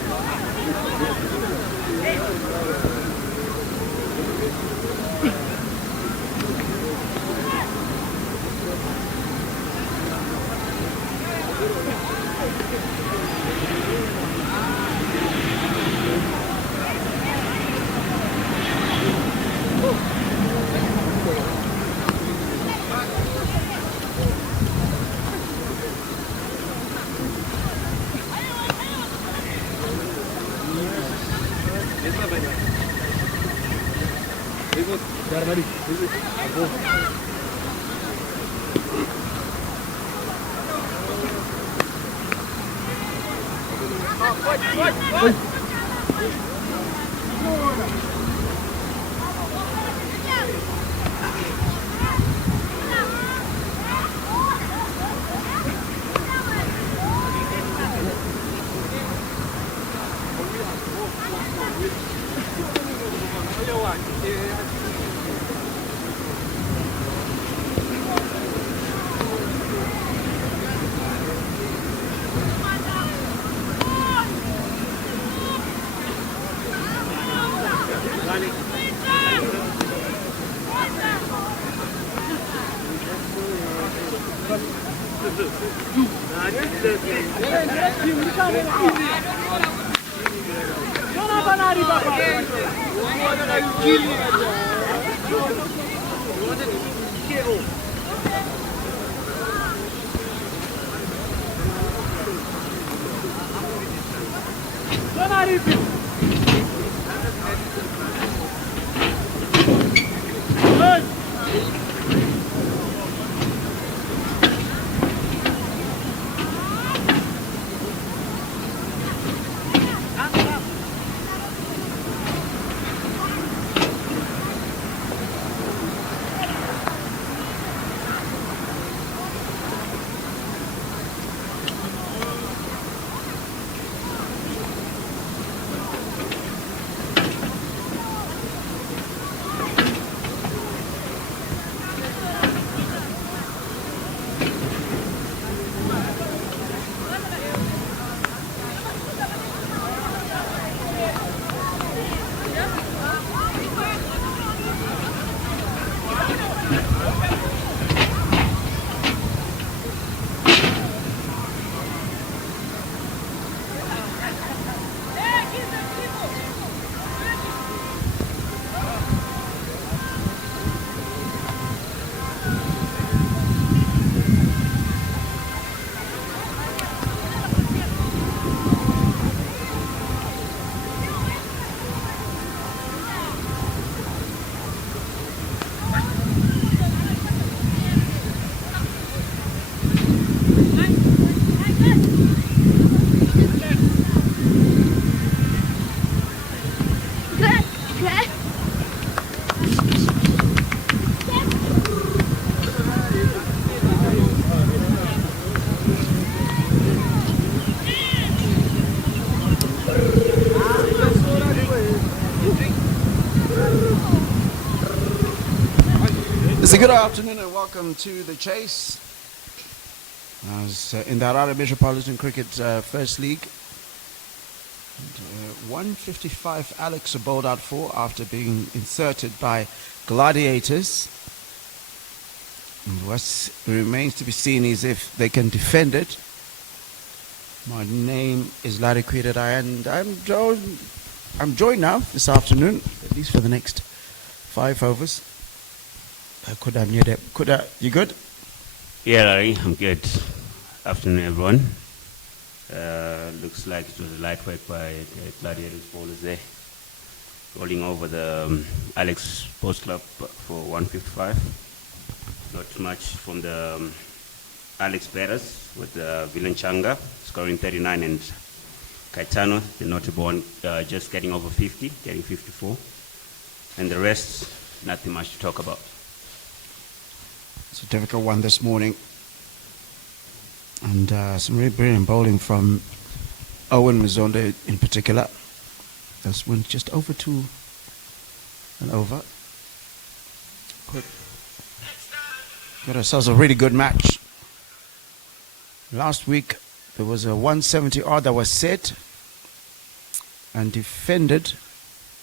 So good afternoon and welcome to the chase. In the Harare Metropolitan Cricket First League. And, 155 Alex are bowled out for after being inserted by Gladiators. And what remains to be seen is if they can defend it. My name is Larry Quidada and I'm joined now this afternoon, at least for the next 5 overs. Kuda, you good? Yeah, Larry, I'm good. Afternoon, everyone. Looks like it was a light work by the Gladiators bowlers there. Rolling over the Alex Sports Club for 155. Not much from the Alex batters with Villain Changa scoring 39 and Caetano, the notable one, just getting over 50, getting 54. And the rest, nothing much to talk about. It's a difficult one this morning. And some really brilliant bowling from Owen Mzonde in particular. This went just over 2 and over. Got ourselves a really good match. Last week there was a 170 odd that was set and defended.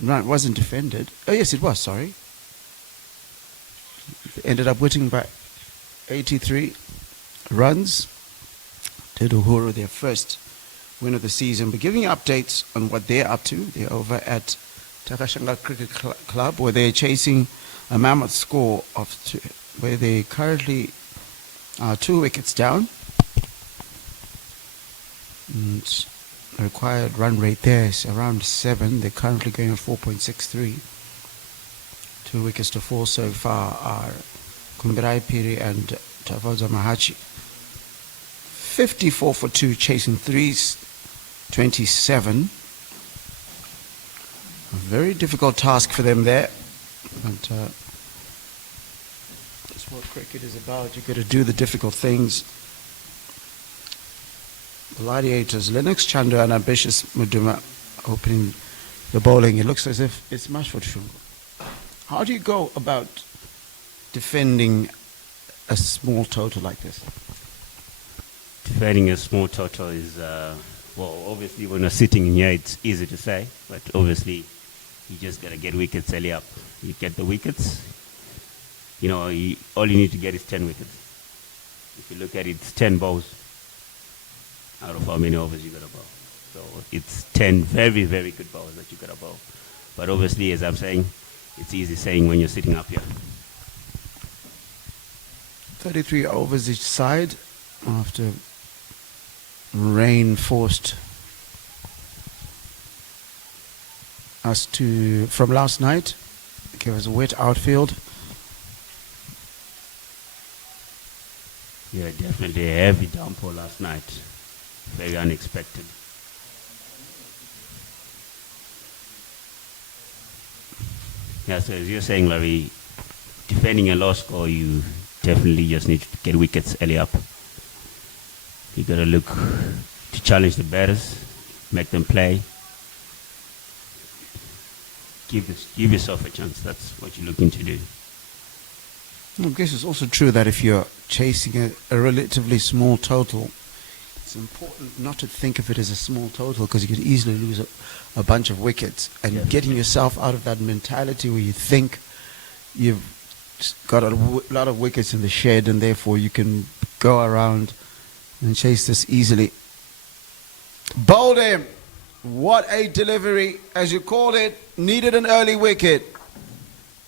No, it wasn't defended. Oh yes, it was, sorry. They ended up winning by 83 runs. Did Uhuru their first win of the season. But giving you updates on what they're up to. They're over at Takashanga Cricket Club where they're chasing a mammoth score of 2, where they currently are 2 wickets down. And the required run rate there is around 7. They're currently going at 4.63 2 wickets to 4 so far are Kumbirai Piri and Tavaza Mahachi. 54 for 2, chasing threes, 27. A very difficult task for them there. But that's what cricket is about. You've got to do the difficult things. Gladiators, Lennox Chandu and Ambitious Muduma opening the bowling. It looks as if it's Mashford Shungu. How do you go about defending a small total like this? Defending a small total is, obviously when we're sitting in here, it's easy to say, but obviously you just got to get wickets early up. You get the wickets, all you need to get is 10 wickets. If you look at it, it's 10 balls out of how many overs you got to bowl. So it's 10 very, very good balls that you got to bowl. But obviously, as I'm saying, it's easy saying when you're sitting up here. 33 overs each side after rain forced us from last night. It was a wet outfield. Yeah, definitely a heavy downpour last night. Very unexpected. Yeah, so as you're saying, Larry, defending a low score, you definitely just need to get wickets early up. You got to look to challenge the batters, make them play. Give yourself a chance. That's what you're looking to do. I guess it's also true that if you're chasing a relatively small total, it's important not to think of it as a small total because you could easily lose a bunch of wickets. And Definitely. Getting yourself out of that mentality where you think you've got a lot of wickets in the shed and therefore you can go around and chase this easily. Bowled him. What a delivery, as you called it. Needed an early wicket.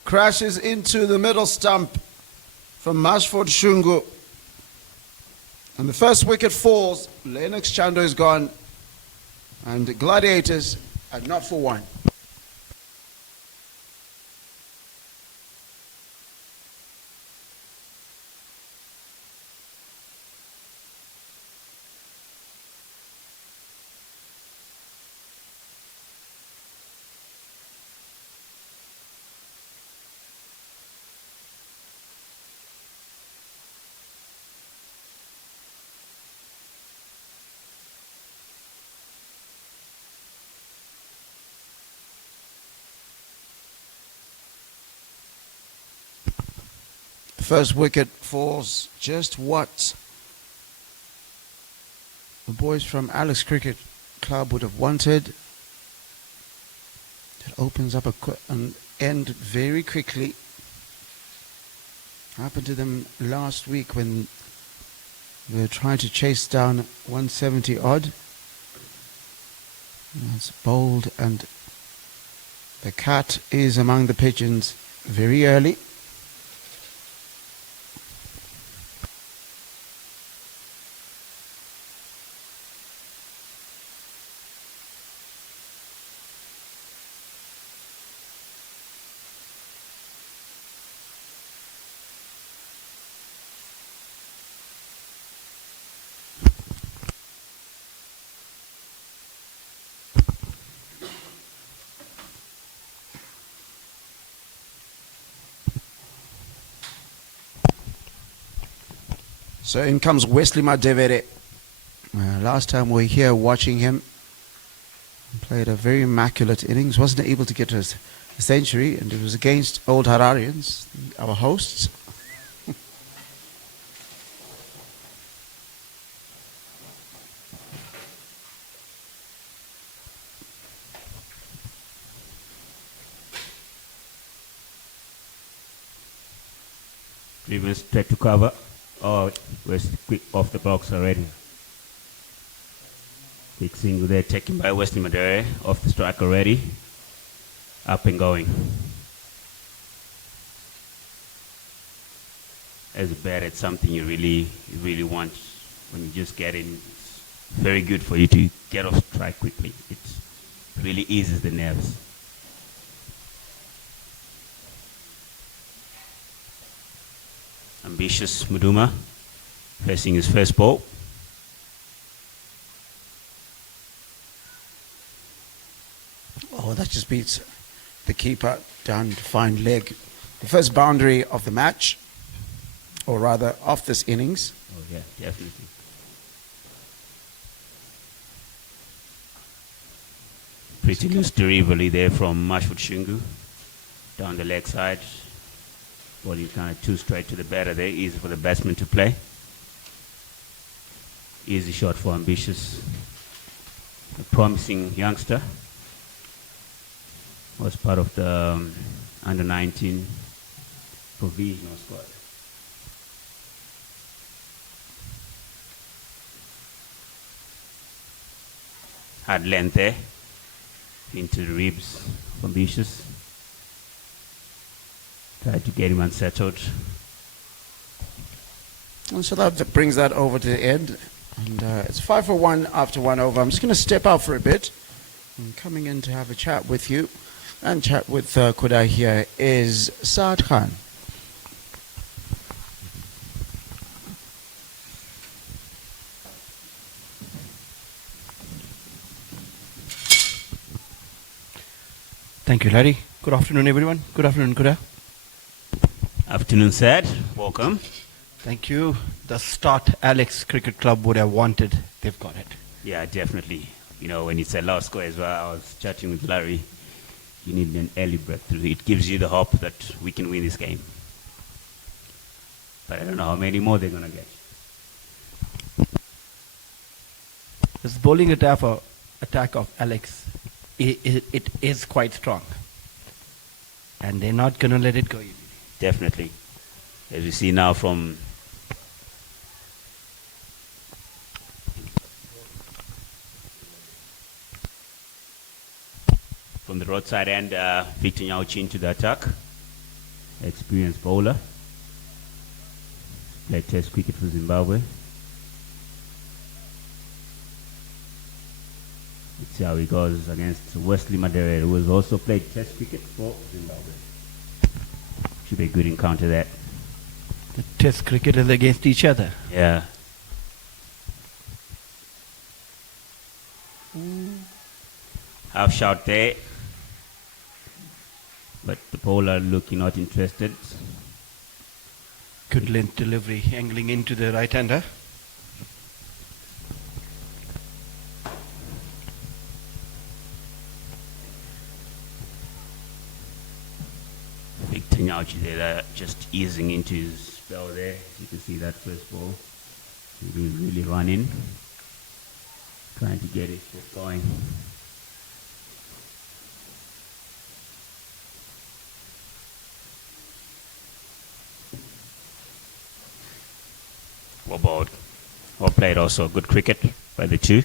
Crashes into the middle stump from Mashford Shungu. And the first wicket falls. Lennox Chandu is gone. And the Gladiators are not for one. First wicket falls just what the boys from Alex Cricket Club would have wanted. It opens up an end very quickly. Happened to them last week when they were trying to chase down 170 odd. It's bowled and the cat is among the pigeons very early. So in comes Wesley Madevere. Last time we were here watching him, played a very immaculate innings, wasn't able to get to a century, and it was against Old Hararians, our hosts. Previous straight to cover. Oh, we're quick off the box already. Big single there taken by Wesley Madere, off the strike already. Up and going. As a bat, it's something you really want when you just get in. It's very good for you to get off strike quickly. It really eases the nerves. Ambitious Muduma facing his first ball. Oh, that just beats the keeper down to find leg. The first boundary of the match, or rather of this innings. Oh yeah, definitely. Pretty loose delivery there from Mashwood Shungu down the leg side. Ball kind of too straight to the batter there, easy for the batsman to play. Easy shot for Ambitious. A promising youngster. Was part of the under-19 provisional squad. Hard length there into the ribs of Ambitious. Tried to get him unsettled. And so that brings that over to the end. And it's 5 for 1 after 1 over. I'm just going to step out for a bit. I'm coming in to have a chat with you. And chat with Kuda here is Saad Khan. Thank you, Larry. Good afternoon, everyone. Good afternoon, Kuda. Afternoon, Sad. Welcome. Thank you. The start Alex Cricket Club would have wanted, they've got it. Yeah, definitely. You know, when it's a low score as well, I was chatting with Larry. You need an early breakthrough. It gives you the hope that we can win this game. But I don't know how many more they're going to get. This bowling attack of Alex, it is quite strong. And they're not going to let it go easily. Definitely. As we see now from the roadside end, Victor Nyauchi into the attack. Experienced bowler. Played Test cricket for Zimbabwe. Let's see how he goes against Wesley Madere, who has also played Test cricket for Zimbabwe. Should be a good encounter that. The Test cricketers against each other. Yeah. Half shot there. But the bowler looking not interested. Good length delivery, angling into the right-hander. Victor Nyauchi there, just easing into his spell there. You can see that first ball. He was really running. Trying to get his foot going. Well bowled. Well played also. Good cricket by the two.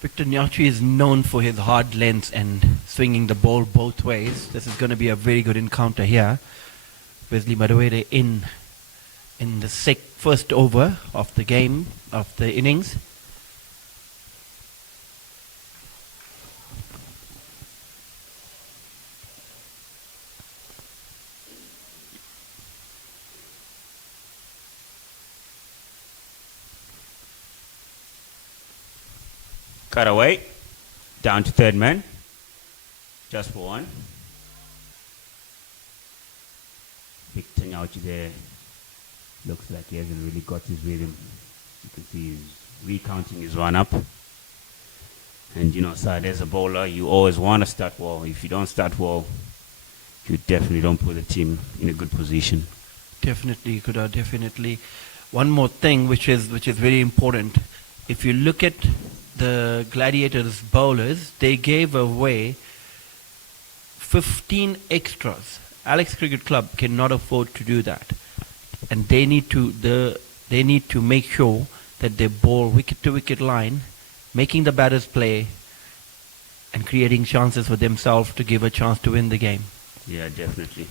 Victor Nyauchi is known for his hard lengths and swinging the ball both ways. This is going to be a very good encounter here. Wesley Madawere in the first over of the game, of the innings. Cut away. Down to third man. Just for one. Victor Nyauchi there. Looks like he hasn't really got his rhythm. You can see he's recounting his run up. And you know, Saad, as a bowler, you always want to start well. If you don't start well, you definitely don't put the team in a good position. Definitely, Kuda, definitely. One more thing which is very important. If you look at the Gladiators bowlers, they gave away 15 extras. Alex Cricket Club cannot afford to do that, and they need to make sure that they bowl wicket to wicket line, making the batters play and creating chances for themselves to give a chance to win the game. Yeah, definitely.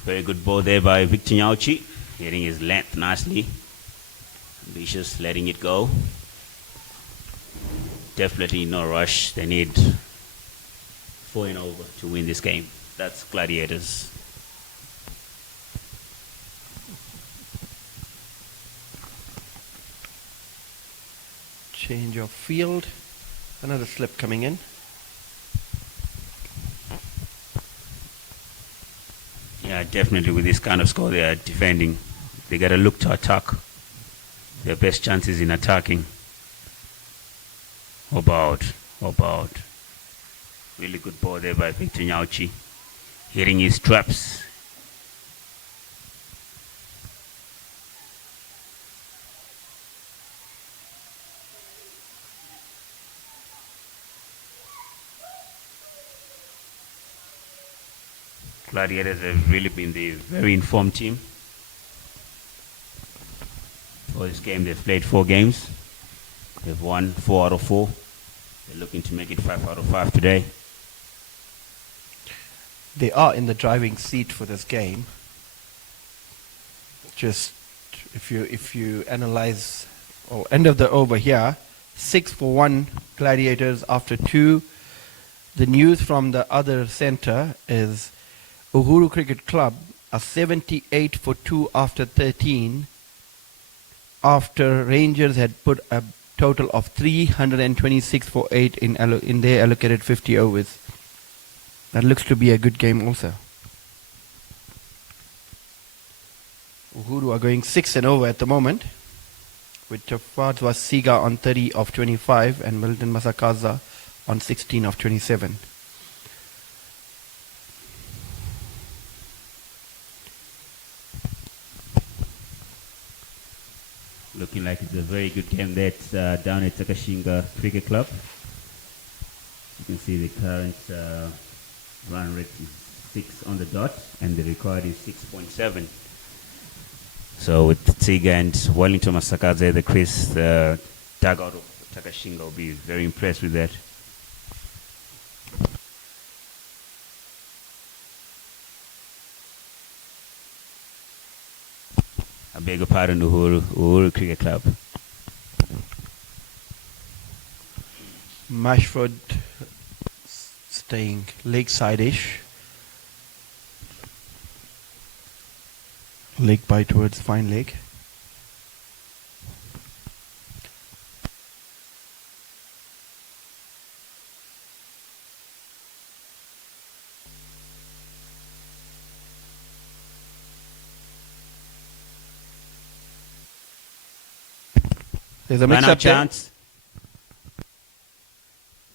Very good ball there by Victor Nyauchi, hitting his length nicely. Ambitious, letting it go. Definitely no rush. They need 4 and over to win this game. That's Gladiators. Change of field. Another slip coming in. Yeah, definitely with this kind of score they are defending. They got to look to attack. Their best chances in attacking. About. Really good ball there by Victor Nyauchi. Hitting his traps. Gladiators have really been the very informed team. For this game, they've played 4 games. They've won 4 out of 4. They're looking to make it 5 out of 5 today. They are in the driving seat for this game. Just if you analyze end of the over here, 6-1 Gladiators after 2. The news from the other center is Uhuru Cricket Club are 78-2 after 13. After Rangers had put a total of 326-8 in their allocated 50 overs. That looks to be a good game also. Uhuru are going 6-0 at the moment, with Jafar Siga on 30 of 25 and Milton Masakaza on 16 of 27. Looking like it's a very good game that's down at Takashinga Cricket Club. You can see the current run rate is 6 on the dot and the record is 6.7. So with Tsiga and Wellington Masakaze, the crease, the dugout of Takashinga will be very impressed with that. I beg your pardon, Uhuru Cricket Club. Mashford staying lakeside-ish. Leg by towards fine leg. There's a Man mix-up out there. chance.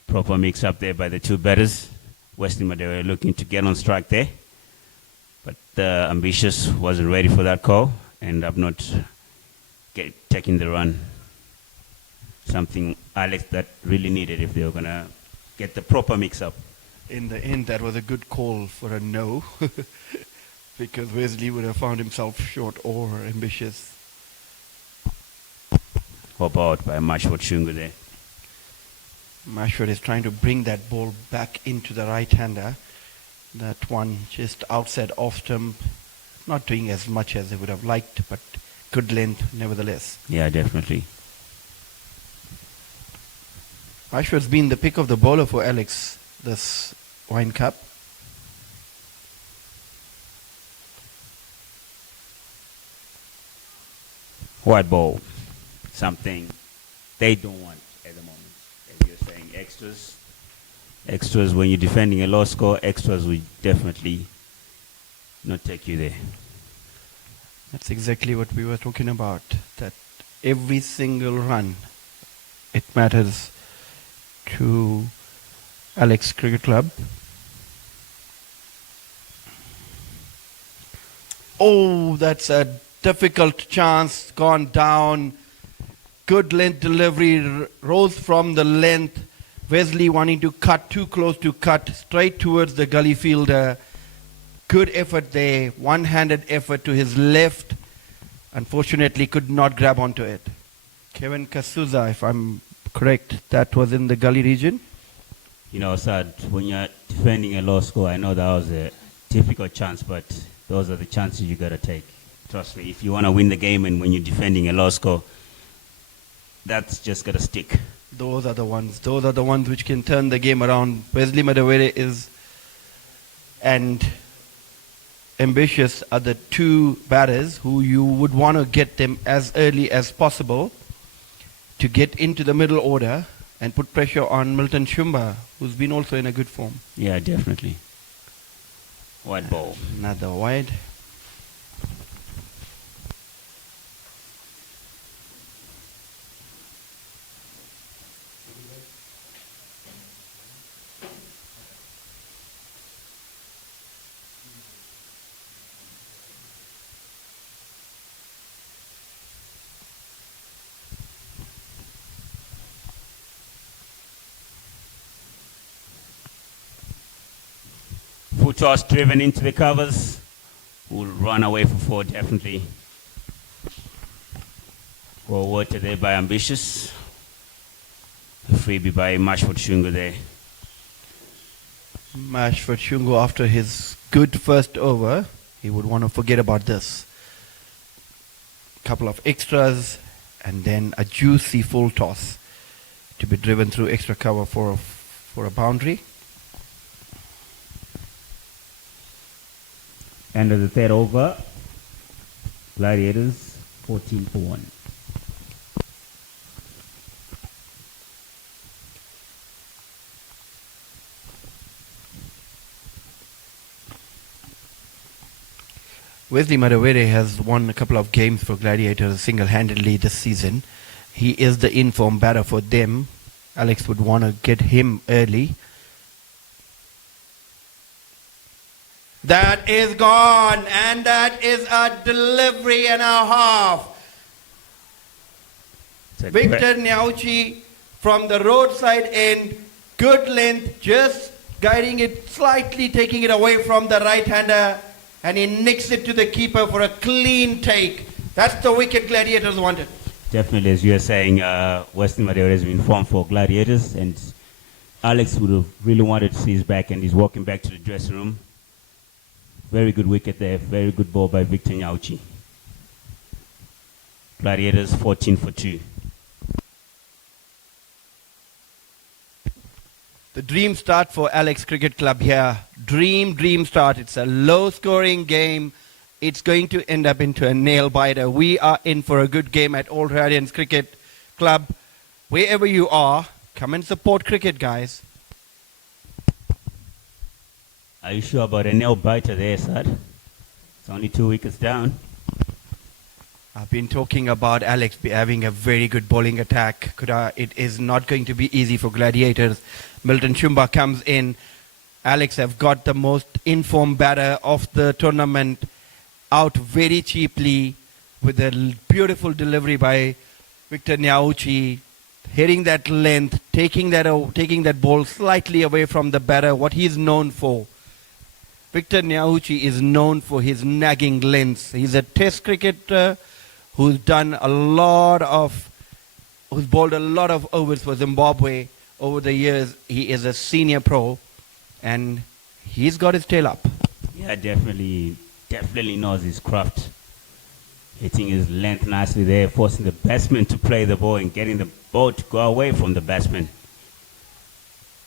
Proper mix-up there by the 2 batters. Wesley, they were looking to get on strike there. But Ambitious wasn't ready for that call. Ended up not taking the run. Something Alex that really needed if they were going to get the proper mix-up. In the end, that was a good call for a no. Because Wesley would have found himself short or Ambitious. Hop out by Mashwat Shungu there. Mashwat is trying to bring that ball back into the right-hander. That one just outside off stump. Not doing as much as they would have liked, but good length nevertheless. Yeah, definitely. Mashwat's been the pick of the bowler for Alex this Wine Cup. White ball. Something they don't want at the moment. As you're saying, extras. Extras, when you're defending a low score, extras will definitely not take you there. That's exactly what we were talking about. That every single run, it matters to Alex Cricket Club. Oh, that's a difficult chance gone down. Good length delivery, rose from the length. Wesley wanting to cut, too close to cut, straight towards the gully fielder. Good effort there, one-handed effort to his left. Unfortunately, could not grab onto it. Kevin Kasuza, if I'm correct, that was in the gully region. You know, Sad, when you're defending a low score, I know that was a difficult chance, but those are the chances you got to take. Trust me, if you want to win the game and when you're defending a low score, that's just got to stick. Those are the ones which can turn the game around. Wesley Madawere is and Ambitious are the 2 batters who you would want to get them as early as possible. to get into the middle order and put pressure on Milton Shumba, who's been also in a good form. Yeah, definitely. Wide ball. Another wide. Full toss driven into the covers. Will run away for 4, definitely. Well water there by Ambitious. A freebie by Mashford Shungu there. Mashford Shungu, after his good first over, he would want to forget about this. Couple of extras and then a juicy full toss to be driven through extra cover for a boundary. End of the third over. Gladiators 14 for 1. Wesley Madawere has won a couple of games for Gladiators single-handedly this season. He is the in-form batter for them. Alex would want to get him early. That is gone, and that is a delivery and a half. Victor Nyauchi from the roadside end, good length, just guiding it slightly, taking it away from the right-hander, and he nicks it to the keeper for a clean take. That's the wicket Gladiators wanted. Definitely, as you are saying, Western Madeira has been formed for Gladiators, and Alex would have really wanted to see his back, and he's walking back to the dressing room. Very good wicket there, very good ball by Victor Nyauchi. Gladiators 14 for 2. The dream start for Alex Cricket Club here. Dream start. It's a low-scoring game. It's going to end up into a nail-biter. We are in for a good game at Old Hararians Cricket Club. Wherever you are, come and support cricket, guys. Are you sure about a nail-biter there, Sad? It's only 2 wickets down. I've been talking about Alex having a very good bowling attack. It is not going to be easy for Gladiators. Milton Shumba comes in. Alex have got the most informed batter of the tournament out very cheaply with a beautiful delivery by Victor Nyauchi, hitting that length, taking that ball slightly away from the batter, what he's known for. Victor Nyauchi is known for his nagging lengths. He's a test cricketer who's bowled a lot of overs for Zimbabwe over the years. He is a senior pro, and he's got his tail up. Yeah, definitely knows his craft. Hitting his length nicely there, forcing the batsman to play the ball and getting the ball to go away from the batsman.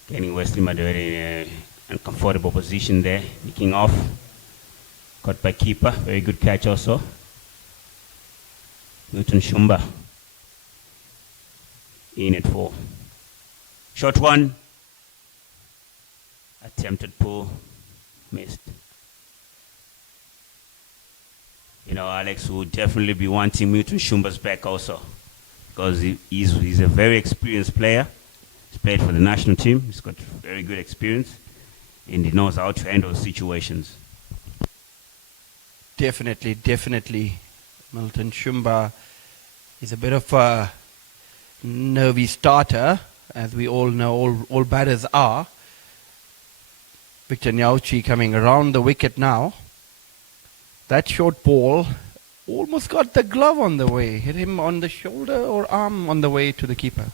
Getting Wesley Madeira in a uncomfortable position there, nicking off. Caught by keeper, very good catch also. Milton Shumba in at 4. Short one. Attempted pull, missed. You know, Alex would definitely be wanting Milton Shumba's back also, because he's a very experienced player. He's played for the national team. He's got very good experience, and he knows how to handle situations. Definitely. Milton Shumba is a bit of a nervy starter, as we all know, all batters are. Victor Nyauchi coming around the wicket now. That short ball almost got the glove on the way. Hit him on the shoulder or arm on the way to the keeper.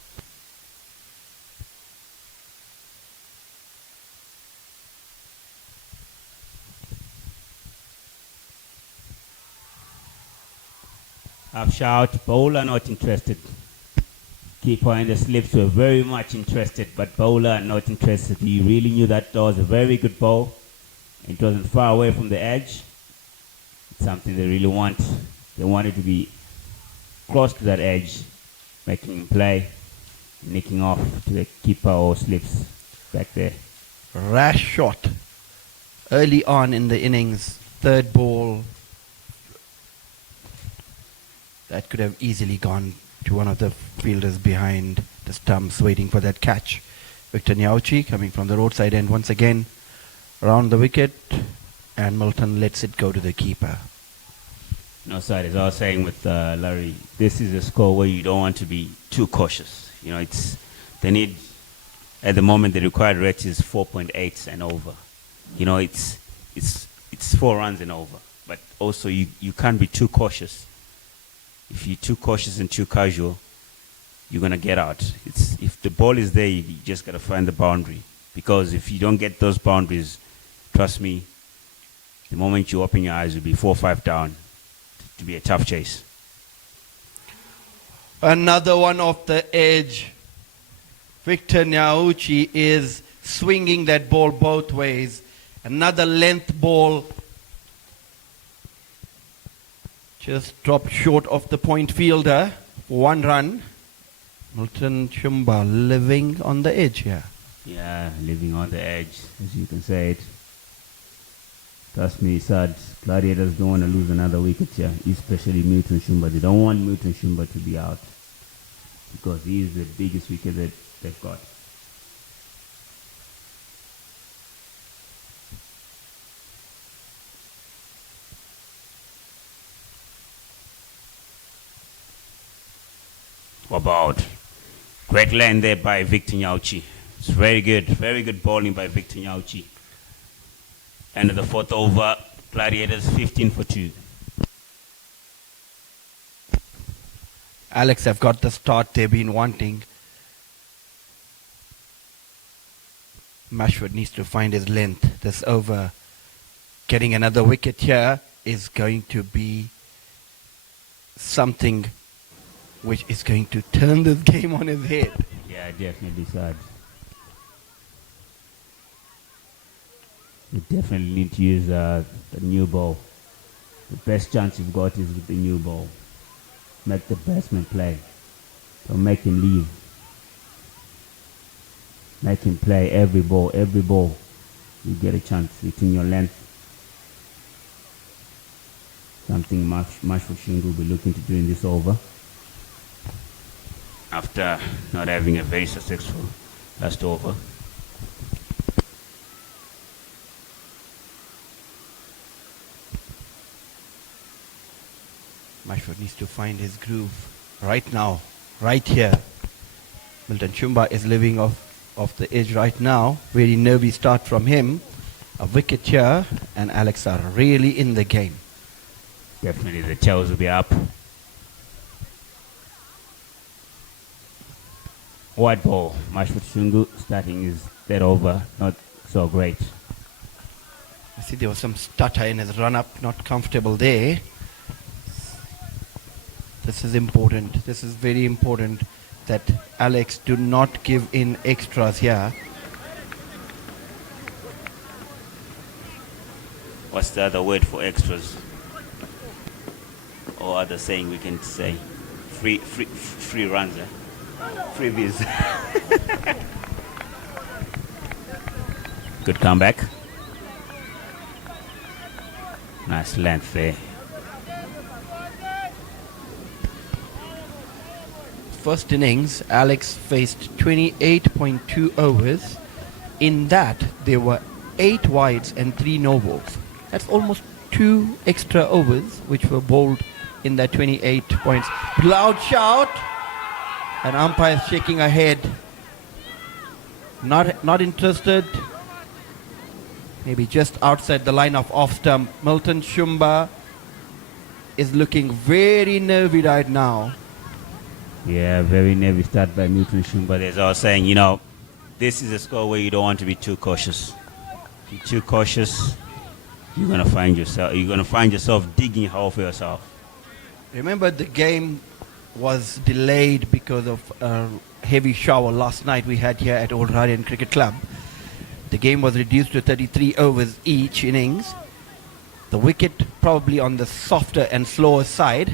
Half shout, bowler not interested. Keeper and the slips were very much interested, but bowler not interested. He really knew that was a very good ball. It wasn't far away from the edge. It's something they really want. They wanted to be close to that edge making him play, nicking off to the keeper or slips back there. Rash shot early on in the innings, third ball. That could have easily gone to one of the fielders behind the stumps waiting for that catch. Victor Nyauchi coming from the roadside end once again around the wicket, and Milton lets it go to the keeper. No, side, as I was saying with Larry, this is a score where you don't want to be too cautious. You know, they need, at the moment, the required rate is 4.8 and over. You know, it's 4 runs and over. But also, you can't be too cautious. If you're too cautious and too casual, you're going to get out. If the ball is there, you just got to find the boundary. Because if you don't get those boundaries, trust me, the moment you open your eyes, you'll be 4 or 5 down. To be a tough chase. Another one off the edge. Victor Nyauchi is swinging that ball both ways. Another length ball. Just dropped short of the point fielder. 1 run. Milton Shumba living on the edge here. Yeah, living on the edge, as you can say it. Trust me, Sad, Gladiators don't want to lose another wicket here, especially Milton Shumba. They don't want Milton Shumba to be out because he is the biggest wicket that they've got. What about great land there by Victor Nyauchi? It's very good bowling by Victor Nyauchi. End of the 4th over, Gladiators 15 for 2. Alex have got the start they've been wanting. Mashford needs to find his length. This over, getting another wicket here is going to be something which is going to turn this game on its head. Yeah, definitely, Sad. You definitely need to use the new ball. The best chance you've got is with the new ball. Make the batsman play. Don't make him leave. Make him play every ball. You get a chance. It's in your length. Something Mashford Shingu will be looking to do in this over. After not having a very successful last over. Mashford needs to find his groove right now, right here. Milton Shumba is living off the edge right now. Very nervy start from him. A wicket here, and Alex are really in the game. Definitely the tails will be up. White ball, Mashford Shungu starting his that over, not so great. I see there was some stutter in his run-up, not comfortable there. This is important. This is very important that Alex do not give in extras here. What's the other word for extras? Or other saying we can say? Free runs, eh? Freebies. Good comeback. Nice length there. First innings, Alex faced 28.2 overs. In that, there were 8 wides and 3 no-balls. That's almost 2 extra overs which were bowled in that 28 points. Loud shout! An umpire shaking her head. Not interested. Maybe just outside the line of off stump. Milton Shumba is looking very nervy right now. Yeah, very nervy start by Milton Shumba. As I was saying, you know, this is a score where you don't want to be too cautious. If you're too cautious, you're gonna find yourself digging a hole for yourself. Remember, the game was delayed because of a heavy shower last night we had here at Old Hararians Cricket Club. The game was reduced to 33 overs each innings. The wicket probably on the softer and slower side.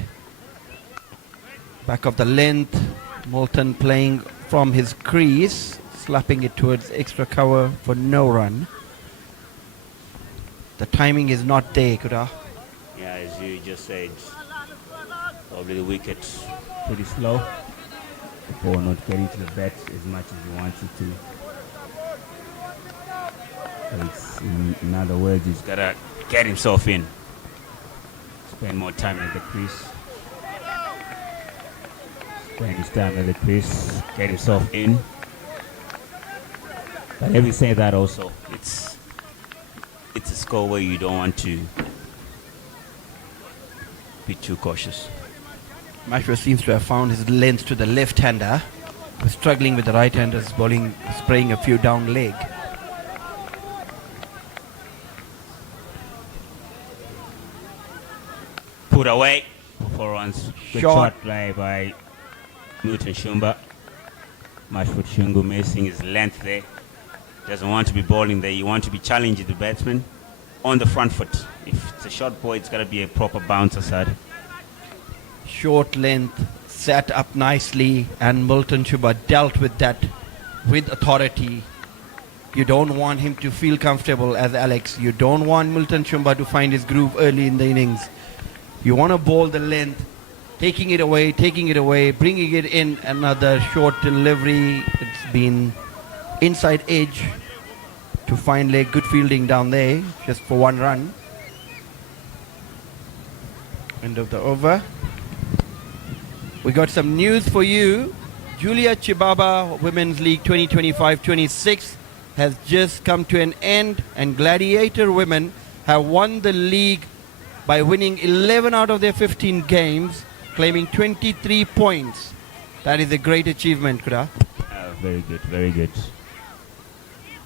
Back of the length, Moulton playing from his crease, slapping it towards extra cover for no run. The timing is not there, Kuda. Yeah, as you just said, probably the wicket pretty slow. The ball not getting to the bat as much as you want it to. So it's, in other words, he's got to get himself in. Spend more time at the crease. Spend his time at the crease. Get himself in. But having said that also, it's a score where you don't want to be too cautious. Mashra seems to have found his length to the left-hander. Was struggling with the right-handers, bowling, spraying a few down leg. Put away for 4 runs. Good Shot. shot by Newton Shumba. Mashford Shungu missing his length there. Doesn't want to be bowling there. You want to be challenging the batsman on the front foot. If it's a short ball, it's got to be a proper bouncer side. Short length, sat up nicely, and Moulton Shumba dealt with that with authority. You don't want him to feel comfortable as Alex. You don't want Moulton Shumba to find his groove early in the innings. You want to bowl the length, taking it away, bringing it in. Another short delivery. It's been inside edge to find leg. Good fielding down there, just for 1 run. End of the over. We got some news for you. Julia Chibaba Women's League 2025-26 has just come to an end, and Gladiator women have won the league by winning 11 out of their 15 games, claiming 23 points. That is a great achievement, Kuda. Very good, very good.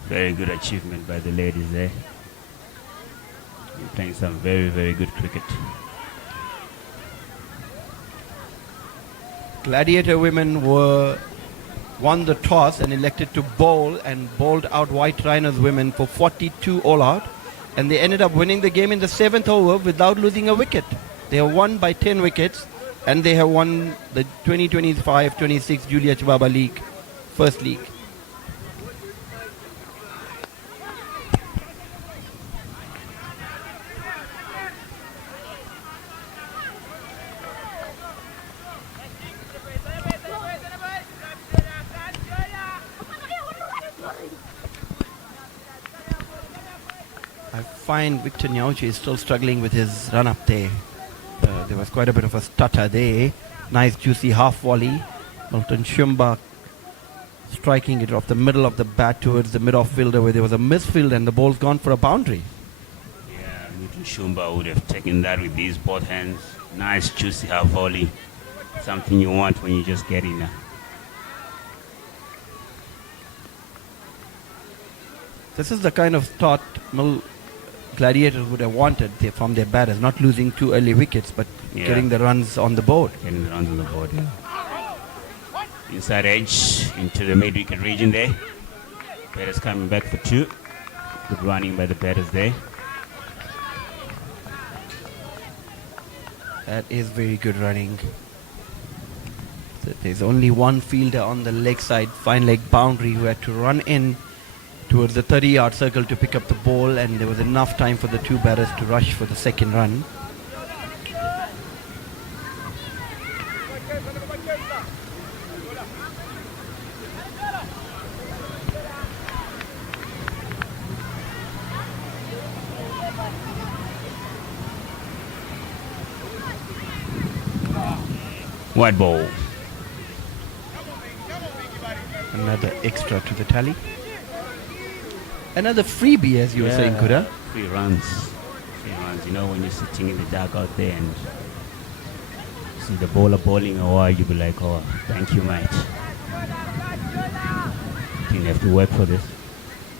Very good achievement by the ladies there. You're playing some very, very good cricket. Gladiator women won the toss and elected to bowl, and bowled out White Rhinos women for 42 all out, and they ended up winning the game in the 7th over without losing a wicket. They have won by 10 wickets, and they have won the 2025-26 Julia Chibaba League, first league. I find Victor Nyauchi is still struggling with his run up there. There was quite a bit of a stutter there. Nice juicy half volley. Moulton Shumba striking it off the middle of the bat towards the mid-off fielder, where there was a misfield and the ball's gone for a boundary. Yeah, Newton Shumba would have taken that with these both hands. Nice juicy half volley. Something you want when you just get in there. This is the kind of start Gladiators would have wanted from their batters, not losing 2 early wickets, but getting the runs on the board. Getting the runs on the board, yeah. Inside edge into the mid-wicket region there. Batters coming back for 2. Good running by the batters there. That is very good running. So there's only one fielder on the leg side, fine leg boundary, who had to run in towards the 30-yard circle to pick up the ball, and there was enough time for the 2 batters to rush for the second run. White ball. Another extra to the tally. Another freebie, as you were saying, Kuda. 3 runs. 3 runs. You know, when you're sitting in the dark out there and see the bowler bowling a while, you'll be like, oh, thank you, mate. Didn't have to work for this.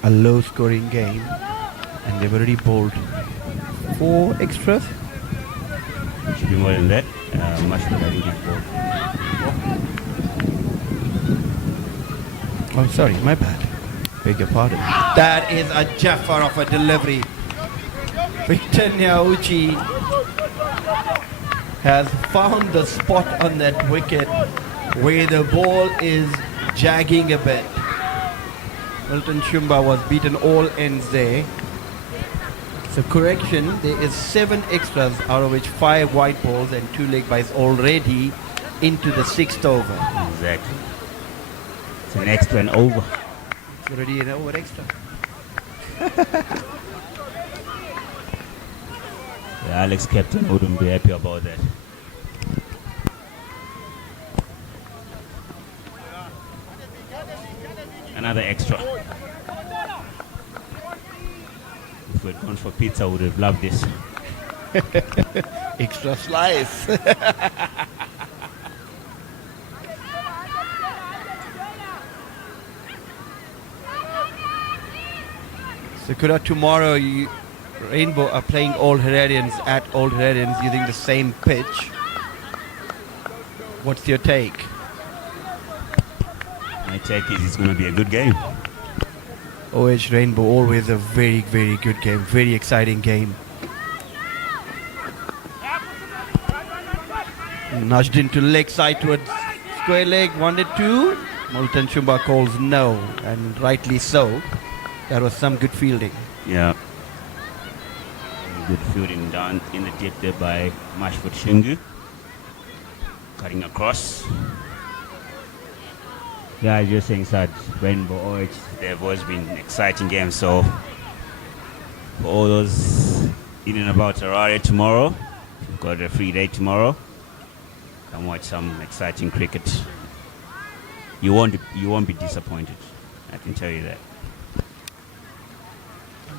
A low-scoring game, and they've already bowled 4 extras. Should be more than that. Much more than he's bowled. Oh, sorry, my bad. Beg your pardon. That is a Jafar of a delivery. Victor Nyauchi has found the spot on that wicket where the ball is jagging a bit. Milton Shumba was beaten all ends there. So correction, there is 7 extras, out of which 5 white balls and 2 leg byes already into the 6th over. Exactly. It's an extra and over. It's already an over extra. The Alex captain wouldn't be happy about that. Another extra. If we'd gone for pizza, we would have loved this. Extra slice. Sakura, tomorrow Rainbow are playing Old Hararians at Old Hararians using the same pitch. What's your take? My take is it's going to be a good game. OH Rainbow, always a very, very good game, very exciting game. Nudged into leg side towards square leg, wanted to. Multan Shumba calls no, and rightly so. That was some good fielding. Yeah. Good fielding down in the deep there by Mashford Shingu. Cutting across. Yeah, I just saying that Rainbow OH, they've always been exciting games. So for all those in and about Harare tomorrow, we've got a free day tomorrow. Come watch some exciting cricket. You won't be disappointed. I can tell you that.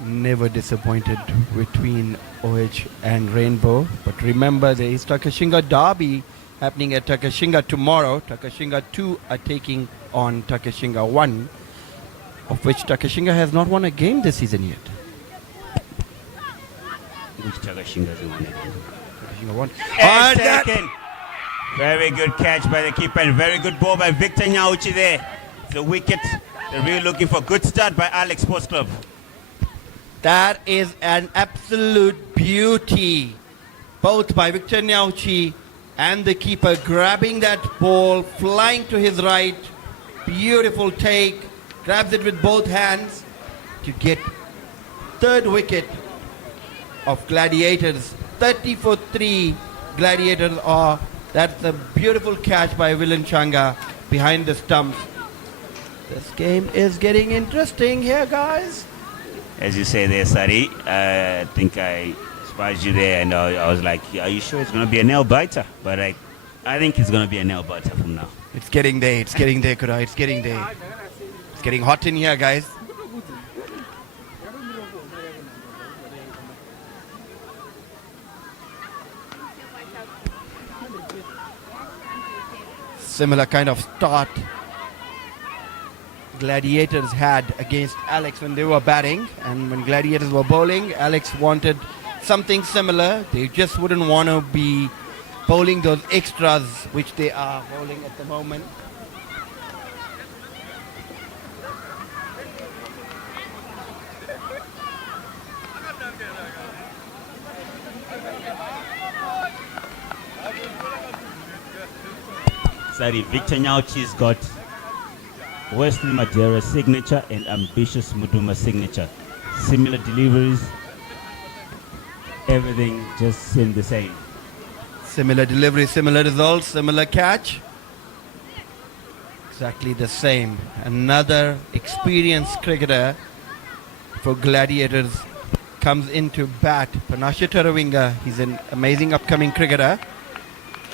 Never disappointed between OH and Rainbow. But remember, there is Takashinga Derby happening at Takashinga tomorrow. Takashinga 2 are taking on Takashinga 1, of which Takashinga has not won a game this season yet. Which Takashinga has won again? Takashinga 1. And taken. Very good catch by the keeper and very good ball by Victor Nyauchi there. The wicket. They're really looking for a good start by Alex Sports Club. That is an absolute beauty. Both by Victor Nyauchi and the keeper grabbing that ball, flying to his right. Beautiful take. Grabs it with both hands to get third wicket of Gladiators. 30 for 3 Gladiators are. That's a beautiful catch by Villain Changa behind the stumps. This game is getting interesting here, guys. As you say there, Sari, I think I spied you there and I was like, are you sure it's going to be a nail biter? But I think it's going to be a nail biter from now. It's getting there, Kura, it's getting there. It's getting hot in here, guys. Similar kind of start Gladiators had against Alex when they were batting, and when Gladiators were bowling, Alex wanted something similar. They just wouldn't want to be bowling those extras which they are bowling at the moment. Sorry, Victor Nyauchi's got Wesley Madeira's signature and Ambitious Muduma signature. Similar deliveries, everything just seemed the same. Similar delivery, similar results, similar catch. Exactly the same. Another experienced cricketer for Gladiators comes into bat. Panasya Tarawinga, he's an amazing upcoming cricketer.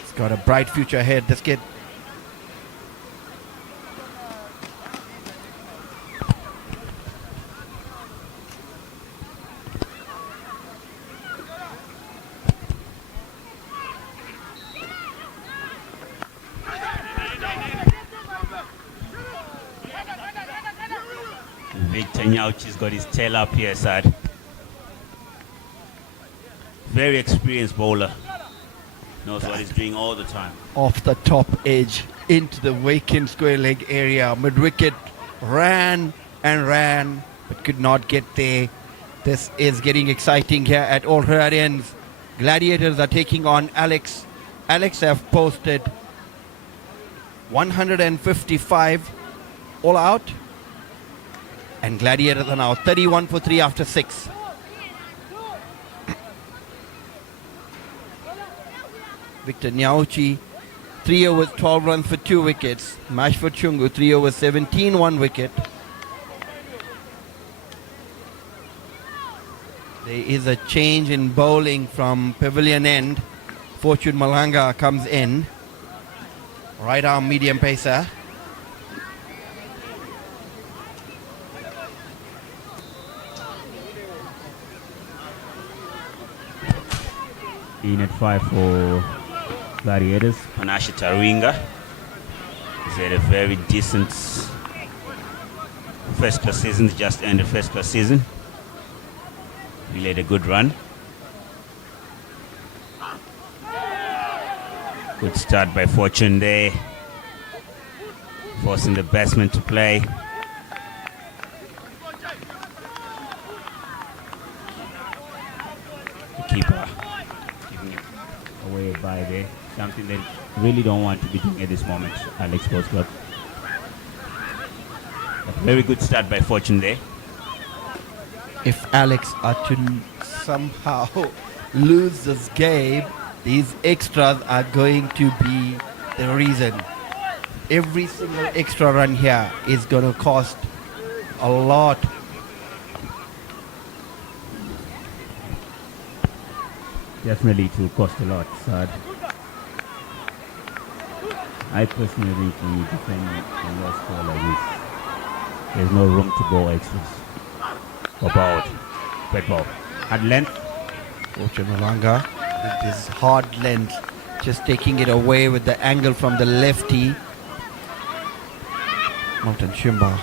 He's got a bright future ahead, this kid. Victor Nyauchi's got his tail up here, side. Very experienced bowler. Knows what he's doing all the time. Off the top edge into the vacant square leg area. Mid-wicket ran and ran but could not get there. This is getting exciting here at Old Hararians. Gladiators are taking on Alex. Alex have posted 155 all out. And Gladiators are now 31 for 3 after 6. Victor Nyauchi, 3 overs, 12 runs for 2 wickets. Mashford Chungu, 3 overs, 17, 1 wicket. There is a change in bowling from Pavilion end. Fortune Malanga comes in. Right arm medium pacer. In at 5 for Gladiators. Panashe Taringa has had a very decent first class season, just ended first class season. He led a good run. Good start by Fortune there, forcing the batsman to play. The keeper giving it away by there. Something they really don't want to be doing at this moment, Alex Sports Club. A very good start by Fortune there. If Alex are to somehow lose this game, these extras are going to be the reason. Every single extra run here is going to cost a lot. Definitely it will cost a lot, Sad. I personally think when you defend a low score like this, there's no room to go extras. About wet ball. Hard length. Fortune Malanga with his hard length, just taking it away with the angle from the lefty. Mountain Shimba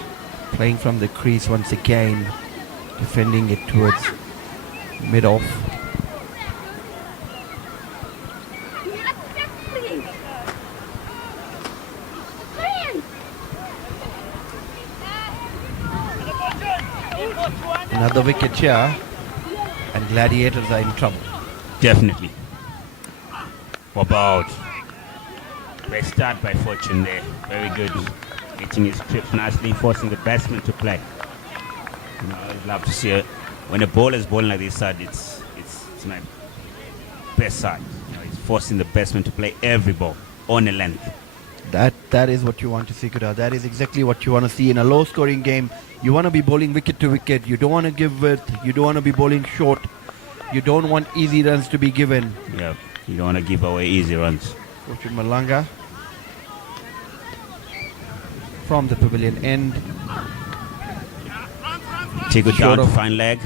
playing from the crease once again, defending it towards mid-off. Another wicket here, and Gladiators are in trouble. Definitely. About. Great start by Fortune there. Very good. Hitting his trips nicely, forcing the batsman to play. You know, I'd love to see it. When a bowler is bowling like this side, it's my best side. You know, it's forcing the batsman to play every ball on a length. That is what you want to see, Kuda. That is exactly what you want to see in a low-scoring game. You want to be bowling wicket to wicket. You don't want to give width. You don't want to be bowling short. You don't want easy runs to be given. Yeah, you don't want to give away easy runs. Fortune Malanga from the pavilion end. Take it down to fine leg.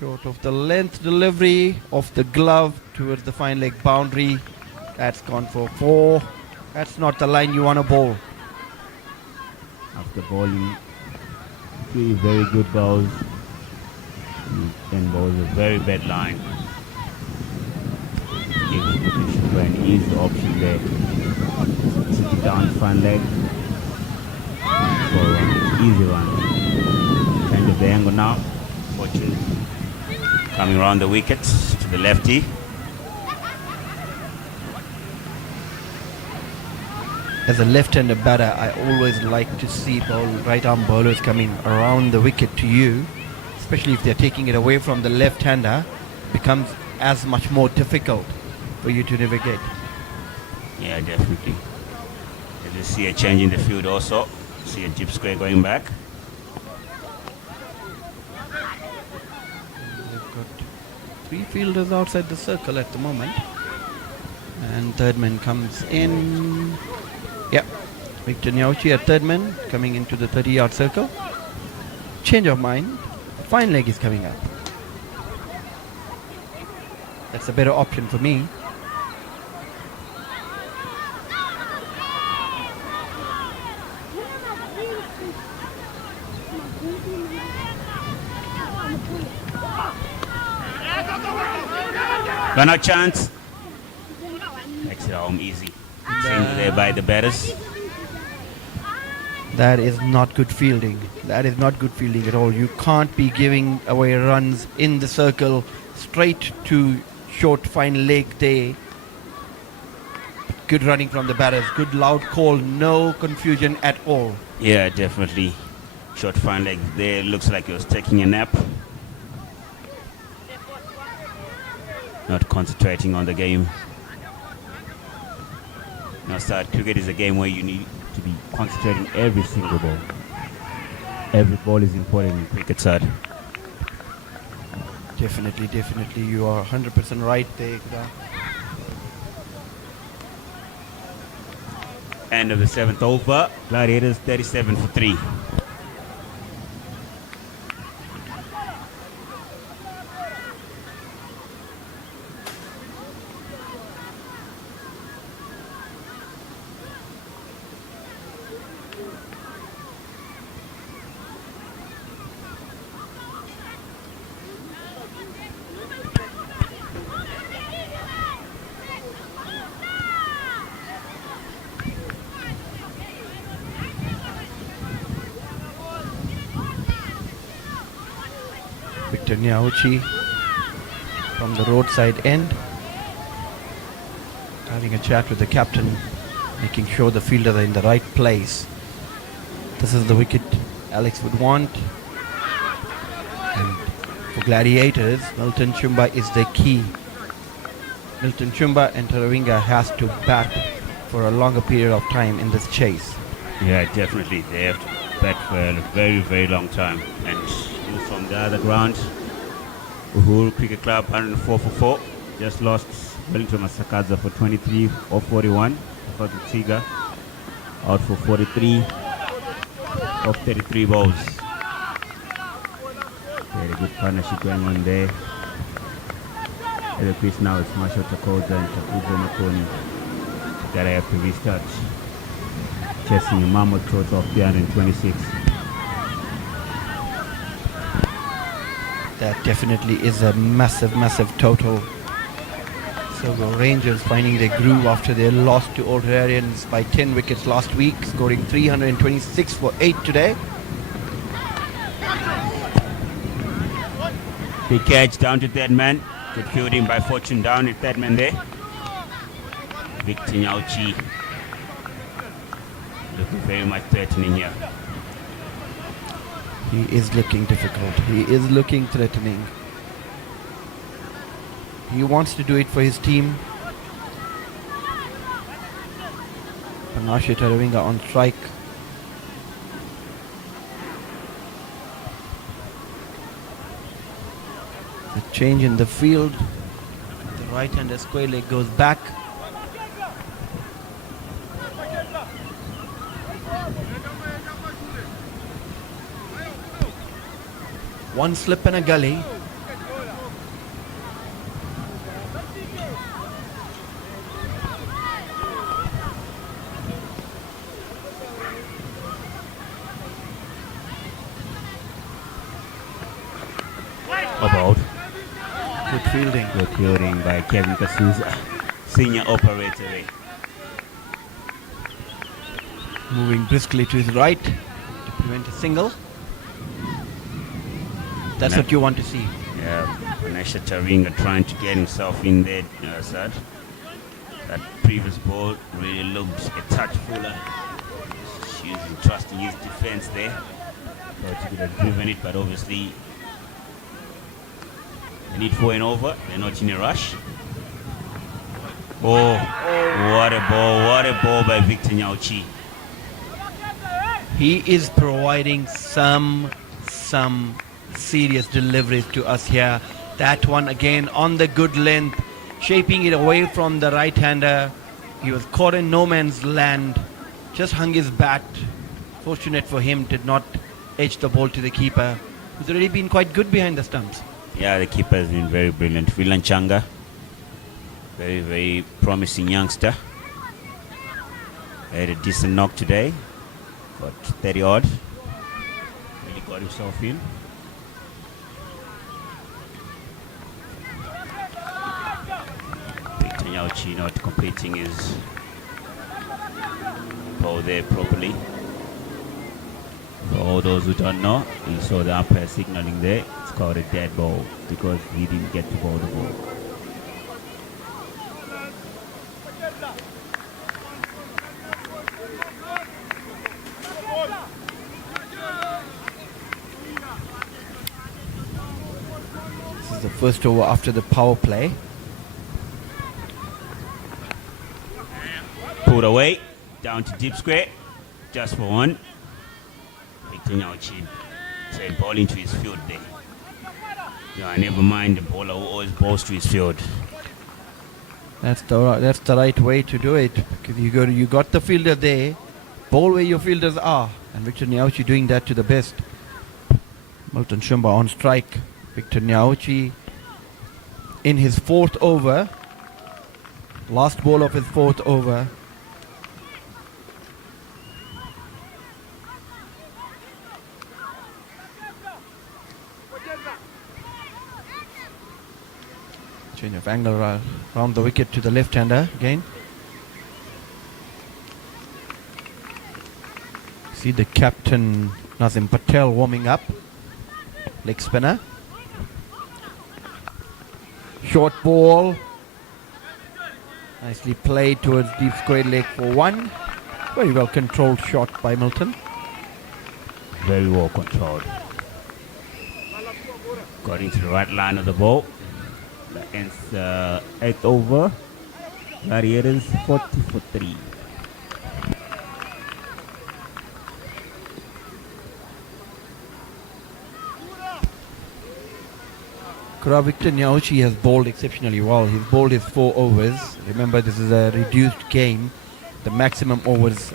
Short of the length delivery of the glove towards the fine leg boundary. That's gone for 4. That's not the line you want to bowl. After bowling 3 very good balls, and bowls a very bad line. Gives potential an easy option there. Sit it down front leg for an easy run. Kind of the angle now. Fortune coming around the wickets to the lefty. As a left-handed batter, I always like to see right-arm bowlers coming around the wicket to you, especially if they're taking it away from the left-hander. Becomes as much more difficult for you to navigate. Yeah, definitely. As you see a change in the field also. See a deep square going back. They've got 3 fielders outside the circle at the moment. And third man comes in. Yep, Victor Nyauchi at third man, coming into the 30-yard circle. Change of mind. Fine leg is coming up. That's a better option for me. Run out chance. Makes it home easy. Single there by the batters. That is not good fielding. That is not good fielding at all. You can't be giving away runs in the circle straight to short fine leg there. Good running from the batters. Good loud call. No confusion at all. Yeah, definitely. Short fine leg there. Looks like he was taking a nap. Not concentrating on the game. Now, start cricket is a game where you need to be concentrating every single ball. Every ball is important in cricket, side. Definitely. You are 100% right there, Ekta. End of the 7th over. Gladiators 37 for 3. Victor Nyauchi from the roadside end, having a chat with the captain, making sure the fielders are in the right place. This is the wicket Alex would want. And for Gladiators, Milton Chumba is the key. Milton Chumba and Taravinga has to bat for a longer period of time in this chase. Yeah, definitely. They have to bat for a very, very long time. And from the other ground, Uhuru Cricket Club 104 for 4. Just lost Wellington Masakaza for 23 or 41. For the Tiga out for 43 of 33 balls. Very good partnership going on there. At the crease now it's Marshall Takoza and Takuzo Makoni that I have to restart. Chasing a mammoth total of 326. That definitely is a massive total. So the Rangers finding their groove after their loss to Old Hararians by 10 wickets last week, scoring 326 for 8 today. Big catch down to third man. Good fielding by Fortune down at third man there. Victor Nyauchi looking very much threatening here. He is looking difficult. He is looking threatening. He wants to do it for his team. Panache Taravinga on strike. The change in the field. The right-hander square leg goes back. One slip and a gully. About Good fielding. good fielding by Kevin Kasuza, senior operator. Moving briskly to his right to prevent a single. That's what you want to see. Yeah, Ganesha Taringa trying to get himself in there, Sad. That previous ball really looked a touch fuller. He's trusting his defense there. Thought he could have driven it, but obviously they need 4 and over. They're not in a rush. Oh, what a ball by Victor Nyauchi. He is providing some serious deliveries to us here. That one again on the good length, shaping it away from the right-hander. He was caught in no man's land, just hung his bat. Fortunate for him, did not edge the ball to the keeper, who's already been quite good behind the stumps. Yeah, the keeper has been very brilliant. Vilan Changa, very, very promising youngster. Had a decent knock today, got 30 odd. Really got himself in. Victor Nyauchi not completing his ball there properly. For all those who don't know, you saw the umpire signaling there. It's called a dead ball because he didn't get to bowl the ball. first over after the power play. Put away, down to deep square, just for one. Victor Nyauchi said ball into his field there. Yeah, never mind the ball always balls to his field. That's the right way to do it. Because you got the fielder there, ball where your fielders are, and Victor Nyauchi doing that to the best. Milton Shumba on strike. Victor Nyauchi in his fourth over, last ball of his fourth over. Change of angle around the wicket to the left-hander again. See the captain Nazim Patel warming up. Leg spinner. Short ball. Nicely played towards deep square leg for one. Very well controlled shot by Milton. Very well controlled. Got into the right line of the ball. That ends the 8th over. Gladiators 40 for 3. Victor Nyauchi has bowled exceptionally well. He's bowled his 4 overs. Remember, this is a reduced game. The maximum overs,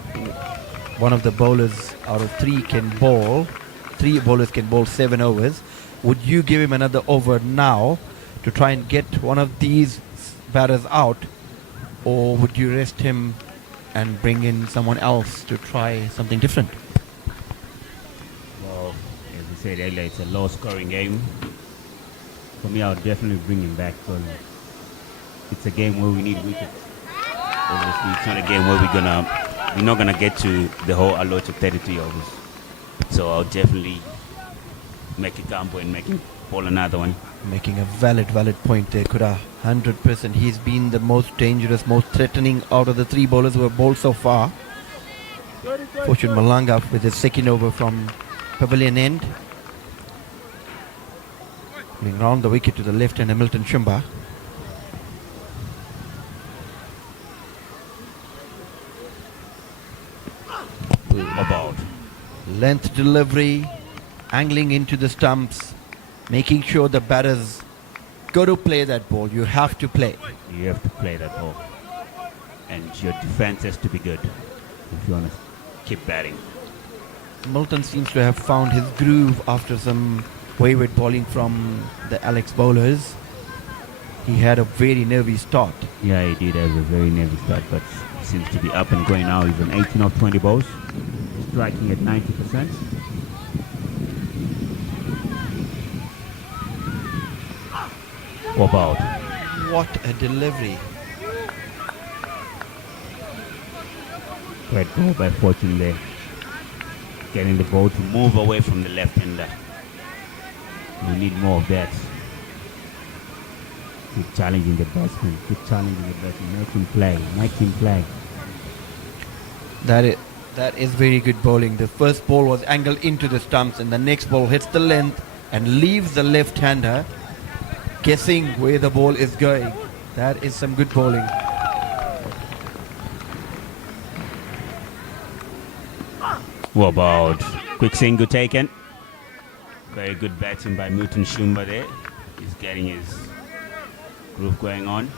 one of the bowlers out of 3 can bowl. 3 bowlers can bowl 7 overs. Would you give him another over now to try and get one of these batters out, or would you rest him and bring in someone else to try something different? Well, as we said earlier, it's a low-scoring game. For me, I would definitely bring him back because it's a game where we need wickets. Obviously, it's not a game where we're not gonna get to the whole allotted of 33 overs. So I'll definitely make a gamble and make him bowl another one. Making a valid point there, Kura. 100%. He's been the most dangerous, most threatening out of the 3 bowlers who have bowled so far. Fortune Malanga with his second over from pavilion end. Pulling round the wicket to the left and Milton Shumba. About Length delivery, angling into the stumps, making sure the batters go to play that ball. You have to play. You have to play that ball. And your defense has to be good if you want to keep batting. Milton seems to have found his groove after some wayward bowling from the Alex bowlers. He had a very nervy start. Yeah, he did have a very nervy start, but he seems to be up and going now. He's on 18 of 20 balls, striking at 90%. About. What a delivery. Great ball by Fortune there. Getting the ball to move away from the left-hander. We need more of that. Keep challenging the batsman. Make him play. That is very good bowling. The first ball was angled into the stumps and the next ball hits the length and leaves the left-hander guessing where the ball is going. That is some good bowling. What about quick single taken? Very good batting by Milton Shumba there. He's getting his groove going on.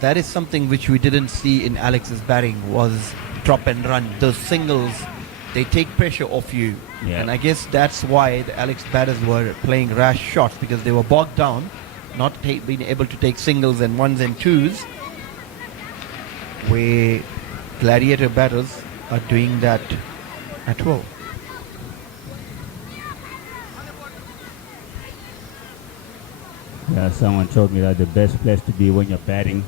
That is something which we didn't see in Alex's batting, was drop and run. Those singles, they take pressure off you. Yeah. And I guess that's why the Alex batters were playing rash shots, because they were bogged down, not being able to take singles and ones and twos, where Gladiator batters are doing that at will. Yeah, someone told me that the best place to be when you're batting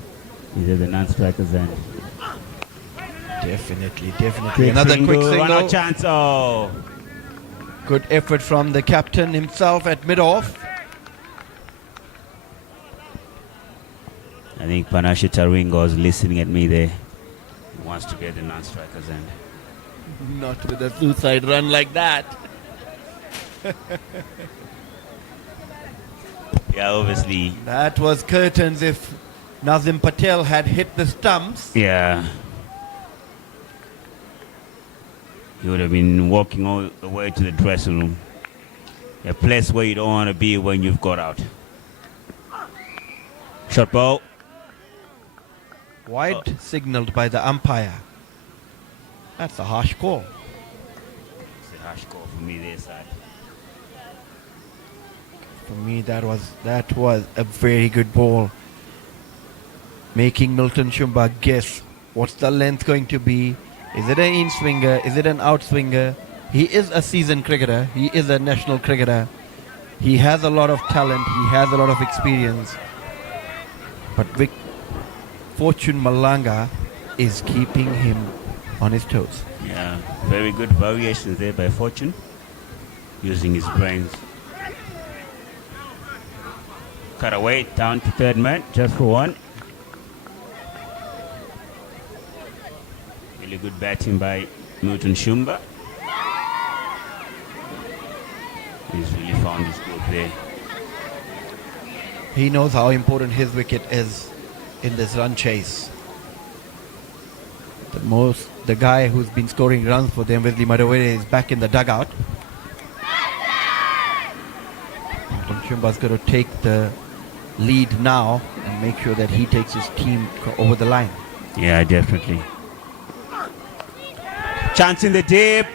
is at the non-striker's end. Definitely. Another quick single. One chance. Oh. Good effort from the captain himself at mid-off. I think Panashe Taringo is listening at me there. He wants to be at the non-striker's end. Not with a suicide run like that. Yeah, obviously. That was curtains if Nazim Patel had hit the stumps. Yeah. He would have been walking all the way to the dressing room. A place where you don't want to be when you've got out. Shot ball. Wide signaled by the umpire. That's a harsh call. It's a harsh call for me their side. For me, that was a very good ball. Making Milton Shumba guess what's the length going to be. Is it an in-swinger? Is it an out-swinger? He is a seasoned cricketer. He is a national cricketer. He has a lot of talent. He has a lot of experience. But Fortune Malanga is keeping him on his toes. Yeah, very good variations there by Fortune. Using his brains. Cut away, down to third man, just for one. Really good batting by Milton Shumba. He's really found his group there. He knows how important his wicket is in this run chase. The guy who's been scoring runs for them, Wesley Madawere, is back in the dugout. Shumba's got to take the lead now and make sure that he takes his team over the line. Yeah, definitely. Chance in the deep.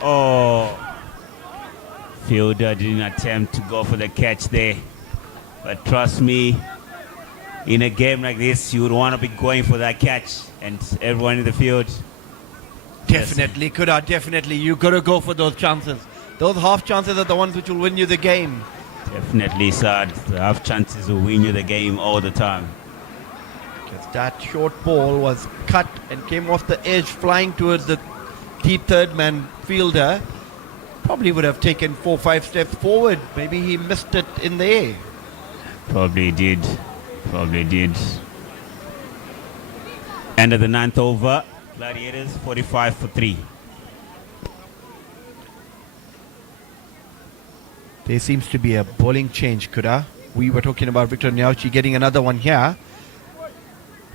Oh. Fielder didn't attempt to go for the catch there. But trust me, in a game like this, you would want to be going for that catch. And everyone in the field. Definitely, Kuda, definitely. You got to go for those chances. Those half chances are the ones which will win you the game. Definitely, Saad. The half chances will win you the game all the time. Because that short ball was cut and came off the edge, flying towards the deep third man fielder. Probably would have taken 4-5 steps forward. Maybe he missed it in the air. Probably did. Probably did. End of the 9th over. Gladiators 45 for 3. There seems to be a bowling change, Kuda. We were talking about Victor Nyauchi getting another one here.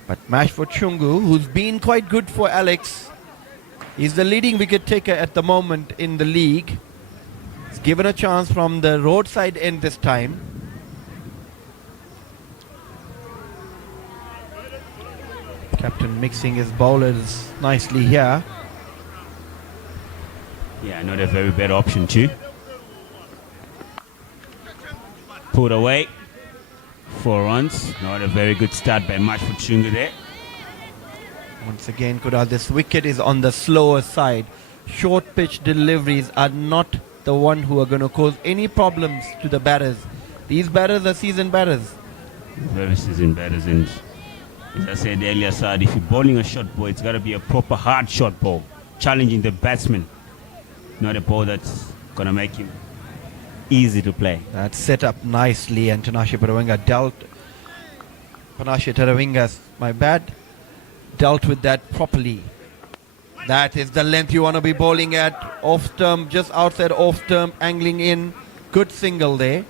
But Mashford Chungu, who's been quite good for Alex, he's the leading wicket taker at the moment in the league. He's given a chance from the roadside end this time. Captain mixing his bowlers nicely here. Yeah, not a very bad option too. Put away. 4 runs. Not a very good start by Mashford Chungu there. Once again, Kuda, this wicket is on the slower side. Short pitch deliveries are not the one who are going to cause any problems to the batters. These batters are seasoned batters. Very seasoned batters, and as I said earlier, Saad, if you're bowling a short ball, it's got to be a proper hard short ball, challenging the batsman, not a ball that's going to make him easy to play. That's set up nicely, and Panashe Taravinga dealt with that properly. That is the length you want to be bowling at. Off stump, just outside off stump, angling in. Good single there.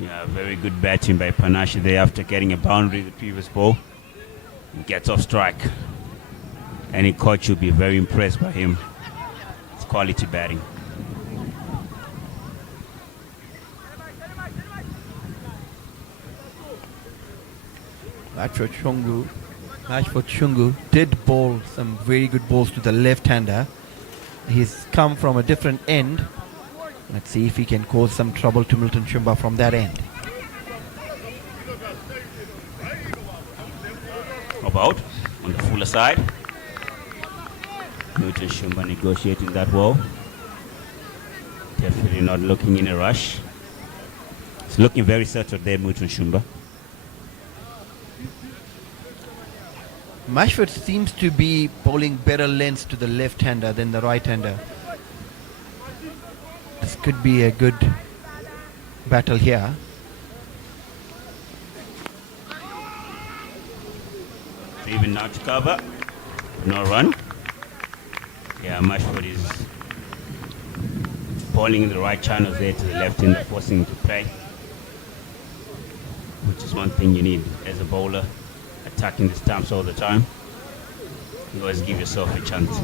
Yeah, very good batting by Panashe there after getting a boundary the previous ball. He gets off strike. Any coach will be very impressed by him. It's quality batting. Mashford Chungu did bowl some very good balls to the left-hander. He's come from a different end. Let's see if he can cause some trouble to Milton Shumba from that end. About on the fuller side. Milton Shumba negotiating that ball. Definitely not looking in a rush. It's looking very settled there, Milton Shumba. Mashford seems to be bowling better lengths to the left-hander than the right-hander. This could be a good battle here. Even now to cover. No run. Yeah, Mashford is bowling in the right channels there to the left and forcing him to play, which is one thing you need as a bowler, attacking the stumps all the time. You always give yourself a chance.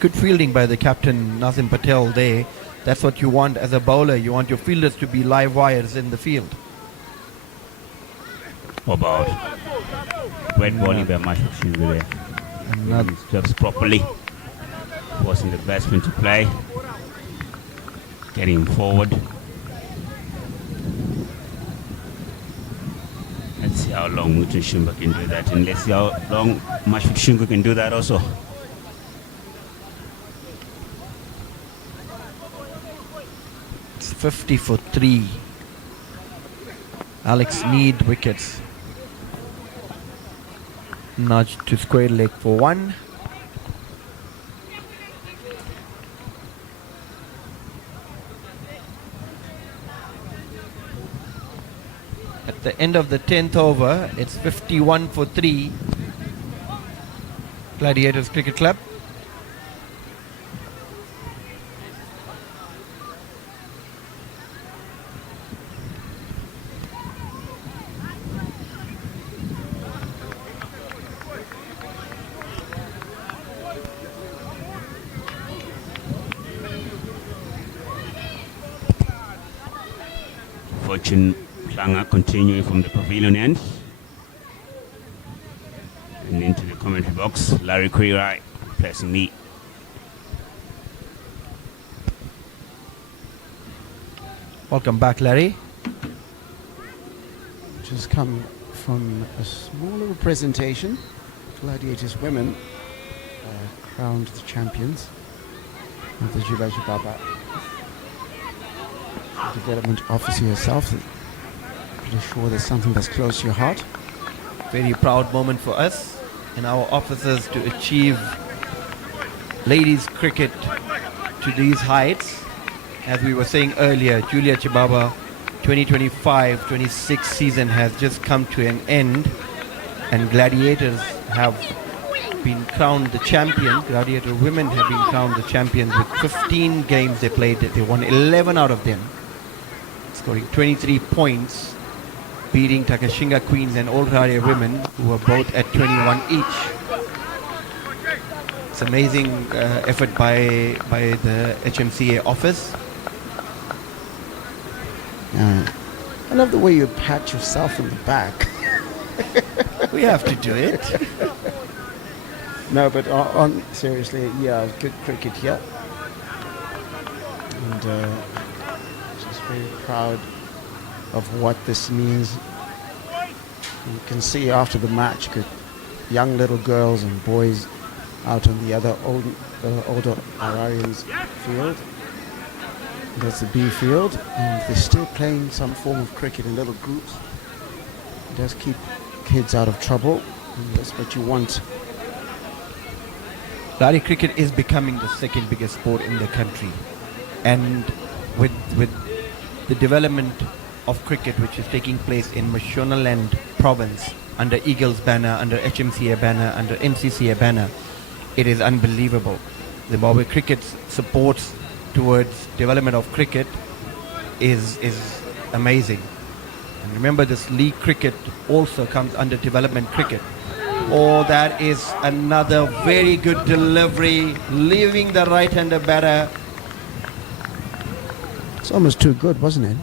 Good fielding by the captain, Nazim Patel there. That's what you want as a bowler. You want your fielders to be live wires in the field. What about great bowling by Mashuk Shingu there? Another- Just properly forcing the batsman to play, getting him forward. Let's see how long Mutu Shumba can do that, and let's see how long Mashuk Shingu can do that also. It's 50 for 3. Alex need wickets. Nudge to square leg for 1. At the end of the 10th over, it's 51 for 3. Gladiators Cricket Club. Fortune Planga continuing from the pavilion end and into the commentary box. Larry Kurirai pressing me. Welcome back, Larry. Just come from a small little presentation. Gladiators women crowned the champions of the July Baba development officer herself. Pretty sure there's something that's close to your heart. Very proud moment for us and our officers to achieve ladies cricket to these heights. As we were saying earlier, Julia Chibaba 2025-26 season has just come to an end, and Gladiators have been crowned the champion. Gladiator women have been crowned the champions with 15 games they played. They won 11 out of them, scoring 23 points, beating Takashinga Queens and Old Hararians women, who were both at 21 each. It's amazing effort by the HMCA office. I love the way you pat yourself in the back. We have to do it. No, but on seriously, yeah, good cricket here. And just very proud of what this means. You can see after the match, good young little girls and boys out on the other Old Hararians field. That's the B field, and they're still playing some form of cricket in little groups. It does keep kids out of trouble, and that's what you want. Rari cricket is becoming the second biggest sport in the country, and with the development of cricket which is taking place in Mashonaland province under Eagles banner, under HMCA banner, under MCCA banner, it is unbelievable. Zimbabwe cricket supports towards development of cricket is amazing. And remember, this league cricket also comes under development cricket. Oh, that is another very good delivery, leaving the right-hander batter. It's almost too good, wasn't it?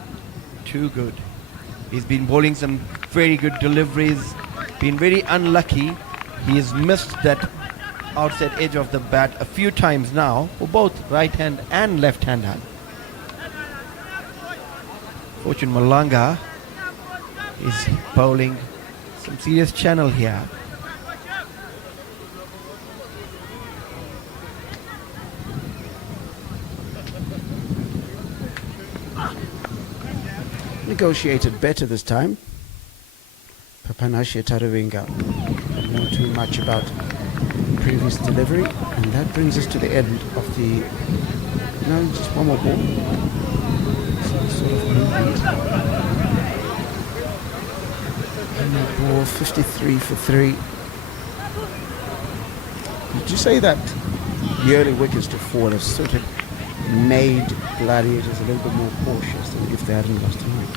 Too good. He's been bowling some very good deliveries, been very unlucky. He has missed that outside edge of the bat a few times now for both right hand and left hander. Fortune Malanga is bowling some serious channel here. Negotiated better this time. Papanashe Taravinga. Not too much about previous delivery, and that brings us to the end of the. No, just one more ball. Some sort of movement. One more ball, 53 for 3. Did you say that the early wickets to fall have sort of made Gladiators a little bit more cautious than if they hadn't lost tonight.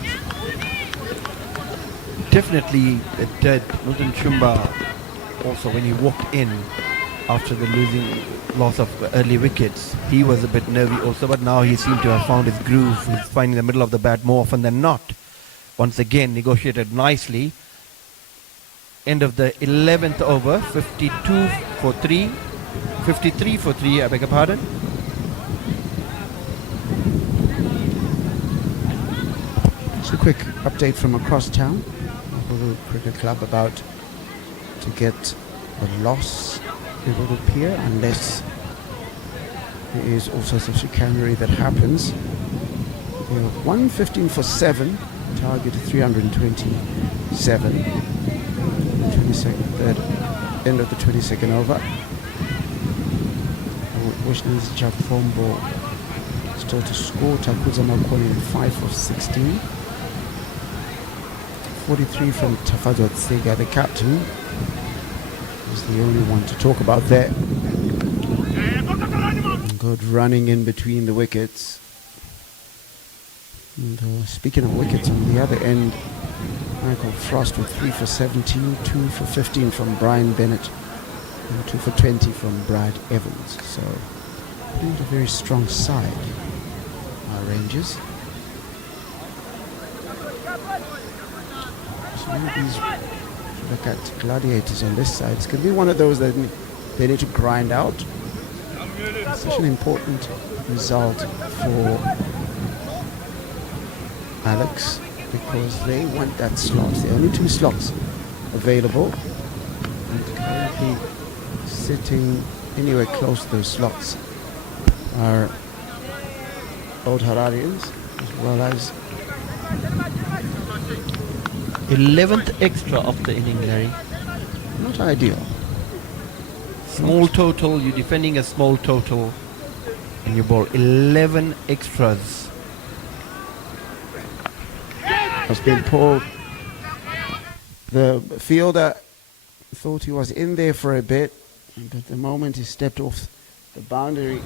Definitely it did. Milton Chumba also, when he walked in after the loss of early wickets, he was a bit nervy also, but now he seemed to have found his groove. He's finding the middle of the bat more often than not. Once again, negotiated nicely. End of the 11th over, 53 for 3, I beg your pardon. Just a quick update from across town. Liverpool Cricket Club about to get a loss. It will appear, unless there is all sorts of chicanery that happens. We have 115 for 7, target 327. 22nd, end of the 22nd over. Wishney's Jafombo still to score. Takuza Makoni 5 for 16. 43 from Tafazo Tsega, the captain. Is the only one to talk about there. Good running in between the wickets. And speaking of wickets, on the other end, Michael Frost with 3 for 17, 2 for 15 from Brian Bennett, and 2 for 20 from Brad Evans. So, not a very strong side, our Rangers. So one of these, if you look at Gladiators on this side, it's going to be one of those that they need to grind out. It's such an important result for Alex, because they want that slot. There are only 2 slots available, and currently sitting anywhere close to those slots are Old Hararians, as well as 11th extra of the inning, Larry. not ideal. Small total, you're defending a small total, and you ball 11 extras. Has been pulled. The fielder thought he was in there for a bit, but the moment he stepped off the boundary, you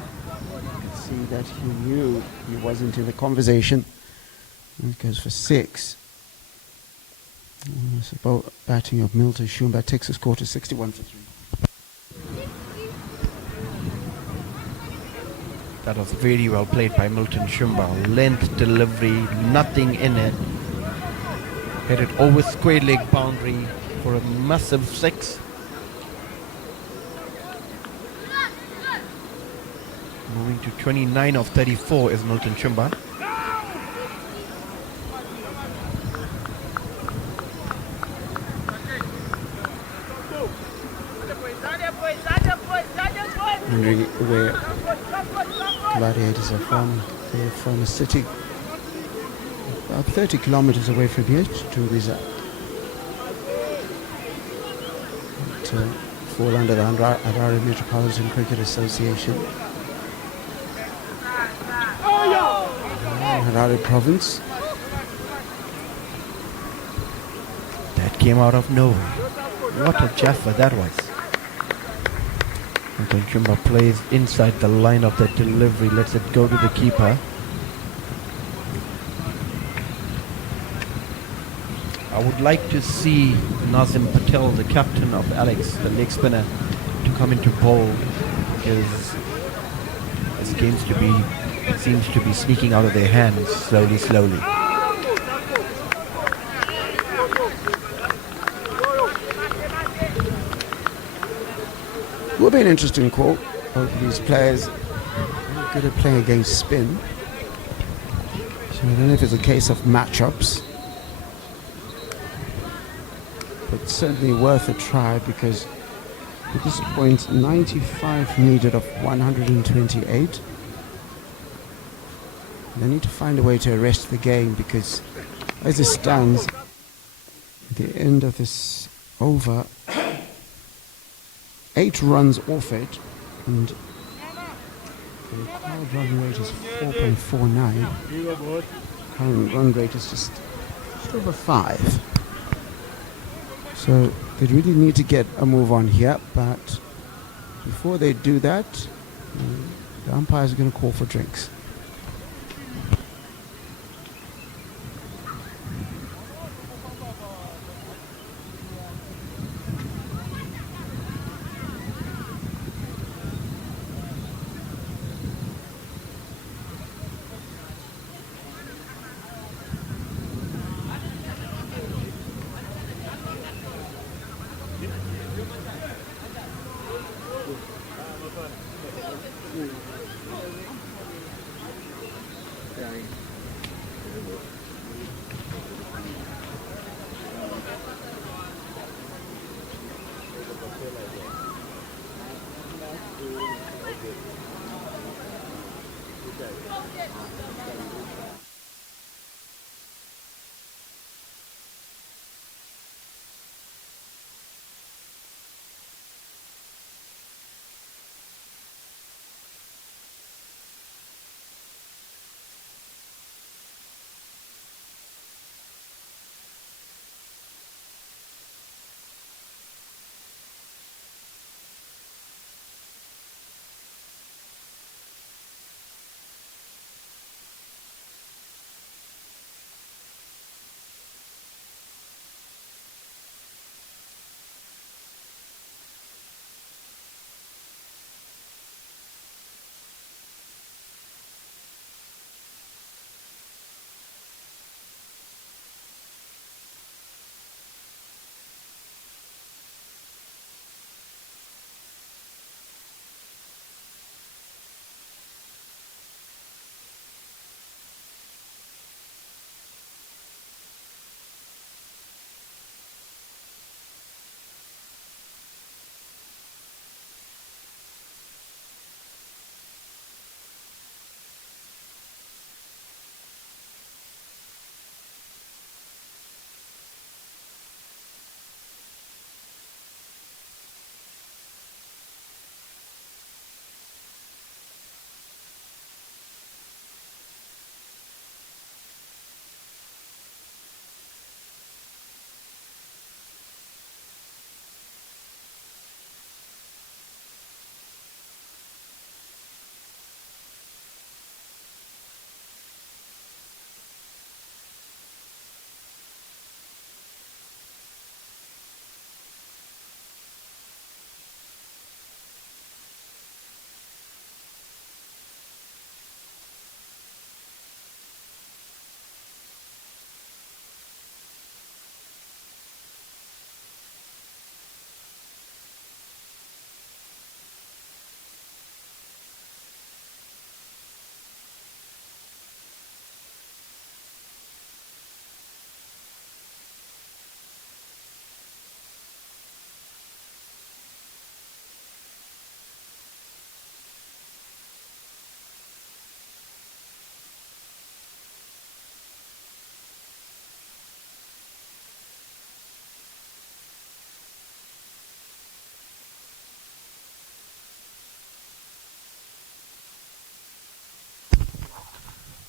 could see that he knew he wasn't in the conversation. And it goes for 6. It's about batting of Milton Shumba takes the score to 61 for 3. That was very well played by Milton Shumba. Length, delivery, nothing in it. Hit it over square leg boundary for a massive 6. Moving to 29 of 34 is Milton Shumba. Wondering where Gladiators are from. They're from a city about 30 kilometers away from here to reside. Fall under the Harare Metropolitan Cricket Association. Harare province. That came out of nowhere. What a jaffa that was. Milton Shumba plays inside the line of the delivery, lets it go to the keeper. I would like to see Nazim Patel, the captain of Alex, the leg spinner, to come into bowl, because this seems to be sneaking out of their hands slowly. Will be an interesting call. Both of these players are good at playing against spin. So I don't know if it's a case of matchups, but certainly worth a try, because at this point 95 needed of 128. They need to find a way to arrest the game, because as it stands at the end of this over, 8 runs off it, and the required run rate is 4.49. Current run rate is just over 5. So they really need to get a move on here, but before they do that, the umpires are going to call for drinks.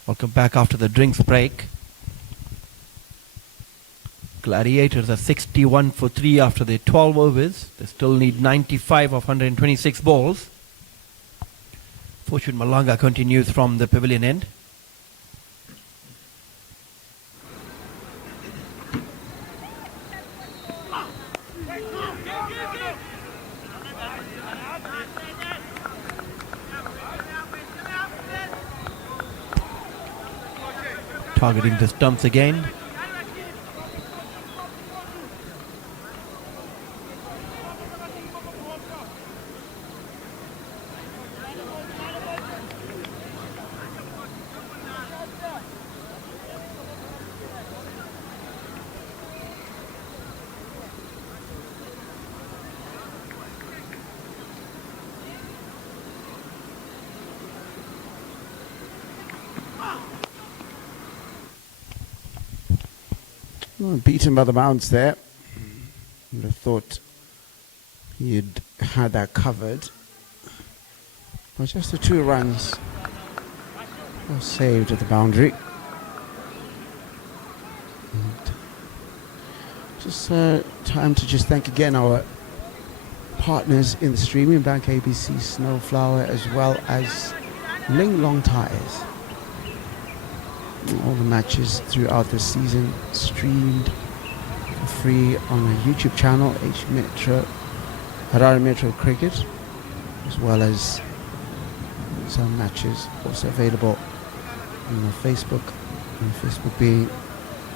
Welcome back after the drinks break. Gladiators are 61 for 3 after their 12 overs. They still need 95 of 126 balls. Fortune Malanga continues from the pavilion end. Targeting the stumps again. Well, beaten by the bounce there. Would have thought he'd had that covered. But just the 2 runs were saved at the boundary. And just time to just thank again our partners in the streaming, Bank ABC, Snowflower, as well as Ling Long Tires. All the matches throughout the season streamed for free on our YouTube channel, Harare Metro Cricket, as well as some matches also available on our Facebook, and Facebook being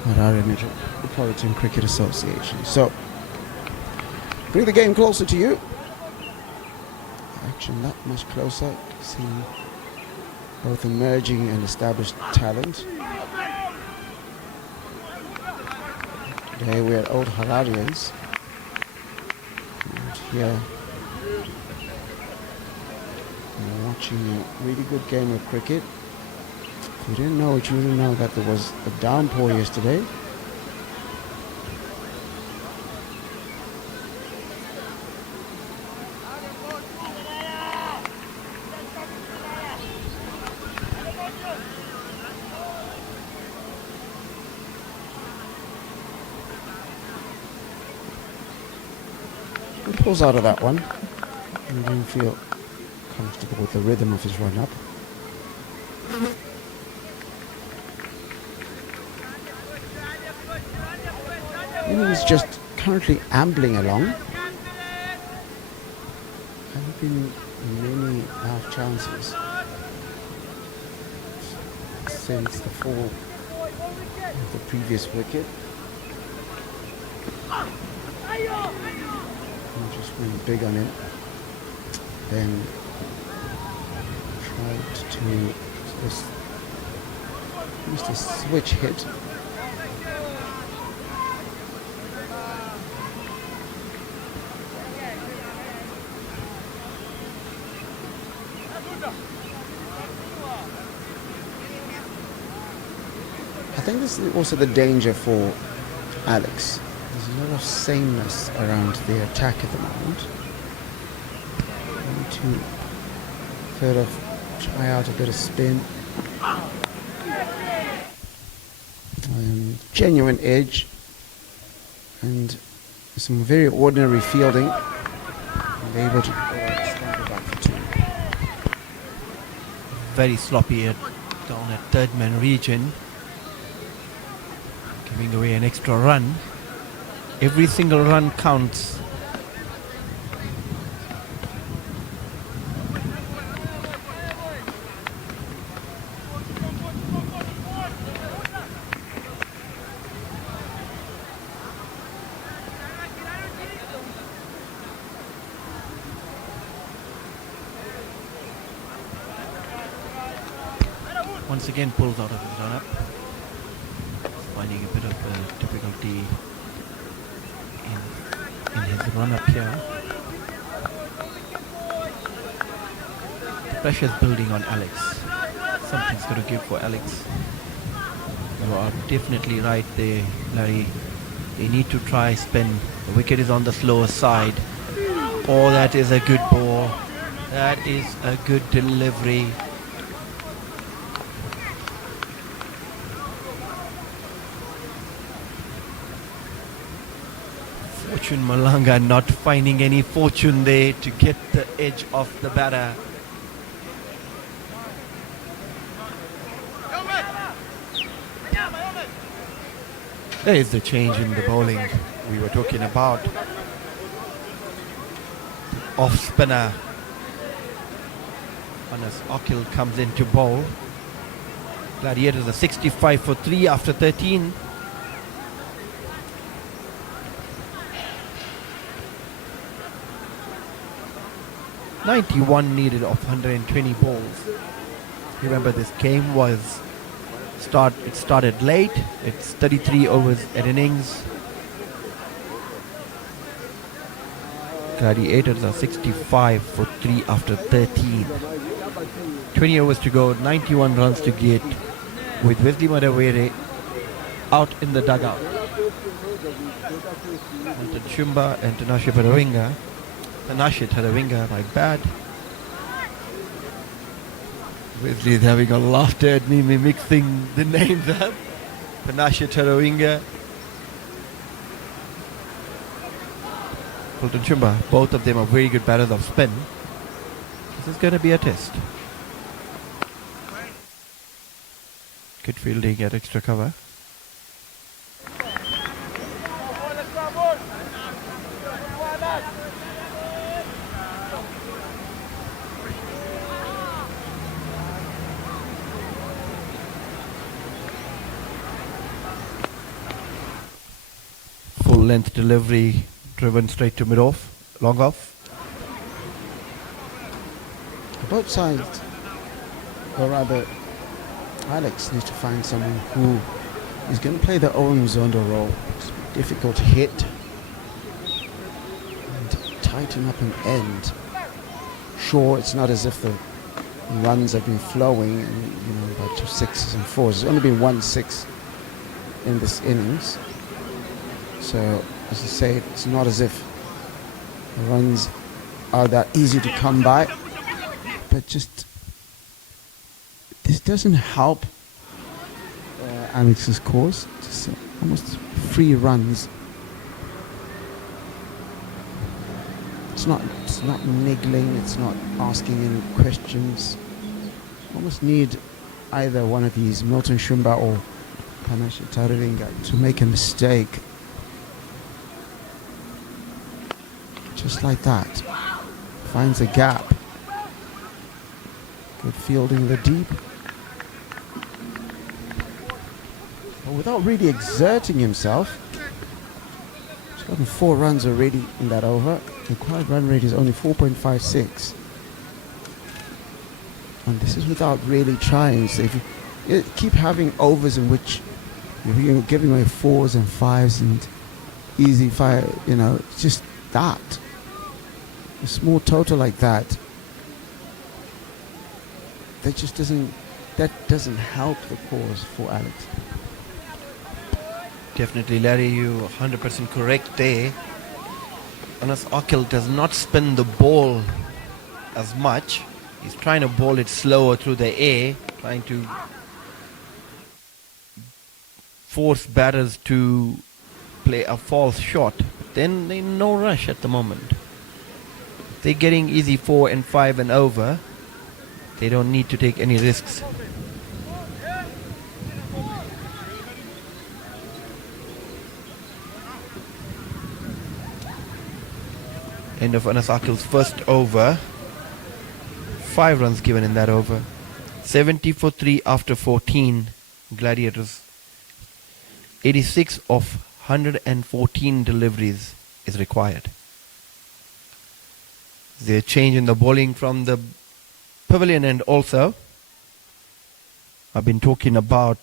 Harare Metropolitan Cricket Association. So, bring the game closer to you. Action that much closer, seeing both emerging and established talent. Today we're at Old Hararians. here. We're watching a really good game of cricket. If you didn't know it, you didn't know that there was a downpour yesterday. He pulls out of that one. He didn't feel comfortable with the rhythm of his run-up. He's just currently ambling along. Haven't been many half chances since the fall of the previous wicket. And just went big on him. Then tried to used a switch hit. I think this is also the danger for Alex. There's a lot of sameness around the attack at the moment. I need to sort of try out a bit of spin. Genuine edge and some very ordinary fielding. And able to stand it up for two. Very sloppy down at third man region. Giving away an extra run. Every single run counts. Once again pulls out of his run-up. Finding a bit of difficulty in his run-up here. The pressure's building on Alex. Something's going to give for Alex. You are definitely right there, Larry. They need to try spin. The wicket is on the slower side. Oh, that is a good ball. That is a good delivery. Fortune Malanga not finding any fortune there to get the edge of the batter. There is the change in the bowling we were talking about. Off spinner Anas Akil comes in to bowl. Gladiators are 65 for 3 after 13. .91 needed of 120 balls. Remember, this game it started late. It's 33 overs at innings. Gladiators are 65 for 3 after 13. 20 overs to go, 91 runs to get, with Wesley Madawere out in the dugout. Anton Shumba and Tanashe Taravinga. Tanashe Taravinga, my bad. Wesley is having a laughter at me mixing the names up. Tanashe Taravinga. Fulton Shumba, both of them are very good batters of spin. This is going to be a test. Good fielding at extra cover. Full length delivery, driven straight to mid-off, long off. Both sides, or rather, Alex needs to find someone who is going to play their own Zondo role. It's difficult to hit and tighten up an end. Sure, it's not as if the runs have been flowing, and, about 2 6s and 4s. There's only been 1 6 in this innings. So, as I say, it's not as if the runs are that easy to come by. But just, this doesn't help Alex's cause. Just almost free runs. It's not niggling, it's not asking any questions. Almost need either one of these, Milton Shumba or Panashe Taravinga, to make a mistake. Just like that. Finds a gap. Good fielding in the deep. But without really exerting himself. He's gotten 4 runs already in that over. The required run rate is only 4.56. And this is without really trying. So if you keep having overs in which you're giving away 4s and 5s and easy fire, it's just that. A small total like that, that doesn't help the cause for Alex. Definitely, Larry, you 100% correct there. Anas Akil does not spin the ball as much. He's trying to ball it slower through the air, trying to force batters to play a false shot. But then they're no rush at the moment. They're getting easy 4 and 5 and over. They don't need to take any risks. End of Anas Akil's first over. 5 runs given in that over. 70 for 3 after 14. Gladiators. 86 of 114 deliveries is required. There's a change in the bowling from the pavilion end also. I've been talking about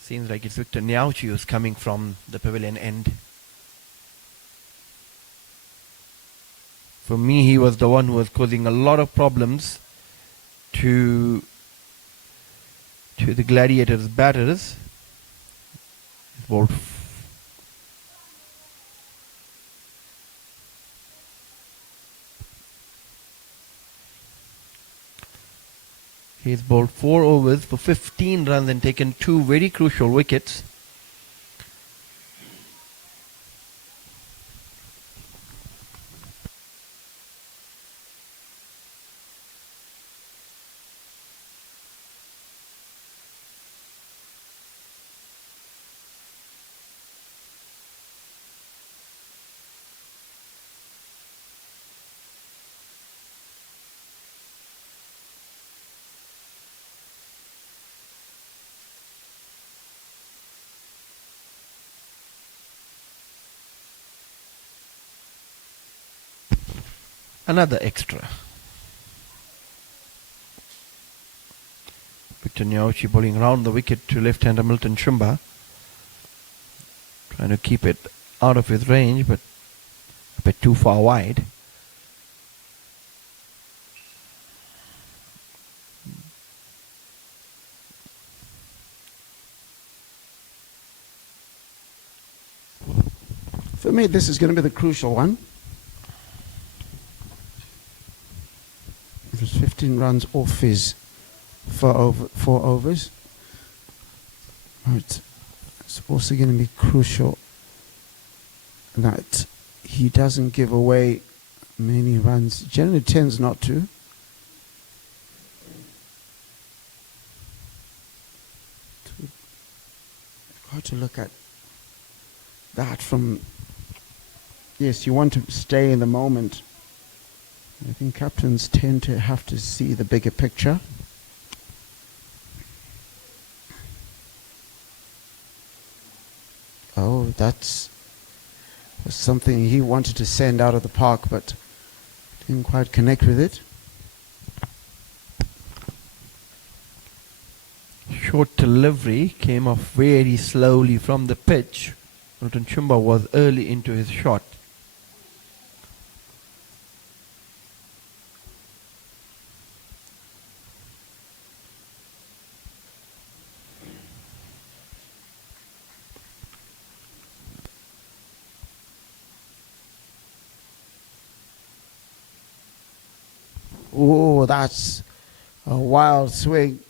seems like it's Victor Nyauchi who's coming from the pavilion end. For me, he was the one who was causing a lot of problems to the Gladiators batters. He's bowled 4 overs for 15 runs and taken 2 very crucial wickets. Another extra. Victor Nyauchi bowling round the wicket to left-hander Milton Shumba. Trying to keep it out of his range, but a bit too far wide. For me, this is going to be the crucial one. It was 15 runs off his 4 overs. Right. It's also going to be crucial that he doesn't give away many runs. Generally tends not to. Hard to look at that from... Yes, you want to stay in the moment. I think captains tend to have to see the bigger picture. Oh, that's something he wanted to send out of the park, but didn't quite connect with it. short delivery came off very slowly from the pitch. Milton Chumba was early into his shot. Oh, that's a wild swing.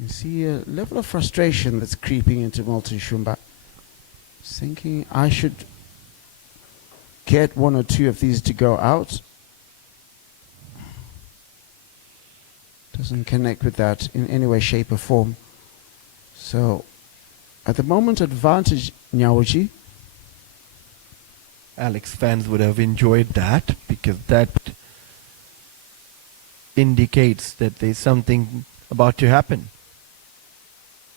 You see a level of frustration that's creeping into Milton Shumba. He's thinking, I should get one or two of these to go out. Doesn't connect with that in any way, shape or form. So, at the moment, advantage Nyaoji. Alex fans would have enjoyed that, because that indicates that there's something about to happen.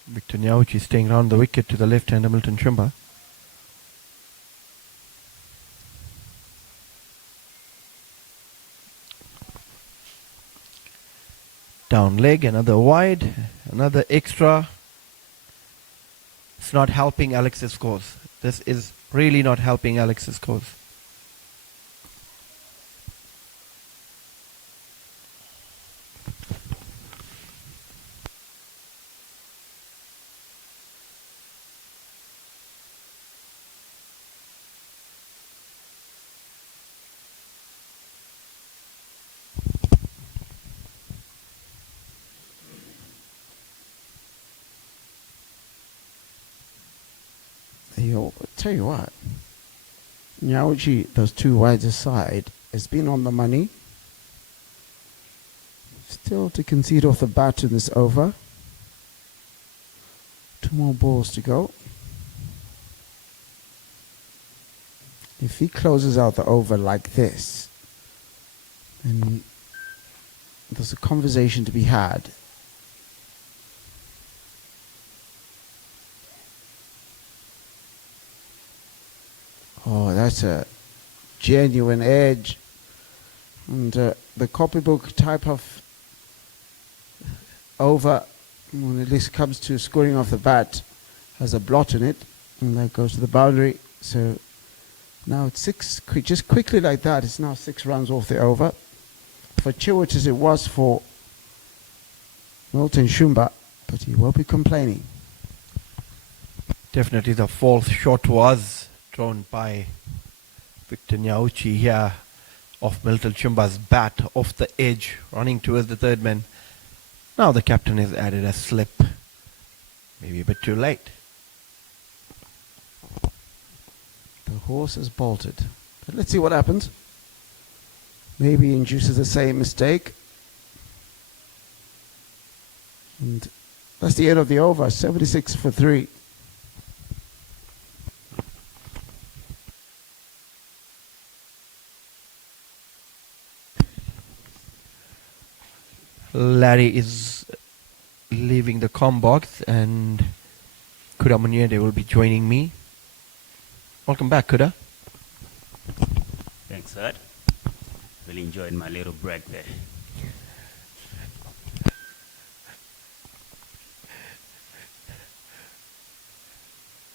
Victor Nyauchi staying around the wicket to the left-hander Milton Chumba. Down leg, another wide, another extra. It's not helping Alex's cause. This is really not helping Alex's cause. I'll tell you what, Nyaoji, those two wides aside, has been on the money. Still to concede off the bat in this over. 2 more balls to go. If he closes out the over like this, then there's a conversation to be had. Oh, that's a genuine edge. And the copybook type of over, when it at least comes to scoring off the bat, has a blot in it. And that goes to the boundary. So now it's 6, just quickly like that, it's now 6 runs off the over. Fortuitous as it was for Milton Shumba, but he won't be complaining. Definitely the false shot was thrown by Victor Nyauchi here off Milton Chumba's bat, off the edge, running towards the third man. Now the captain has added a slip. Maybe a bit too late. The horse has bolted. But let's see what happens. Maybe he induces the same mistake. And that's the end of the over, 76 for 3. Larry is leaving the comm box and Kuda Muniede will be joining me. Welcome back, Kuda. Thanks, Ed. Really enjoyed my little break there.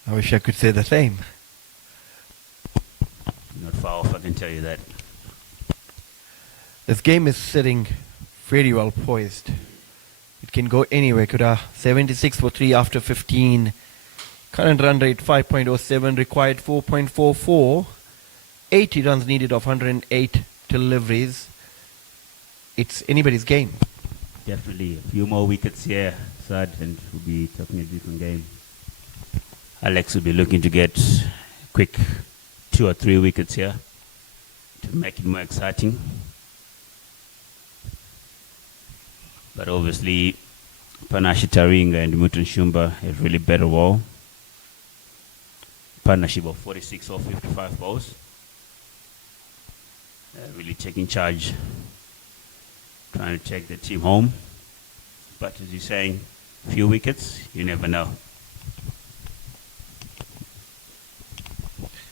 I wish I could say the same. Not far off, I can tell you that. This game is sitting very well poised. It can go anywhere. Kuda 76 for 3 after 15. Current run rate 5.07, required 4.44. 80 runs needed of 108 deliveries. It's anybody's game. Definitely a few more wickets here, Sad, and we'll be talking a different game. Alex will be looking to get quick 2 or 3 wickets here to make it more exciting. But obviously, Panashi Taringa and Milton Shumba have really better ball. Partnership of 46 or 55 balls. Really taking charge, trying to take the team home. But as you're saying, few wickets, you never know.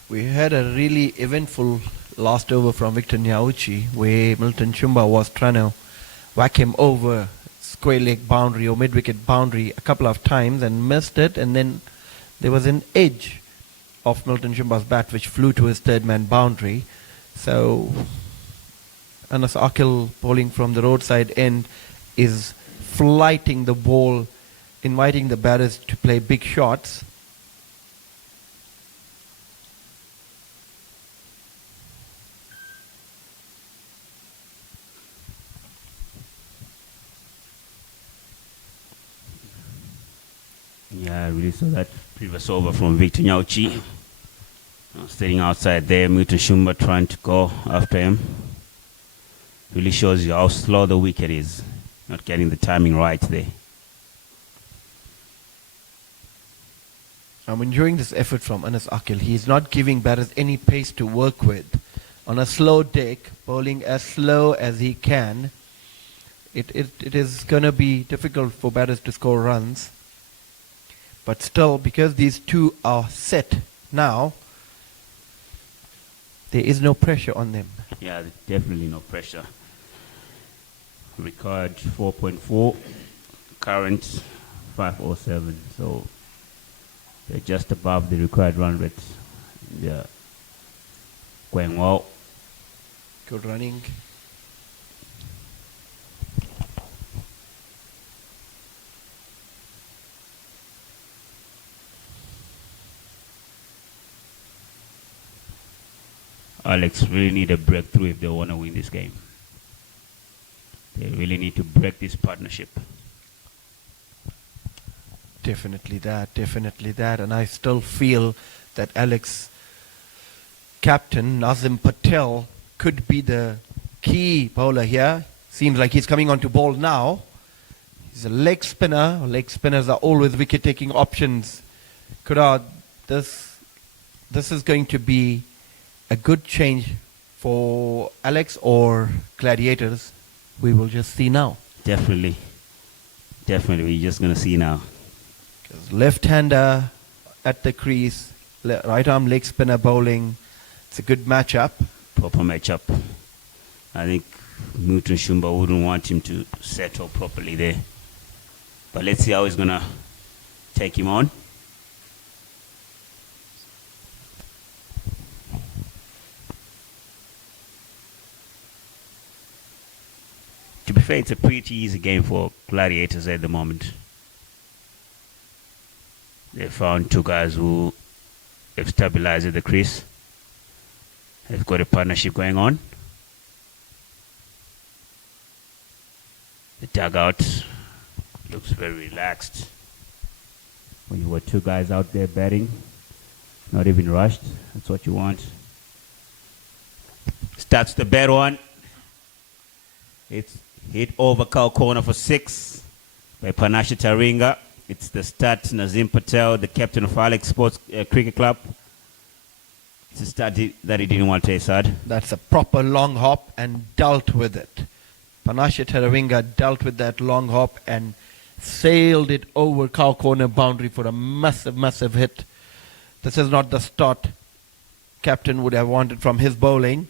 We had a really eventful last over from Victor Nyauchi where Milton Chumba was trying to whack him over. It's square leg boundary or mid wicket boundary a couple of times and missed it, and then there was an edge of Milton Shumba's bat which flew to his third man boundary. So Anas Akil, bowling from the roadside end, is flighting the ball, inviting the batters to play big shots. Yeah, I really saw that previous over from Victor Nyauchi. Standing outside there, Milton Shumba trying to go after him. Really shows you how slow the wicket is. Not getting the timing right there. I'm enjoying this effort from Anas Akil. He's not giving batters any pace to work with. On a slow deck, bowling as slow as he can. It is going to be difficult for batters to score runs. But still, because these two are set now, there is no pressure on them. Yeah, definitely no pressure. Record 4.4, current 507. So they're just above the required run rate. Yeah, going well. Good running. Alex really need a breakthrough if they want to win this game. They really need to break this partnership. Definitely that. And I still feel that Alex captain Nazim Patel could be the key bowler here. Seems like he's coming on to bowl now. He's a leg spinner. Leg spinners are always wicket-taking options. Kurad, this is going to be a good change for Alex or Gladiators. We will just see now. Definitely. We're just going to see now. Left-hander at the crease, right-arm leg spinner bowling. It's a good matchup. Proper matchup. I think Milton Shumba wouldn't want him to settle properly there. But let's see how he's going to take him on. To be fair, it's a pretty easy game for Gladiators at the moment. They found two guys who have stabilized at the crease. They've got a partnership going on. The dugout looks very relaxed. When you got two guys out there batting, not even rushed, that's what you want. Starts the bat one. It's hit over cow corner for 6 by Panashe Taringa. It's the start, Nazim Patel, the captain of Alex Sports Cricket Club. It's a start that he didn't want to take, Sad. That's a proper long hop and dealt with it. Panashe Taringa dealt with that long hop and sailed it over cow corner boundary for a massive hit. This is not the start captain would have wanted from his bowling.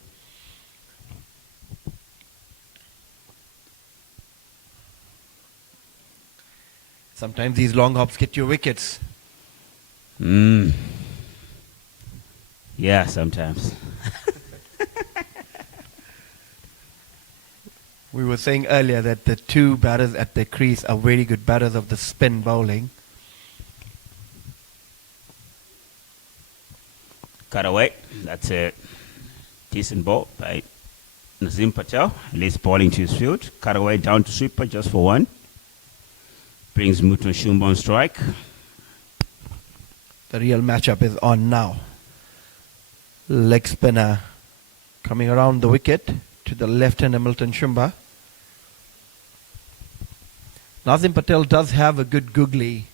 Sometimes these long hops get you wickets. Yeah, sometimes. We were saying earlier that the two batters at the crease are very good batters of the spin bowling. Cut away. That's a decent ball by Nazim Patel. At least bowling to his field. Cut away down to sweeper just for 1. Brings Milton Shumba on strike. The real matchup is on now. Leg spinner coming around the wicket to the left-hander Milton Shumba. Nazim Patel does have a good googly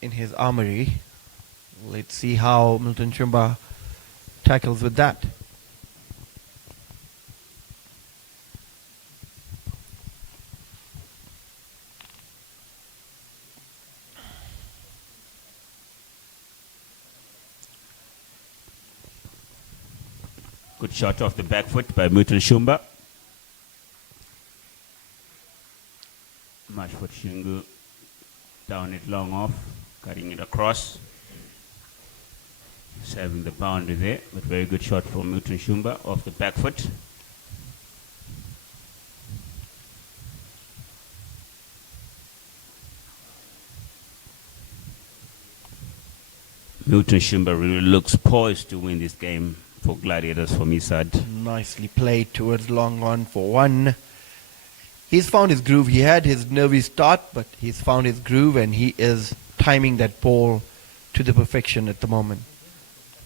in his armory. Let's see how Milton Shumba tackles with that. Good shot off the back foot by Milton Shumba. Mashford Shingu down it long off, cutting it across. Serving the boundary there, but very good shot from Milton Shumba off the back foot. Milton Shumba really looks poised to win this game for Gladiators from his side. Nicely played towards long on for one. He's found his groove. He had his nervy start, but he's found his groove and he is timing that ball to the perfection at the moment.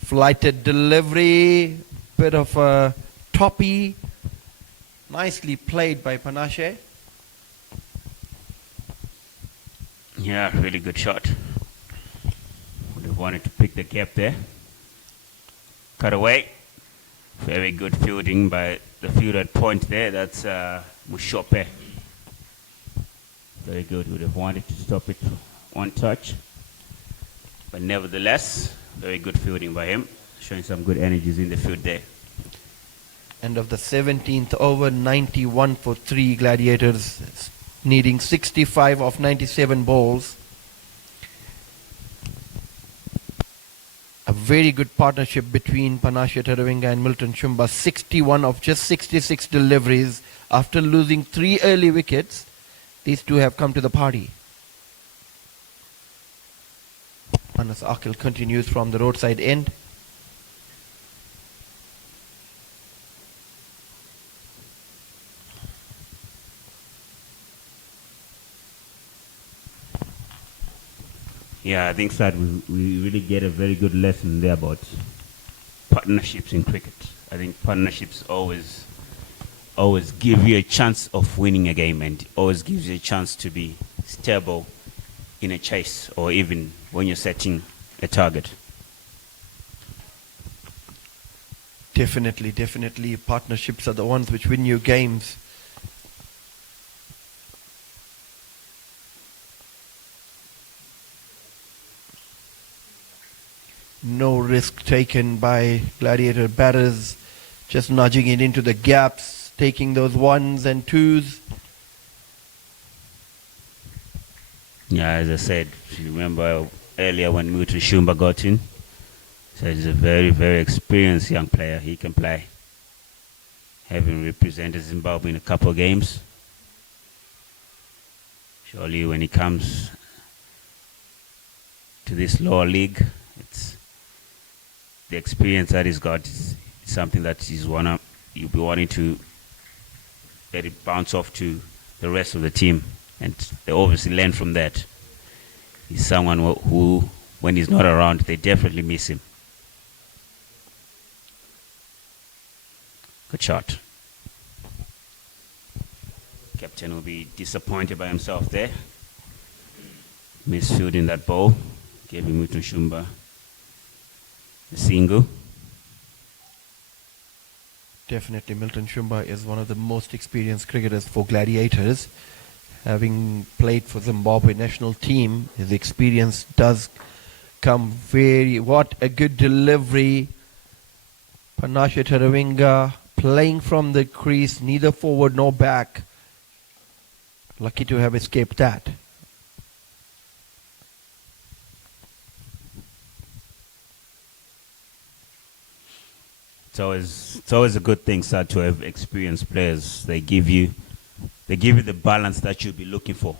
Flighted delivery, bit of a toppy. Nicely played by Panache. Yeah, really good shot. Would have wanted to pick the gap there. Cut away. Very good fielding by the fielder at point there. That's Mushope. Very good. Would have wanted to stop it one touch. But nevertheless, very good fielding by him. Showing some good energies in the field there. End of the 17th over, 91 for 3 Gladiators, needing 65 of 97 balls. A very good partnership between Panache Taravinga and Milton Shumba. 61 of just 66 deliveries. After losing 3 early wickets, these two have come to the party. Anas Akil continues from the roadside end. Yeah, I think that we really get a very good lesson there about partnerships in cricket. I think partnerships always give you a chance of winning a game and always gives you a chance to be stable in a chase or even when you're setting a target. Definitely. Partnerships are the ones which win you games. No risk taken by Gladiator batters, just nudging it into the gaps, taking those ones and twos. Yeah, as I said, if you remember earlier when Milton Shumba got in, so he's a very, very experienced young player. He can play, having represented Zimbabwe in a couple of games. Surely when he comes to this lower league, it's the experience that he's got is something that you'll be wanting to let it bounce off to the rest of the team, and they obviously learn from that. He's someone who, when he's not around, they definitely miss him. Good shot. Captain will be disappointed by himself there. Misfielding that ball. Gave him Milton Shumba a single. Definitely Milton Shumba is one of the most experienced cricketers for Gladiators. Having played for Zimbabwe national team, his experience does come what a good delivery. Panache Taravinga playing from the crease, neither forward nor back. Lucky to have escaped that. It's always a good thing, sir, to have experienced players. They give you the balance that you'll be looking for.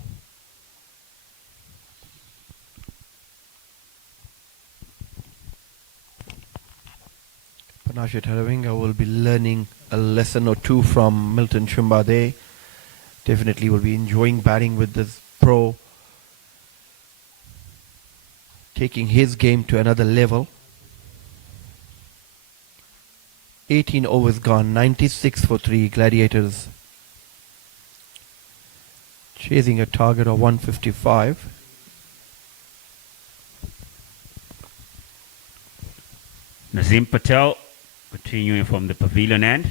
Panache Taravinga will be learning a lesson or two from Milton Shumba there. Definitely will be enjoying batting with this pro, taking his game to another level. 18 overs gone, 96 for 3 Gladiators. Chasing a target of 155. Nazim Patel continuing from the pavilion end.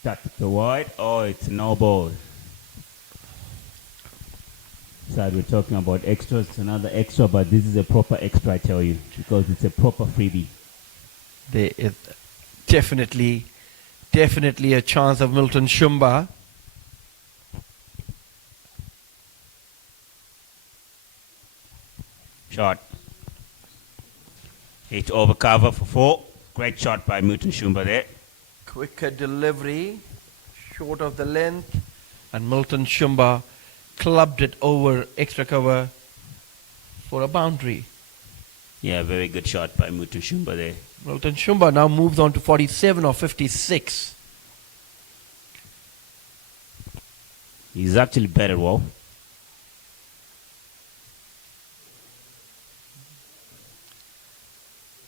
Start the wide. Oh, it's no ball. Side, we're talking about extras. It's another extra, but this is a proper extra, I tell you, because it's a proper freebie. There is definitely a chance of Milton Shumba. Shot. Hit over cover for 4. Great shot by Mutan Shumba there. Quicker delivery, short of the length, and Milton Shumba clubbed it over extra cover for a boundary. Yeah, very good shot by Mutan Shumba there. Milton Shumba now moves on to 47 or 56. He's actually better, well.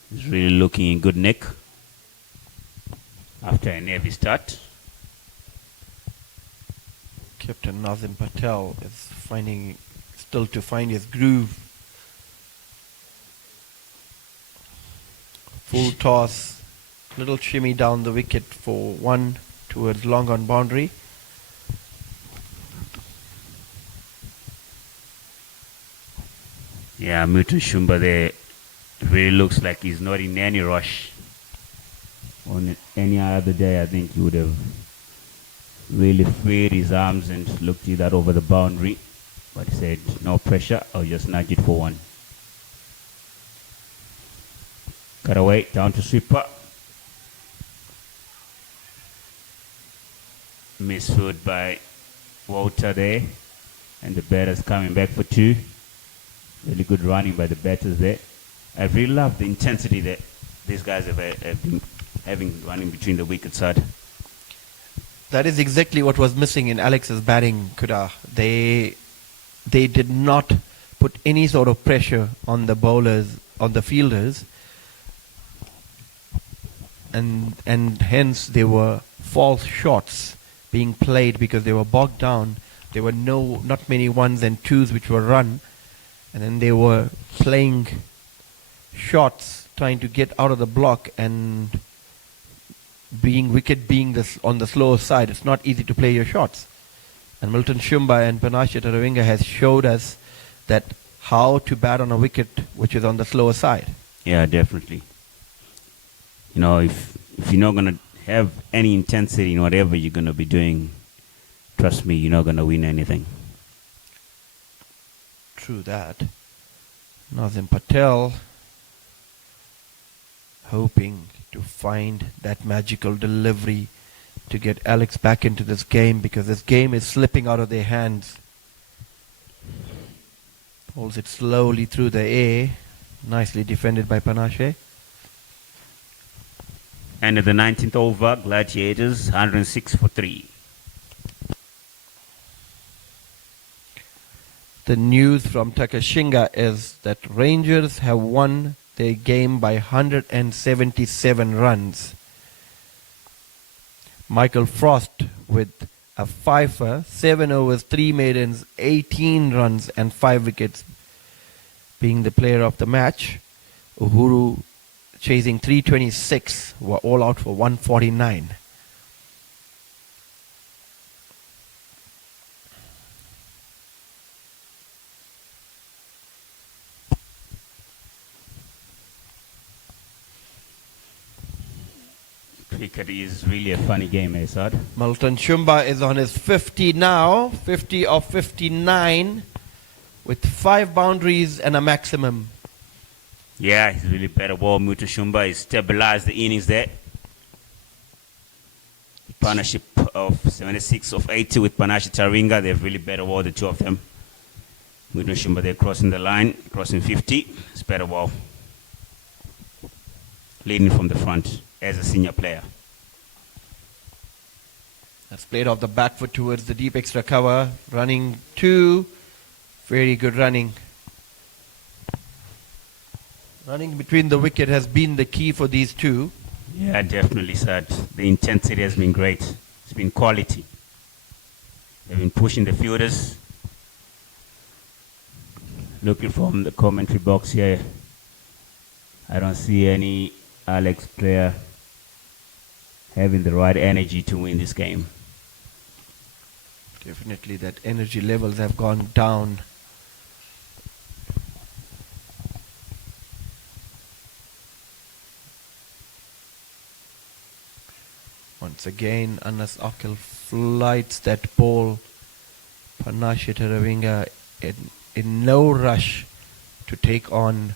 He's really looking in good nick after a heavy start. Captain Nazim Patel is still to find his groove. Full toss, little shimmy down the wicket for 1 towards long on boundary. Yeah, Mutan Shumba there really looks like he's not in any rush. On any other day, I think he would have really freed his arms and looked that over the boundary. But he said, no pressure, I'll just nudge it for 1. Cut away, down to sweeper. Misfield by Walter there. And the batters coming back for 2. Really good running by the batters there. I really love the intensity that these guys have been having running between the wicket side. That is exactly what was missing in Alex's batting, Kuda. They did not put any sort of pressure on the bowlers, on the fielders, and hence there were false shots being played because they were bogged down. There were not many 1s and 2s which were run, and then they were playing shots trying to get out of the block, and wicket being on the slower side, it's not easy to play your shots. And Milton Shumba and Panasya Taravinga has showed us that how to bat on a wicket which is on the slower side. Yeah, definitely. You know, if you're not going to have any intensity in whatever you're going to be doing, trust me, you're not going to win anything. True that. Nazim Patel hoping to find that magical delivery to get Alex back into this game, because this game is slipping out of their hands. Pulls it slowly through the air. Nicely defended by Panache. And at the 19th over, Gladiators 106 for 3. The news from Takashinga is that Rangers have won their game by 177 runs. Michael Frost with a fifer, 7 overs, 3 maidens, 18 runs and 5 wickets, being the player of the match. Uhuru chasing 326, were all out for 149. Cricket is really a funny game, eh, Sad? Milton Shumba is on his 50 now, 50 of 59, with 5 boundaries and a maximum. Yeah, he's really better ball. Mutu Shumba has stabilized the innings there. Partnership of 76 of 80 with Panasya Taringa. They've really better ball, the 2 of them. Mutu Shumba, they're crossing the line, crossing 50. It's better ball. Leading from the front as a senior player. That's played off the back foot towards the deep extra cover. Running 2. Very good running. Running between the wicket has been the key for these 2. Yeah, definitely, Sad. The intensity has been great. It's been quality. They've been pushing the fielders. Looking from the commentary box here, I don't see any Alex player having the right energy to win this game. Definitely that energy levels have gone down. Once again, Anas Akil flights that ball. Panasya Taravinga in no rush to take on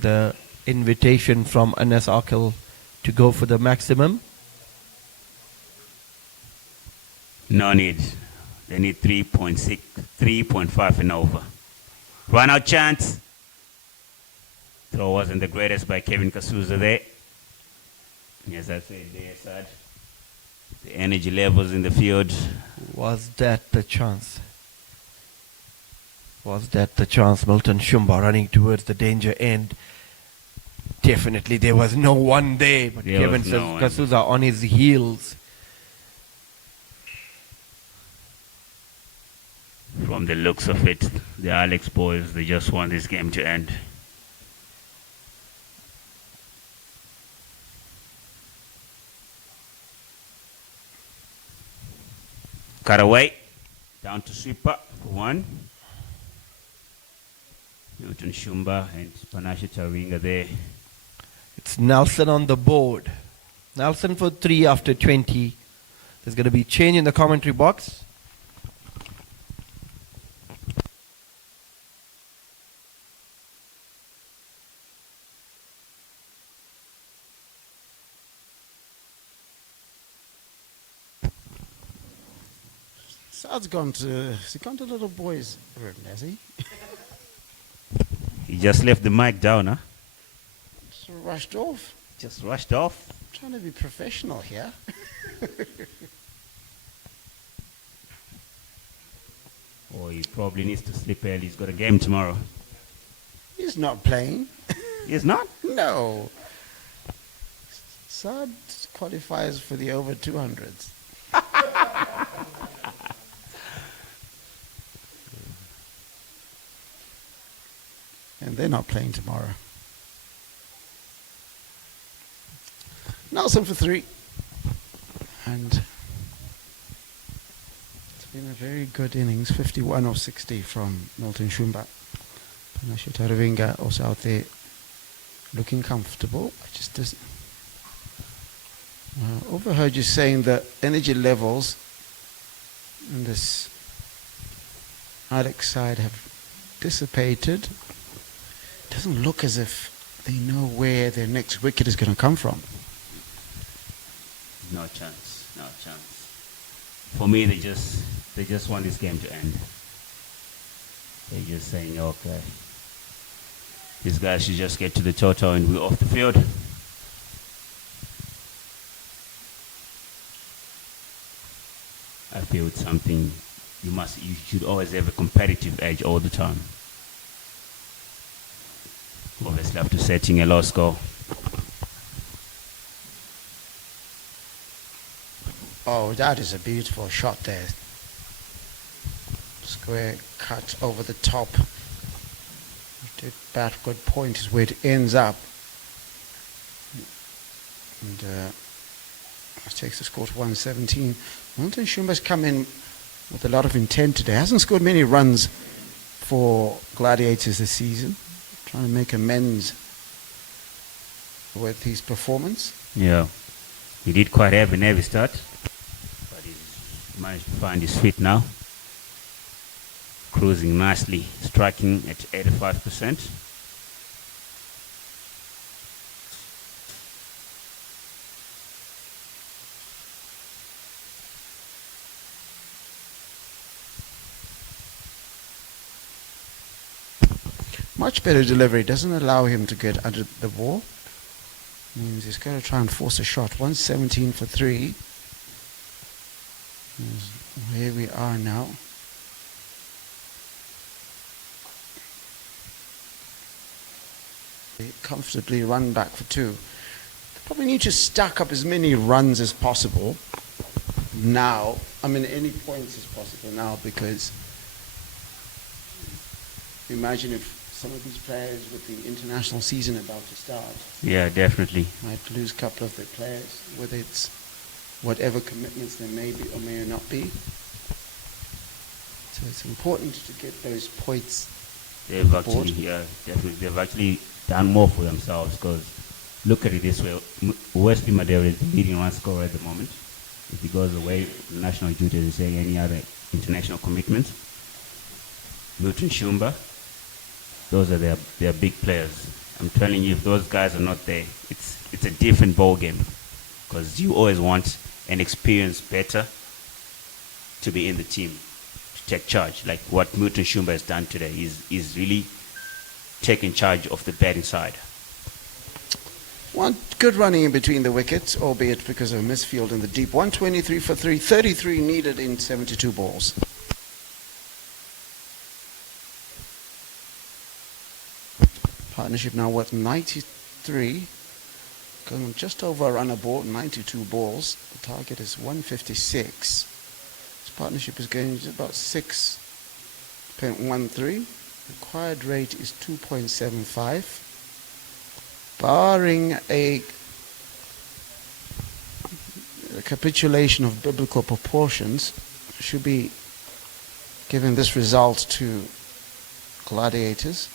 the invitation from Anas Akil to go for the maximum? No need. They need 3.6, 3.5 and over. Run out chance. Throw wasn't the greatest by Kevin Kasuza there. As I said, there, Sad. The energy levels in the field. Was that the chance? Was that the chance? Milton Shumba running towards the danger end. Definitely there was no one there, but There Kevin was no one. Kasuza on his heels. From the looks of it, the Alex boys, they just want this game to end. Cut away. Down to sweeper for one. Newton Shumba and Panashe Taringa there. It's Nelson on the board. Nelson for 3 after 20. There's going to be change in the commentary box. Sad's gone to the little boy's room, has he? He just left the mic down, huh? Just rushed off. Just rushed off. Trying to be professional here. Or he probably needs to sleep early. He's got a game tomorrow. He's not playing. He's not? No. Sad qualifies for the over 200s. And they're not playing tomorrow. Nelson for 3. And it's been a very good innings, 51 or 60 from Milton Shumba. Panashe Taringa also out there looking comfortable. I just doesn't. Overheard you saying that energy levels in this Alex side have dissipated. Doesn't look as if they know where their next wicket is going to come from. No chance. No chance. For me, they just want this game to end. They're just saying, okay, these guys should just get to the total and we're off the field. I feel it's something you should always have a competitive edge all the time. Obviously after setting a low score. Oh, that is a beautiful shot there. Square cut over the top. Did backward point is where it ends up. And that takes the score to 117. Milton Shumba's come in with a lot of intent today. Hasn't scored many runs for Gladiators this season. Trying to make amends with his performance. Yeah. He did quite have a heavy start, but he's managed to find his feet now. Cruising nicely, striking at 85%. Much better delivery. Doesn't allow him to get under the ball. Means he's got to try and force a shot. 117 for 3. Here we are now. They comfortably run back for 2. They probably need to stack up as many runs as possible now. I mean, any points as possible now, because imagine if some of these players with the international season about to start. Yeah, definitely. Might lose a couple of their players, whether it's whatever commitments there may be or may not be. So it's important to get those points. They've actually, yeah, definitely. They've actually done more for themselves, because look at it this way. Wesley Madera is the leading run scorer at the moment. If he goes away, national duties is saying any other international commitments. Milton Shumba those are their big players. I'm telling you, if those guys are not there, it's a different ball game, because you always want an experienced better to be in the team to take charge, like what Milton Shumba has done today. He's really taking charge of the batting side. One good running in between the wickets, albeit because of a misfield in the deep. 123 for 3, 33 needed in 72 balls. Partnership now worth 93, going just over a run aboard, 92 balls. The target is 156. This partnership is going to about 6.13. Required rate is 2.75. Barring a capitulation of biblical proportions, should be giving this result to Gladiators.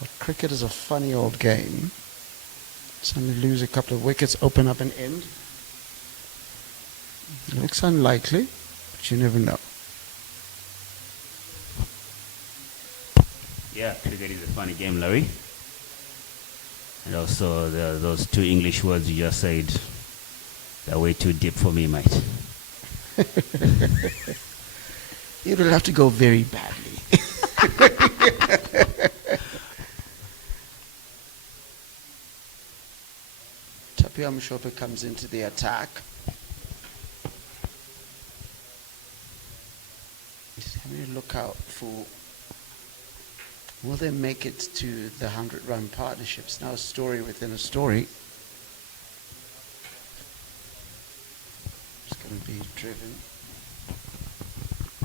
But cricket is a funny old game. Suddenly lose a couple of wickets, open up an end. It looks unlikely, but you never know. Yeah, cricket is a funny game, Larry. And also, those two English words you just said, they're way too deep for me, mate. It will have to go very badly. Tapia Mshope comes into the attack. Just having a look out for, will they make it to the 100-run partnerships? Now a story within a story. It's going to be driven.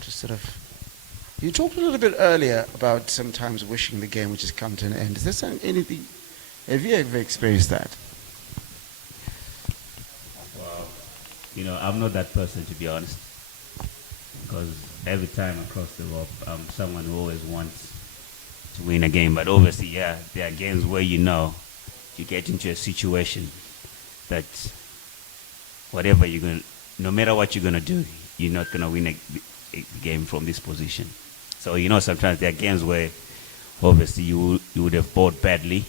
Just sort of. You talked a little bit earlier about sometimes wishing the game would just come to an end. Is there anything? Have you ever experienced that? Wow. You know, I'm not that person, to be honest. Because every time I cross the rope, I'm someone who always wants to win a game. But obviously, yeah, there are games where you get into a situation that whatever you're going to, no matter what you're going to do, you're not going to win a game from this position. So, you know, sometimes there are games where obviously you would have bowled badly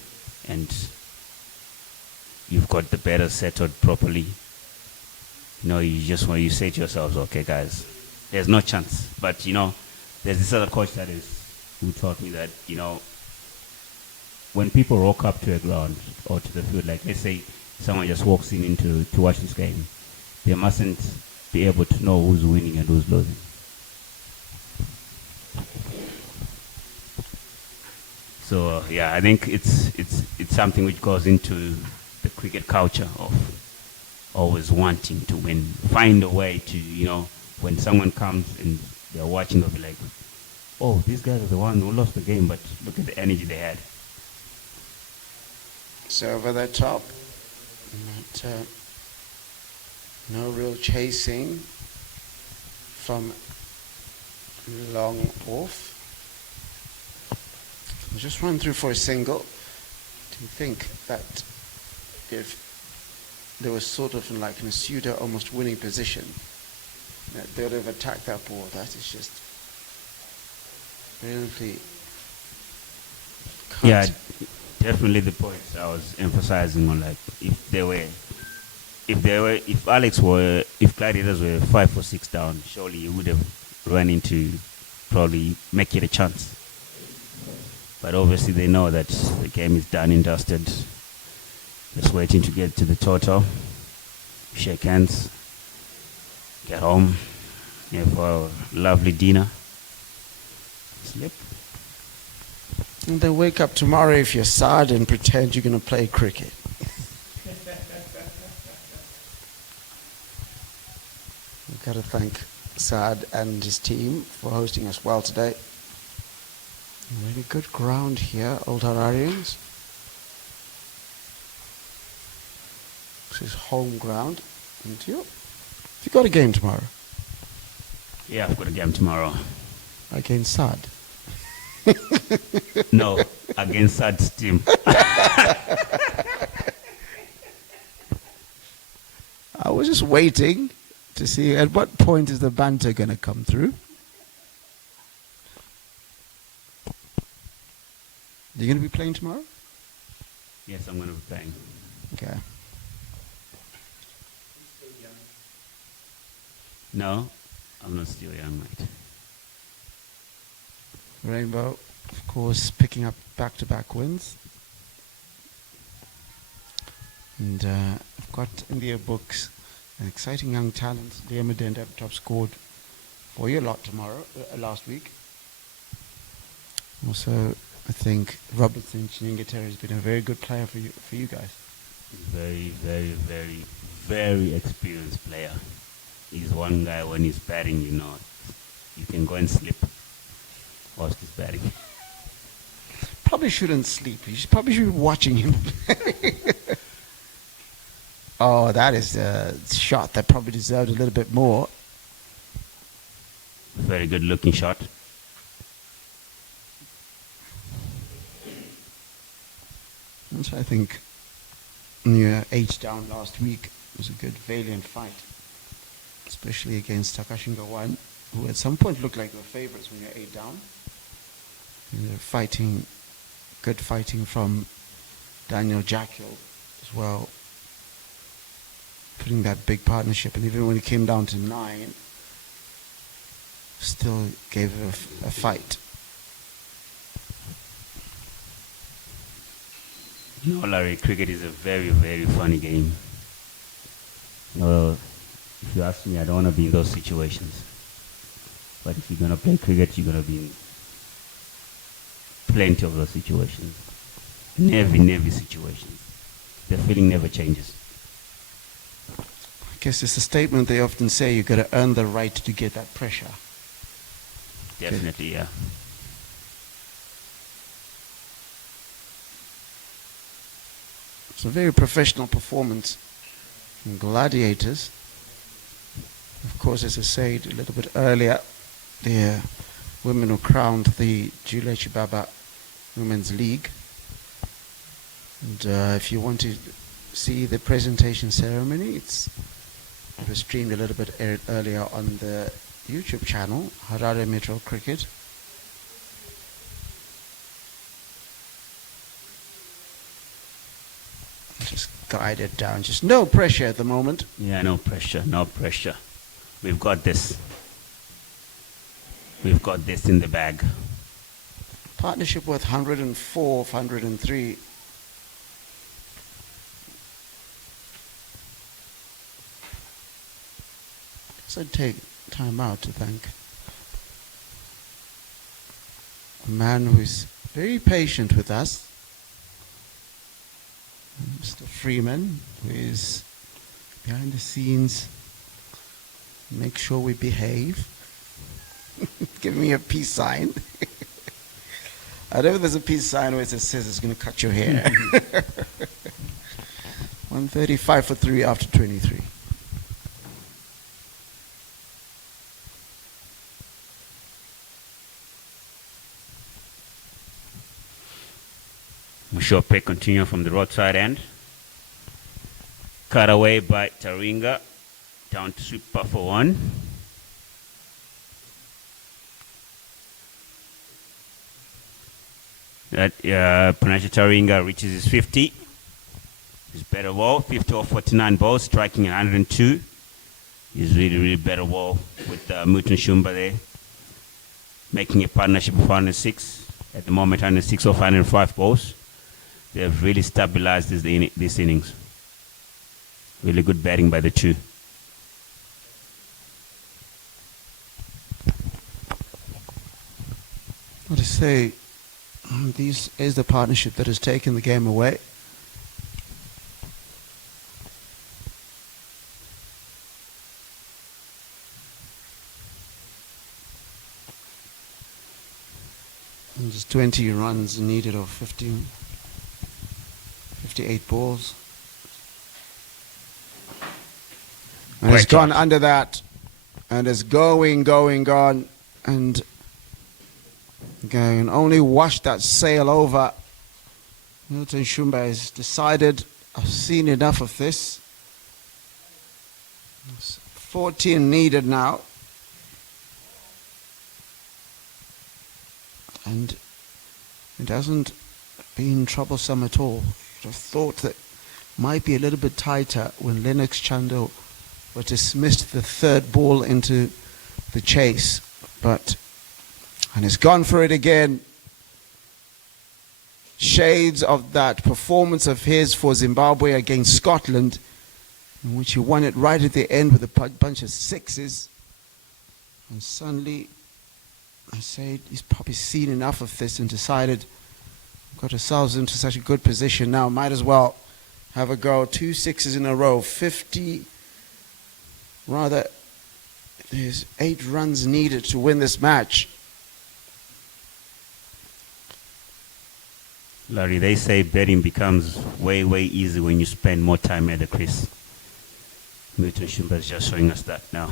and you've got the batter settled properly. You know, you say to yourselves, okay, guys, there's no chance. But, you know, there's this other coach who taught me that, you know, when people walk up to a ground or to the field, like let's say someone just walks in to watch this game, they mustn't be able to know who's winning and who's losing. So yeah, I think it's something which goes into the cricket culture of always wanting to win. Find a way to, you know, when someone comes and they're watching, they'll be like, oh, these guys are the ones who lost the game, but look at the energy they had. So over the top, but, no real chasing from long off. Just run through for a single. Do you think that if there was sort of like in a pseudo almost winning position, that they would have attacked that ball? That is just really Yeah, definitely the point I was emphasizing on, like if Gladiators were 5 or 6 down, surely you would have run into probably make it a chance. But obviously they know that the game is done and dusted. Just waiting to get to the total, shake hands, get home, have a lovely dinner, sleep. And then wake up tomorrow if you're sad and pretend you're going to play cricket. We've got to thank Saad and his team for hosting us well today. Really good ground here, Old Hararians. This is home ground. And you got a game tomorrow? Yeah, I've got a game tomorrow. Against Saad? No, against Saad's team. I was just waiting to see at what point is the banter going to come through. You going to be playing tomorrow? Yes, I'm going to be playing. Okay. No, I'm not still young, mate. Rainbow, of course, picking up back-to-back wins. And I've got in their books an exciting young talent, Liam Adenda, top scored for your lot last week. Also, I think Robertson Chinengetera has been a very good player for you guys. Very, very, very, very experienced player. He's one guy when he's batting, you know, you can go and sleep whilst he's batting. Probably shouldn't sleep. You probably should be watching him. Oh, that is a shot that probably deserved a little bit more. Very good looking shot. Which I think near 8 down last week was a good valiant fight, especially against Takashinga 1, who at some point looked like the favourites when you're 8 down. And they're fighting, good fighting from Daniel Jackal as well, putting that big partnership. And even when it came down to 9, still gave it a fight. No, Larry, cricket is a very, very funny game. If you ask me, I don't want to be in those situations. But if you're going to play cricket, you're going to be in plenty of those situations. In every situation. The feeling never changes. I guess it's a statement they often say, you've got to earn the right to get that pressure. Definitely, yeah. It's a very professional performance from Gladiators. Of course, as I said a little bit earlier, the women who crowned the Julia Chibaba Women's League. And if you want to see the presentation ceremony, it was streamed a little bit earlier on the YouTube channel, Harare Metro Cricket. Just guide it down. Just no pressure at the moment. Yeah, no pressure, no pressure. We've got this. We've got this in the bag. Partnership worth 104 of 103. So take time out to thank a man who's very patient with us, Mr. Freeman, who is behind the scenes, make sure we behave. Give me a peace sign. I know there's a peace sign where it says it's going to cut your hair. 135 for 3 after 23. Mushope continue from the roadside end. Cut away by Taringa. Down to sweeper for 1. That Panache Taringa reaches his 50. His better ball, 50 off 49 balls, striking 102. He's really, really better ball with Mutan Shumba there. Making a partnership of 106. At the moment, 106 off 105 balls. They have really stabilized this innings. Really good batting by the two. What to say, this is the partnership that has taken the game away. And just 20 runs needed of 58 balls. And it's gone under that. And it's going, and only wash that sail over. Milton Shumba has decided, I've seen enough of this. 14 needed now. And it doesn't been troublesome at all. You'd have thought that might be a little bit tighter when Lennox Chando was dismissed the third ball into the chase, and he's gone for it again. Shades of that performance of his for Zimbabwe against Scotland, in which he won it right at the end with a bunch of sixes. And suddenly, I say he's probably seen enough of this and decided, got ourselves into such a good position now, might as well have a go. 2 sixes in a row, 50, rather, there's 8 runs needed to win this match. Larry, they say betting becomes way, way easy when you spend more time at the crease. Milton Shumba is just showing us that now.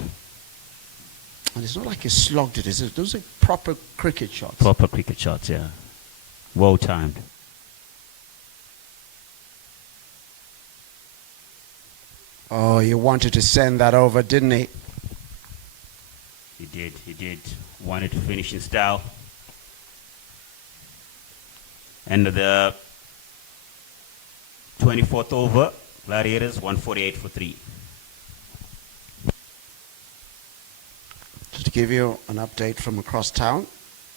And it's not like he slogged it, is it? Those are proper cricket shots. Proper cricket shots, yeah. Well timed. Oh, he wanted to send that over, didn't he? He did. Wanted to finish in style. End of the 24th over, Gladiators 148 for 3. Just to give you an update from across town,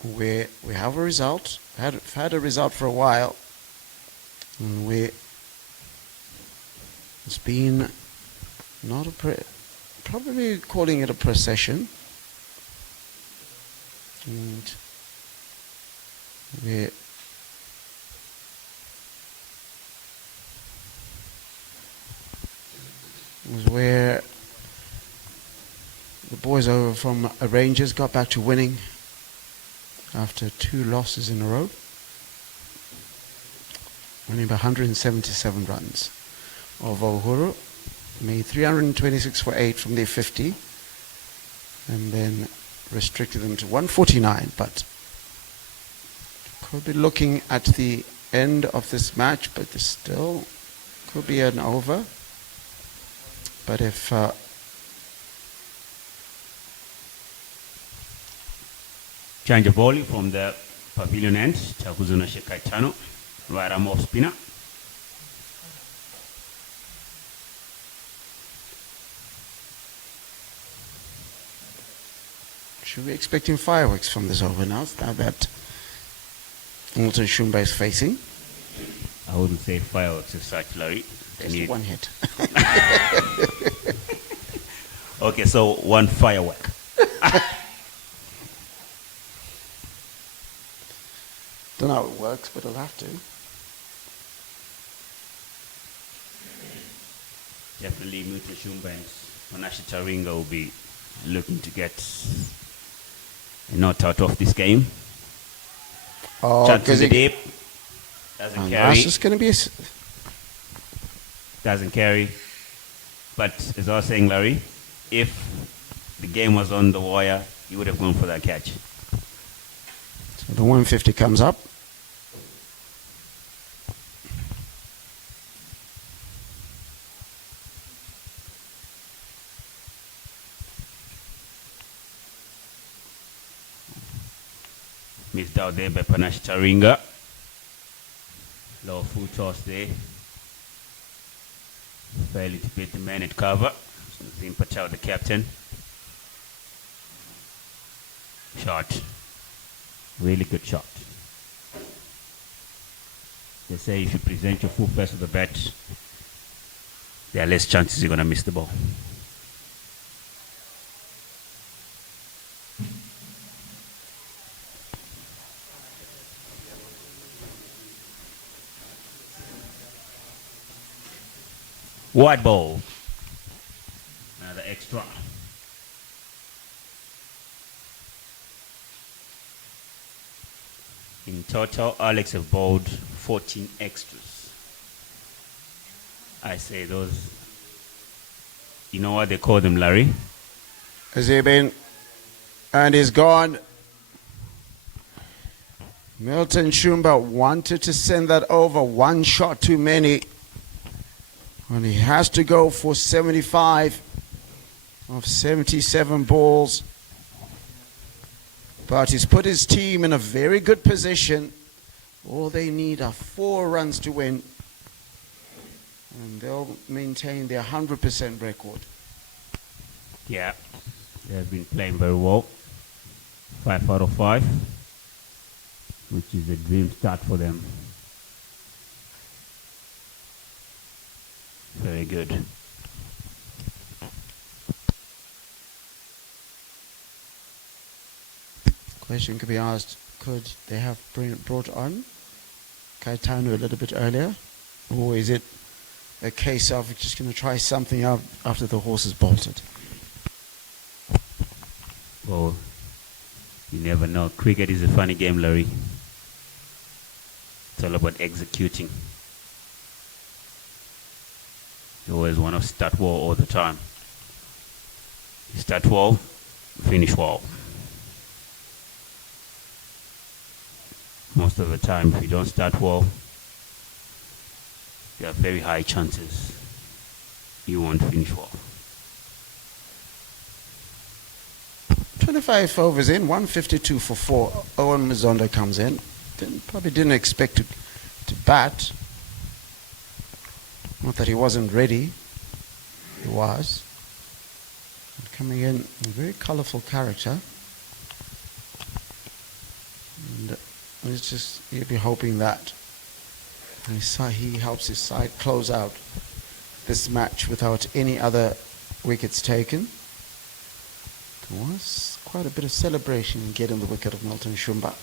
we have a result. We've had a result for a while. And it's been not a probably calling it a procession. And we was where the boys over from Rangers got back to winning after 2 losses in a row, winning by 177 runs. Of Uhuru made 326 for 8 from their 50, and then restricted them to 149. But could be looking at the end of this match, but there still could be an over. But if Change of volley from the pavilion end, Chakuzuna Shekaitano, right arm off spinner. should we be expecting fireworks from this over now that Milton Shumba is facing? I wouldn't say fireworks as such, Larry. Just one hit. Okay, so one firework. Don't know how it works, but it'll have to. Definitely Milton Shumba and Manasseh Taringa will be looking to get a knot out of this game. Oh, Chance in because the deep. Doesn't carry. that's just going to be Doesn't carry. But as I was saying, Larry, if the game was on the wire, he would have gone for that catch. So the 150 comes up. Missed out there by Manasseh Taringa. Low full toss there. Fairly to beat the man at cover. Zim Patel, the captain. Shot. Really good shot. They say if you present your full face of the bat, there are less chances you're going to miss the ball. Wide ball. Another extra. In total, Alex have bowled 14 extras. I say those, you know what they call them, Larry? Has he been? And he's gone. Milton Shumba wanted to send that over. One shot too many. And he has to go for 75 of 77 balls. But he's put his team in a very good position. All they need are 4 runs to win, and they'll maintain their 100% record. Yeah, they have been playing very well. 5 out of 5, which is a dream start for them. Very good. Question could be asked, could they have brought on Caetano a little bit earlier? Or is it a case of just going to try something out after the horse is bolted? Well, you never know. Cricket is a funny game, Larry. It's all about executing. You always want to start well all the time. You start well, finish well. Most of the time, if you don't start well, there are very high chances you won't finish well. 25 overs in, 152 for 4. Owen Mzondo comes in. Probably didn't expect to bat. Not that he wasn't ready. He was. And coming in, a very colourful character. And it's just, you'll be hoping that he helps his side close out this match without any other wickets taken. There was quite a bit of celebration in getting the wicket of Milton Shumba,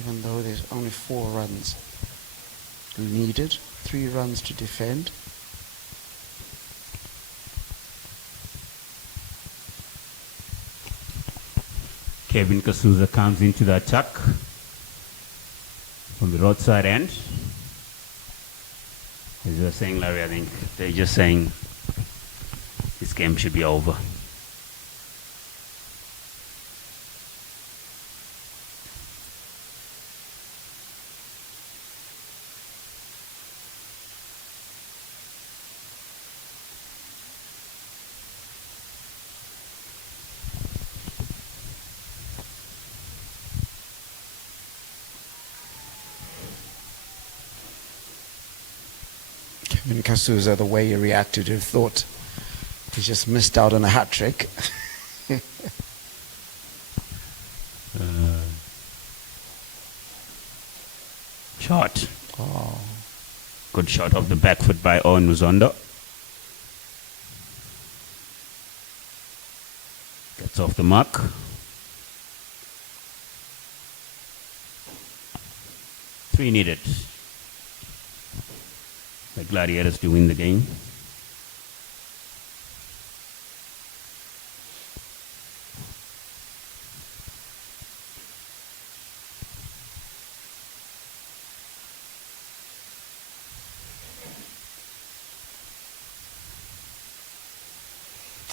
even though there's only 4 runs needed, 3 runs to defend. Kevin Kasuza comes into the attack from the roadside end. As you were saying, Larry, I think they're just saying this game should be over. Kevin Kasuza, the way he reacted, who thought he just missed out on a hat trick. Shot. Oh. Good shot off the back foot by Owen Mzondo. Gets off the mark. Three needed. The Gladiators to win the game.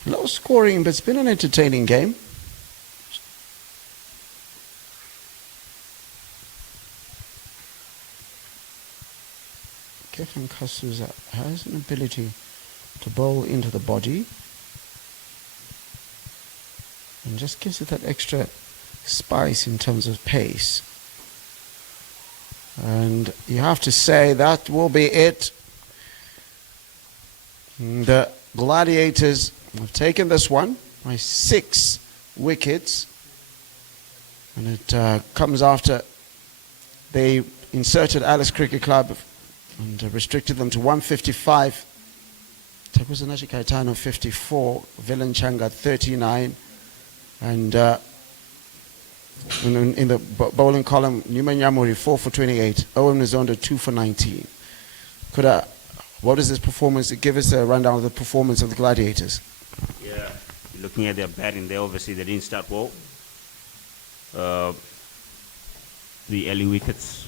Low scoring, but it's been an entertaining game. Kevin Kasuza has an ability to bowl into the body and just gives it that extra spice in terms of pace. And you have to say that will be it. The Gladiators have taken this one by 6 wickets, and it comes after they inserted Alice Cricket Club and restricted them to 155. Takuzanashi Caetano 54, Villain Changa 39, and in the bowling column, Newman Yamuri 4 for 28, Owen Mzondo 2 for 19. What is this performance? Give us a rundown of the performance of the Gladiators. Yeah, looking at their batting, they didn't start well. 3 early wickets.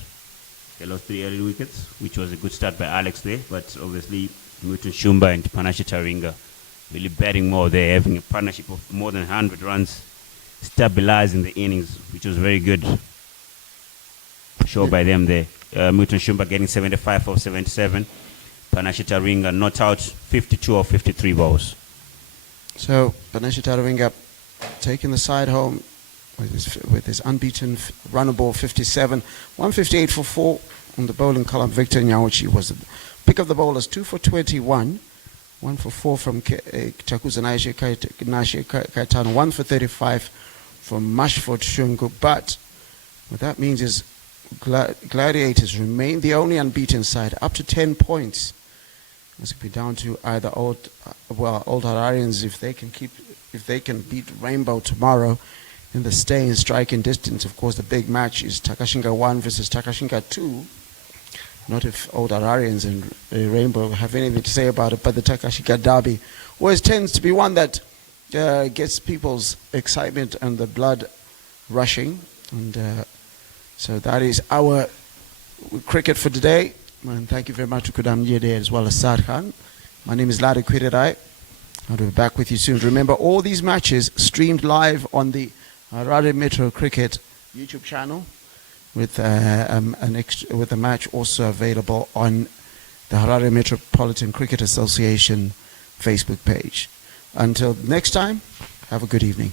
They lost 3 early wickets, which was a good start by Alex there. But obviously, Milton Shumba and Panache Taringa really batting more there, having a partnership of more than 100 runs, stabilizing the innings, which was very good show by them there. Milton Shumba getting 75 of 77. Panache Taringa not out 52 of 53 balls. So, Panache Taringa taking the side home with his unbeaten runner ball 57, 158 for 4 on the bowling column. Victor Nyaochi was the pick of the bowlers, 2 for 21, 1 for 4 from Chakuza Nashe Kaitano, 1 for 35 from Mashford Shungu. But what that means is Gladiators remain the only unbeaten side, up to 10 points. It's going to be down to either Old Hararians if they can beat Rainbow tomorrow in the stay and striking distance. Of course, the big match is Takashinga 1 versus Takashinga 2. Not if Old Hararians and Rainbow have anything to say about it, but the Takashinga derby always tends to be one that gets people's excitement and the blood rushing. And so that is our cricket for today. And thank you very much to Kudam Yede as well as Saad Khan. My name is Lada Kwidirai. I'll be back with you soon. Remember, all these matches streamed live on the Harare Metro Cricket YouTube channel with a match also available on the Harare Metropolitan Cricket Association Facebook page. Until next time, have a good evening.